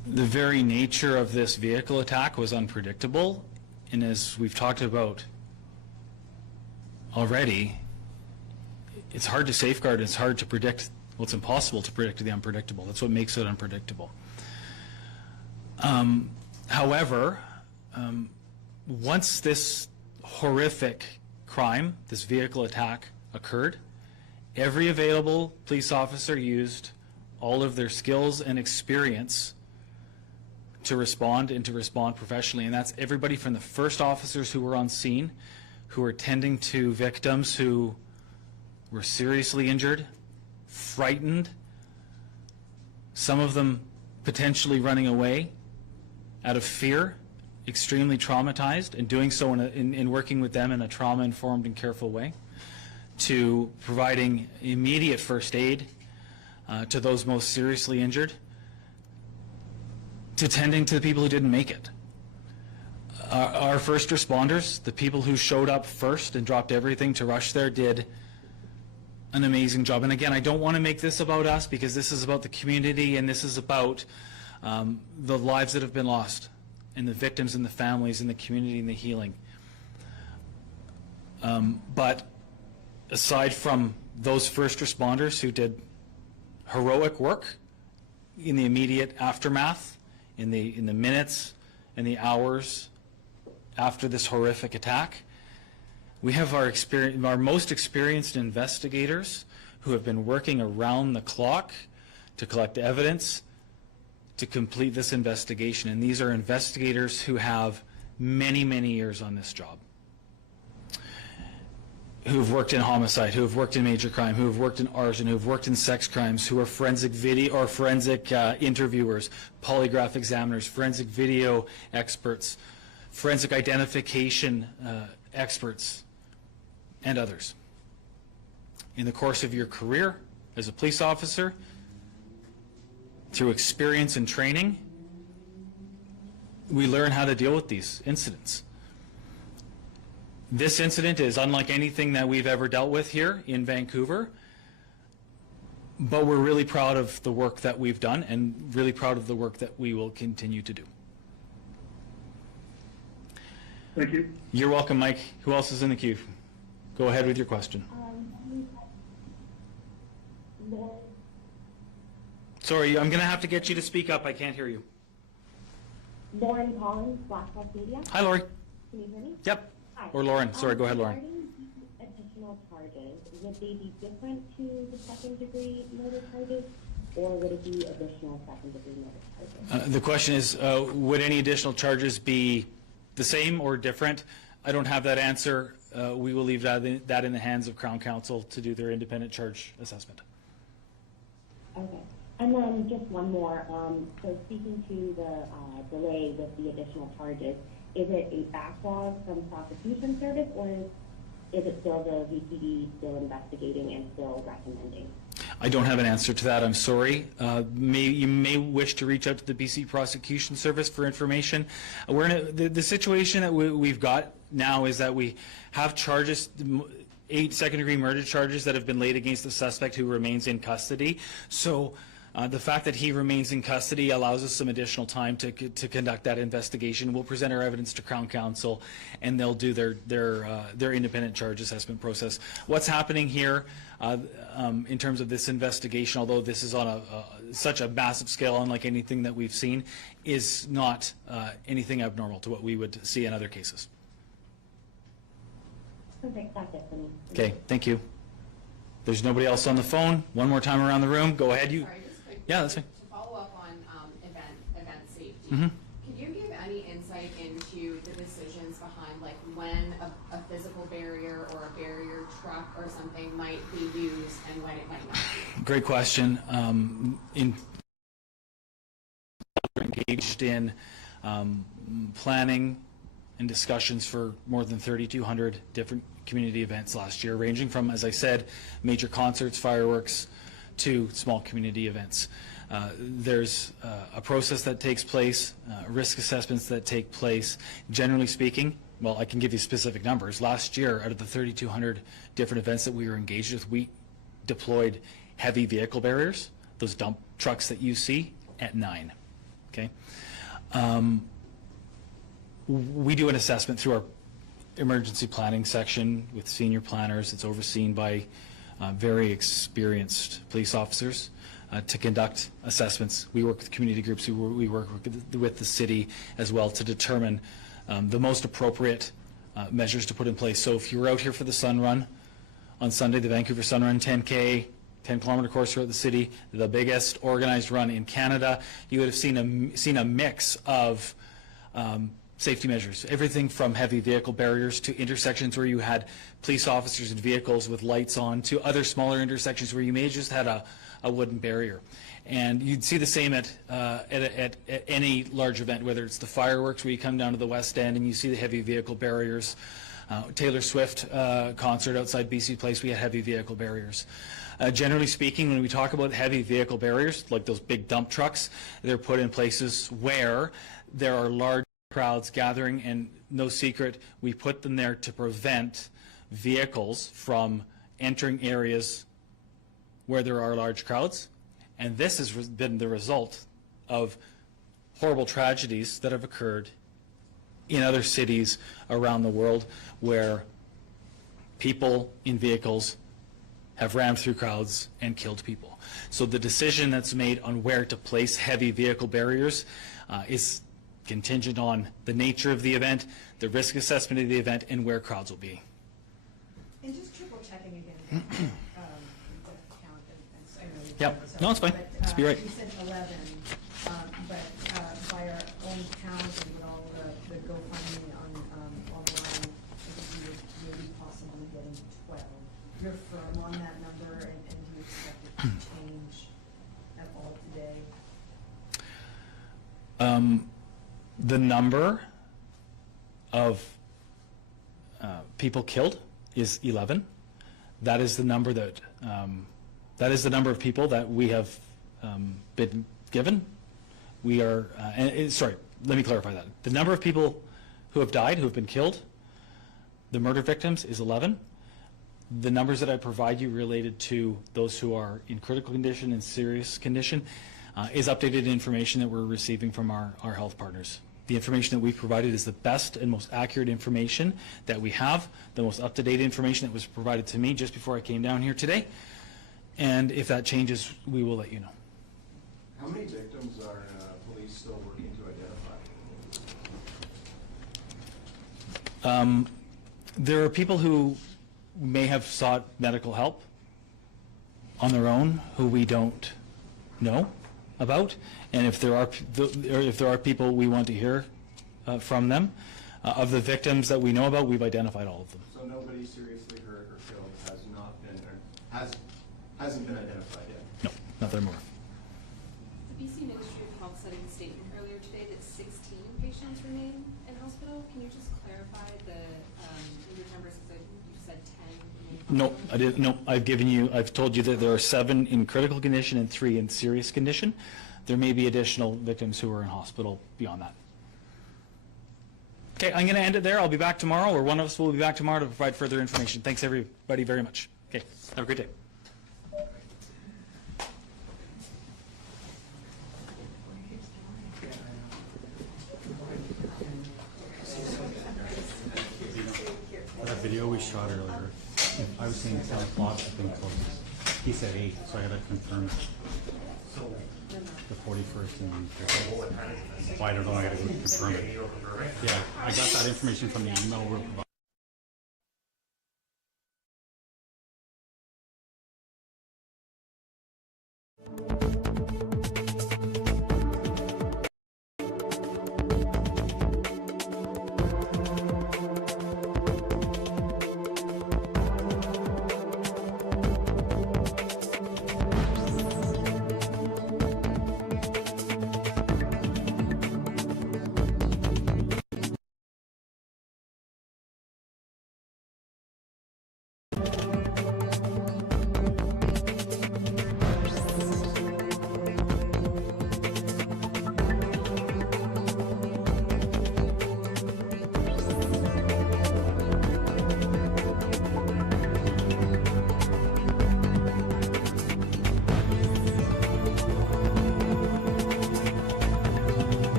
The very nature of this vehicle attack was unpredictable, and as we've talked about already, it's hard to safeguard, it's hard to predict, well, it's impossible to predict the unpredictable. That's what makes it unpredictable. However, once this horrific crime, this vehicle attack occurred, every available police officer used all of their skills and experience to respond and to respond professionally. And that's everybody from the first officers who were on scene, who were tending to victims who were seriously injured, frightened, some of them potentially running away out of fear, extremely traumatized, and doing so in working with them in a trauma-informed and careful way, to providing immediate first aid to those most seriously injured, to tending to the people who didn't make it. Our first responders, the people who showed up first and dropped everything to rush there, did an amazing job. And again, I don't want to make this about us, because this is about the community, and this is about the lives that have been lost, and the victims and the families and the community and the healing. But aside from those first responders who did heroic work in the immediate aftermath, in the minutes and the hours after this horrific attack, we have our most experienced investigators who have been working around the clock to collect evidence to complete this investigation. And these are investigators who have many, many years on this job, who have worked in homicide, who have worked in major crime, who have worked in arson, who have worked in sex crimes, who are forensic video or forensic interviewers, polygraph examiners, forensic video experts, forensic identification experts, and others. In the course of your career as a police officer, through experience and training, we learn how to deal with these incidents. This incident is unlike anything that we've ever dealt with here in Vancouver, but we're really proud of the work that we've done, and really proud of the work that we will continue to do. Thank you. You're welcome, Mike. Who else is in the queue? Go ahead with your question. Lauren, Sorry, I'm going to have to get you to speak up. I can't hear you. Lauren Collins, Black Hawk Media. Hi, Lori. Can you hear me? Yep. Hi. Or Lauren. Sorry, go ahead, Lauren. Regarding the additional charges, would they be different to the second-degree murder charges, or would it be additional second-degree murder charges? The question is, would any additional charges be the same or different? I don't have that answer. We will leave that in the hands of Crown Counsel to do their independent charge assessment. Okay. And then just one more. So speaking to the delay with the additional charges, is it a backlog from prosecution service, or is it still the VPD still investigating and still recommending? I don't have an answer to that. I'm sorry. You may wish to reach out to the BC Prosecution Service for information. We're in the situation that we've got now is that we have charges, 8 second-degree murder charges that have been laid against the suspect who remains in custody. So the fact that he remains in custody allows us some additional time to conduct that investigation. We'll present our evidence to Crown Counsel, and they'll do their independent charge assessment process. What's happening here in terms of this investigation, although this is on such a massive scale, unlike anything that we've seen, is not anything abnormal to what we would see in other cases. Perfect. That's it for me. Okay, thank you. There's nobody else on the phone. One more time around the room. Go ahead. You. Sorry, just quick. Yeah, that's fine. To follow up on event safety, Mhm. can you give any insight into the decisions behind like when a physical barrier or a barrier truck or something might be used and when it might not be? Great question. Engaged in planning and discussions for more than 3,200 different community events last year, ranging from, as I said, major concerts, fireworks, to small community events. There's a process that takes place, risk assessments that take place. Generally speaking, well, I can give you specific numbers. Last year, out of the 3,200 different events that we were engaged with, we deployed heavy vehicle barriers, those dump trucks that you see, at 9. okay? We do an assessment through our emergency planning section with senior planners. It's overseen by very experienced police officers to conduct assessments. We work with community groups, we work with the city as well to determine the most appropriate measures to put in place. So if you were out here for the Sun Run on Sunday, the Vancouver Sun Run 10K, 10-kilometer course throughout the city, the biggest organized run in Canada, you would have seen a mix of safety measures, everything from heavy vehicle barriers to intersections where you had police officers and vehicles with lights on to other smaller intersections where you may have just had a wooden barrier. And you'd see the same at any large event, whether it's the fireworks where you come down to the West End and you see the heavy vehicle barriers. Taylor Swift concert outside BC Place, we had heavy vehicle barriers. Generally speaking, when we talk about heavy vehicle barriers, like those big dump trucks, they're put in places where there are large crowds gathering, and no secret, we put them there to prevent vehicles from entering areas where there are large crowds. And this has been the result of horrible tragedies that have occurred in other cities around the world where people in vehicles have rammed through crowds and killed people. So the decision that's made on where to place heavy vehicle barriers is contingent on the nature of the event, the risk assessment of the event, and where crowds will be. And just triple checking again, the count, and I know you- Yep. No, it's fine. But, Let's be right. You said 11, but by our own count and with all the GoFundMe online, I think we would maybe possibly getting 12. You're firm on that number, and do you expect it to change at all today? The number of people killed is 11. That is the number that of people that we have been given. We are sorry. Let me clarify that. The number of people who have died, who have been killed, the murder victims, is 11. The numbers that I provide you related to those who are in critical condition and serious condition is updated information that we're receiving from our health partners. The information that we've provided is the best and most accurate information that we have, the most up-to-date information that was provided to me just before I came down here today. And if that changes, we will let you know. How many victims are police still working to identify? There are people who may have sought medical help on their own who we don't know about, and if there are people, we want to hear from them. Of the victims that we know about, we've identified all of them. So nobody seriously hurt or killed has not been, or hasn't been identified yet? No, not that I'm aware of. The BC Ministry of Health said in a statement earlier today that 16 patients remain in hospital. Can you just clarify the injured numbers? Because you said 10. No, I didn't. No, I've told you that there are 7 in critical condition and 3 in serious condition. There may be additional victims who are in hospital beyond that. Okay, I'm going to end it there. I'll be back tomorrow, or one of us will be back tomorrow to provide further information. Thanks, everybody, very much. Okay, have a great day. That video we shot earlier, I was saying 10 o'clock had been closed. He said 8, so I got to confirm the 41st and well, I don't know, I got to confirm it. Yeah, I got that information from the email we're providing.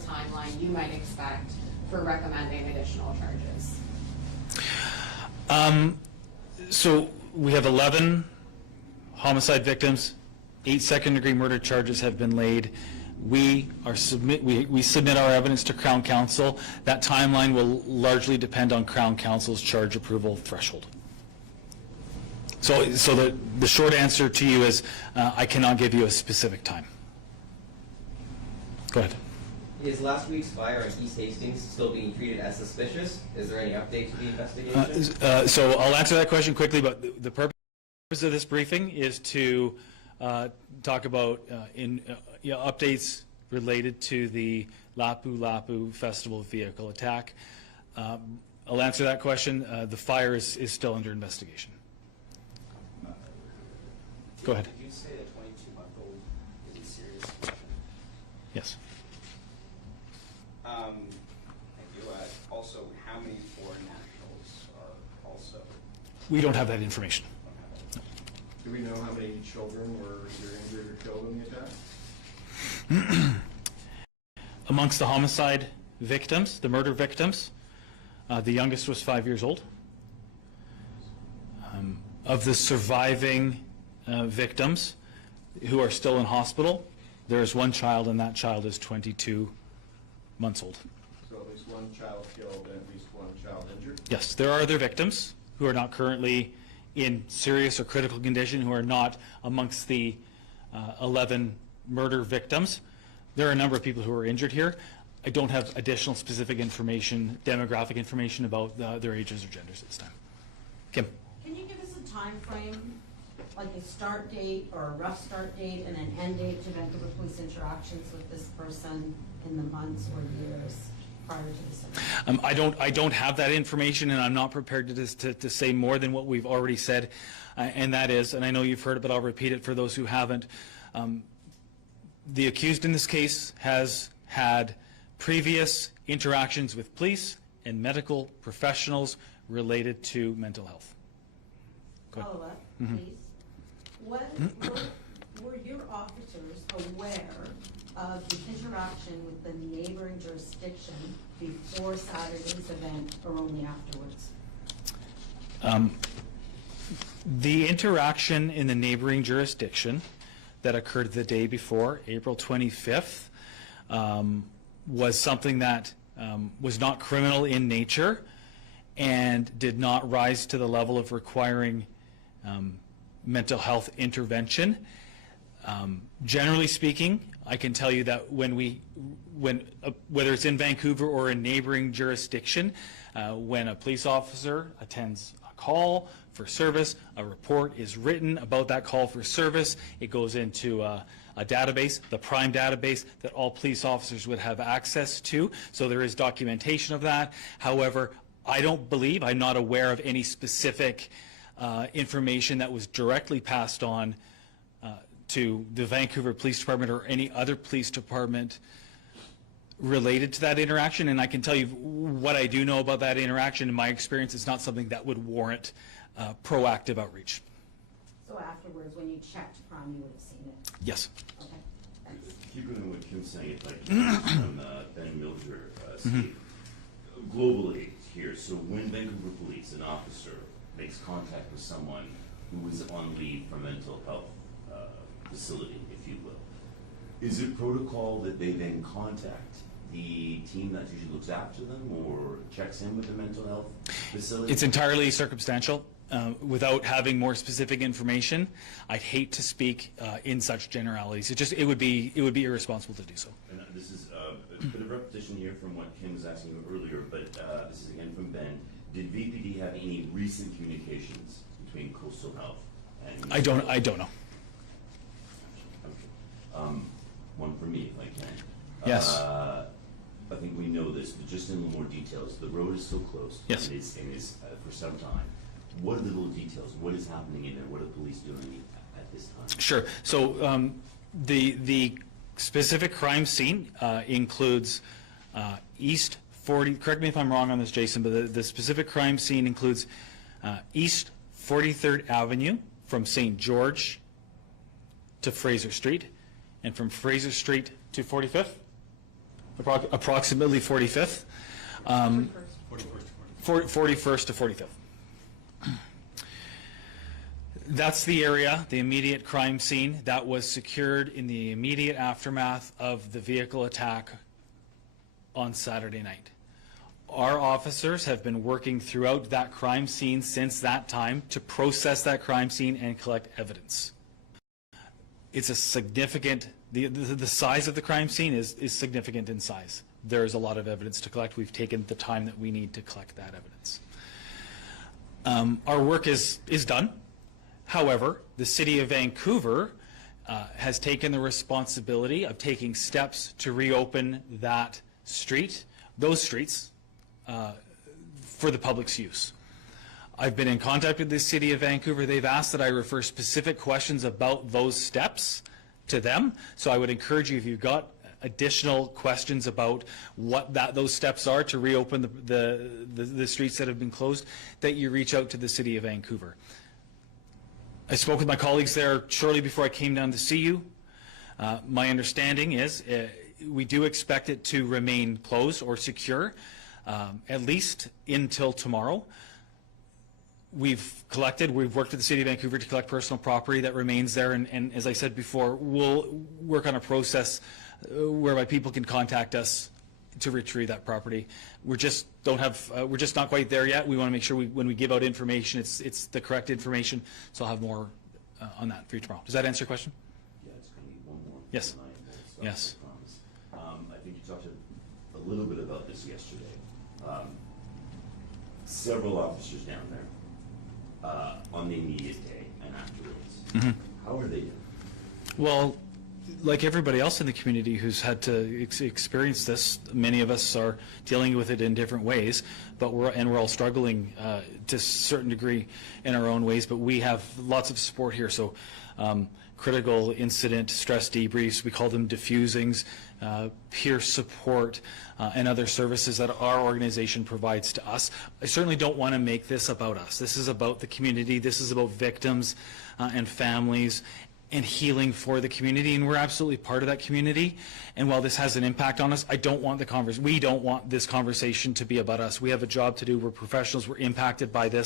timeline you might expect for recommending additional charges? So we have 11 homicide victims, 8 second-degree murder charges have been laid. We submit our evidence to Crown Counsel. That timeline will largely depend on Crown Counsel's charge approval threshold. So the short answer to you is I cannot give you a specific time. Go ahead. Is last week's fire in East Hastings still being treated as suspicious? Is there any update to the investigation? So I'll answer that question quickly, but the purpose of this briefing is to talk about updates related to the Lapu Lapu Festival vehicle attack. I'll answer that question. The fire is still under investigation. Go ahead. Did you say a 22-month-old is in serious condition? Yes. Thank you. Also, how many foreign nationals are also? We don't have that information. Do we know how many children were either injured or killed in the attack? Amongst the homicide victims, the murder victims, the youngest was 5 years old. Of the surviving victims who are still in hospital, there is one child, and that child is 22 months old. So at least one child killed and at least one child injured? Yes, there are other victims who are not currently in serious or critical condition, who are not amongst the 11 murder victims. There are a number of people who are injured here. I don't have additional specific information, demographic information about their ages or genders at this time. Kim? Can you give us a time frame, like a start date or a rough start date and an end date to Vancouver police interactions with this person in the months or years prior to this event? I don't have that information, and I'm not prepared to say more than what we've already said, and that is, and I know you've heard it, but I'll repeat it for those who haven't. The accused in this case has had previous interactions with police and medical professionals related to mental health. Go ahead. Follow up, please. Were your officers aware of the interaction with the neighboring jurisdiction before Saturday's event or only afterwards? The interaction in the neighboring jurisdiction that occurred the day before, April 25th, was something that was not criminal in nature and did not rise to the level of requiring mental health intervention. Generally speaking, I can tell you that whether it's in Vancouver or a neighboring jurisdiction, when a police officer attends a call for service, a report is written about that call for service. It goes into a database, the PRIME database, that all police officers would have access to. So there is documentation of that. However, I'm not aware of any specific information that was directly passed on to the Vancouver Police Department or any other police department related to that interaction. And I can tell you what I do know about that interaction. In my experience, it's not something that would warrant proactive outreach. So afterwards, when you checked Prime, you would have seen it? Yes. Okay, thanks. Keeping on what Kim's saying, if I can, from Ben Milger, Steve, globally here, so when Vancouver Police, an officer, makes contact with someone who is on leave for mental health facility, if you will, is it protocol that they then contact the team that usually looks after them or checks in with the mental health facility? It's entirely circumstantial. Without having more specific information, I'd hate to speak in such generalities. It would be irresponsible to do so. And this is a bit of repetition here from what Kim was asking earlier, but this is again from Ben. Did VPD have any recent communications between Coastal Health and? I don't know. Okay. One for me, if I can. Yes. I think we know this, but just in a little more details. The road is still closed. Yes. And is for some time. What are the little details? What is happening in there? What are the police doing at this time? Sure. So the specific crime scene includes East 40. Correct me if I'm wrong on this, Jason, but the specific crime scene includes East 43rd Avenue from St. George to Fraser Street, and from Fraser Street to 45th. approximately 45th. 41st to 45th. That's the area, the immediate crime scene that was secured in the immediate aftermath of the vehicle attack on Saturday night. Our officers have been working throughout that crime scene since that time to process that crime scene and collect evidence. It's a significant, the size of the crime scene is significant in size. There's a lot of evidence to collect. We've taken the time that we need to collect that evidence. Our work is done. However, the City of Vancouver has taken the responsibility of taking steps to reopen that street, those streets, for the public's use. I've been in contact with the City of Vancouver. They've asked that I refer specific questions about those steps to them. So I would encourage you, if you've got additional questions about what those steps are to reopen the streets that have been closed, that you reach out to the City of Vancouver. I spoke with my colleagues there shortly before I came down to see you. My understanding is we do expect it to remain closed or secure, at least until tomorrow. We've worked with the City of Vancouver to collect personal property that remains there, and as I said before, we'll work on a process whereby people can contact us to retrieve that property. We're just not quite there yet. We want to make sure when we give out information, it's the correct information. So I'll have more on that for you tomorrow. Does that answer your question? Yeah, it's going to be one more. Yes. Tonight, so Yes. I promise. I think you talked a little bit about this yesterday. Several officers down there on the immediate day and afterwards. Mm-hmm. How are they doing? Well, like everybody else in the community who's had to experience this, many of us are dealing with it in different ways, but we're all struggling to a certain degree in our own ways, but we have lots of support here. So critical incident stress debriefs, we call them diffusings, peer support, and other services that our organization provides to us. I certainly don't want to make this about us. This is about the community. This is about victims and families and healing for the community, and we're absolutely part of that community. And while this has an impact on us, we don't want this conversation to be about us. We have a job to do. We're professionals. We're impacted by this.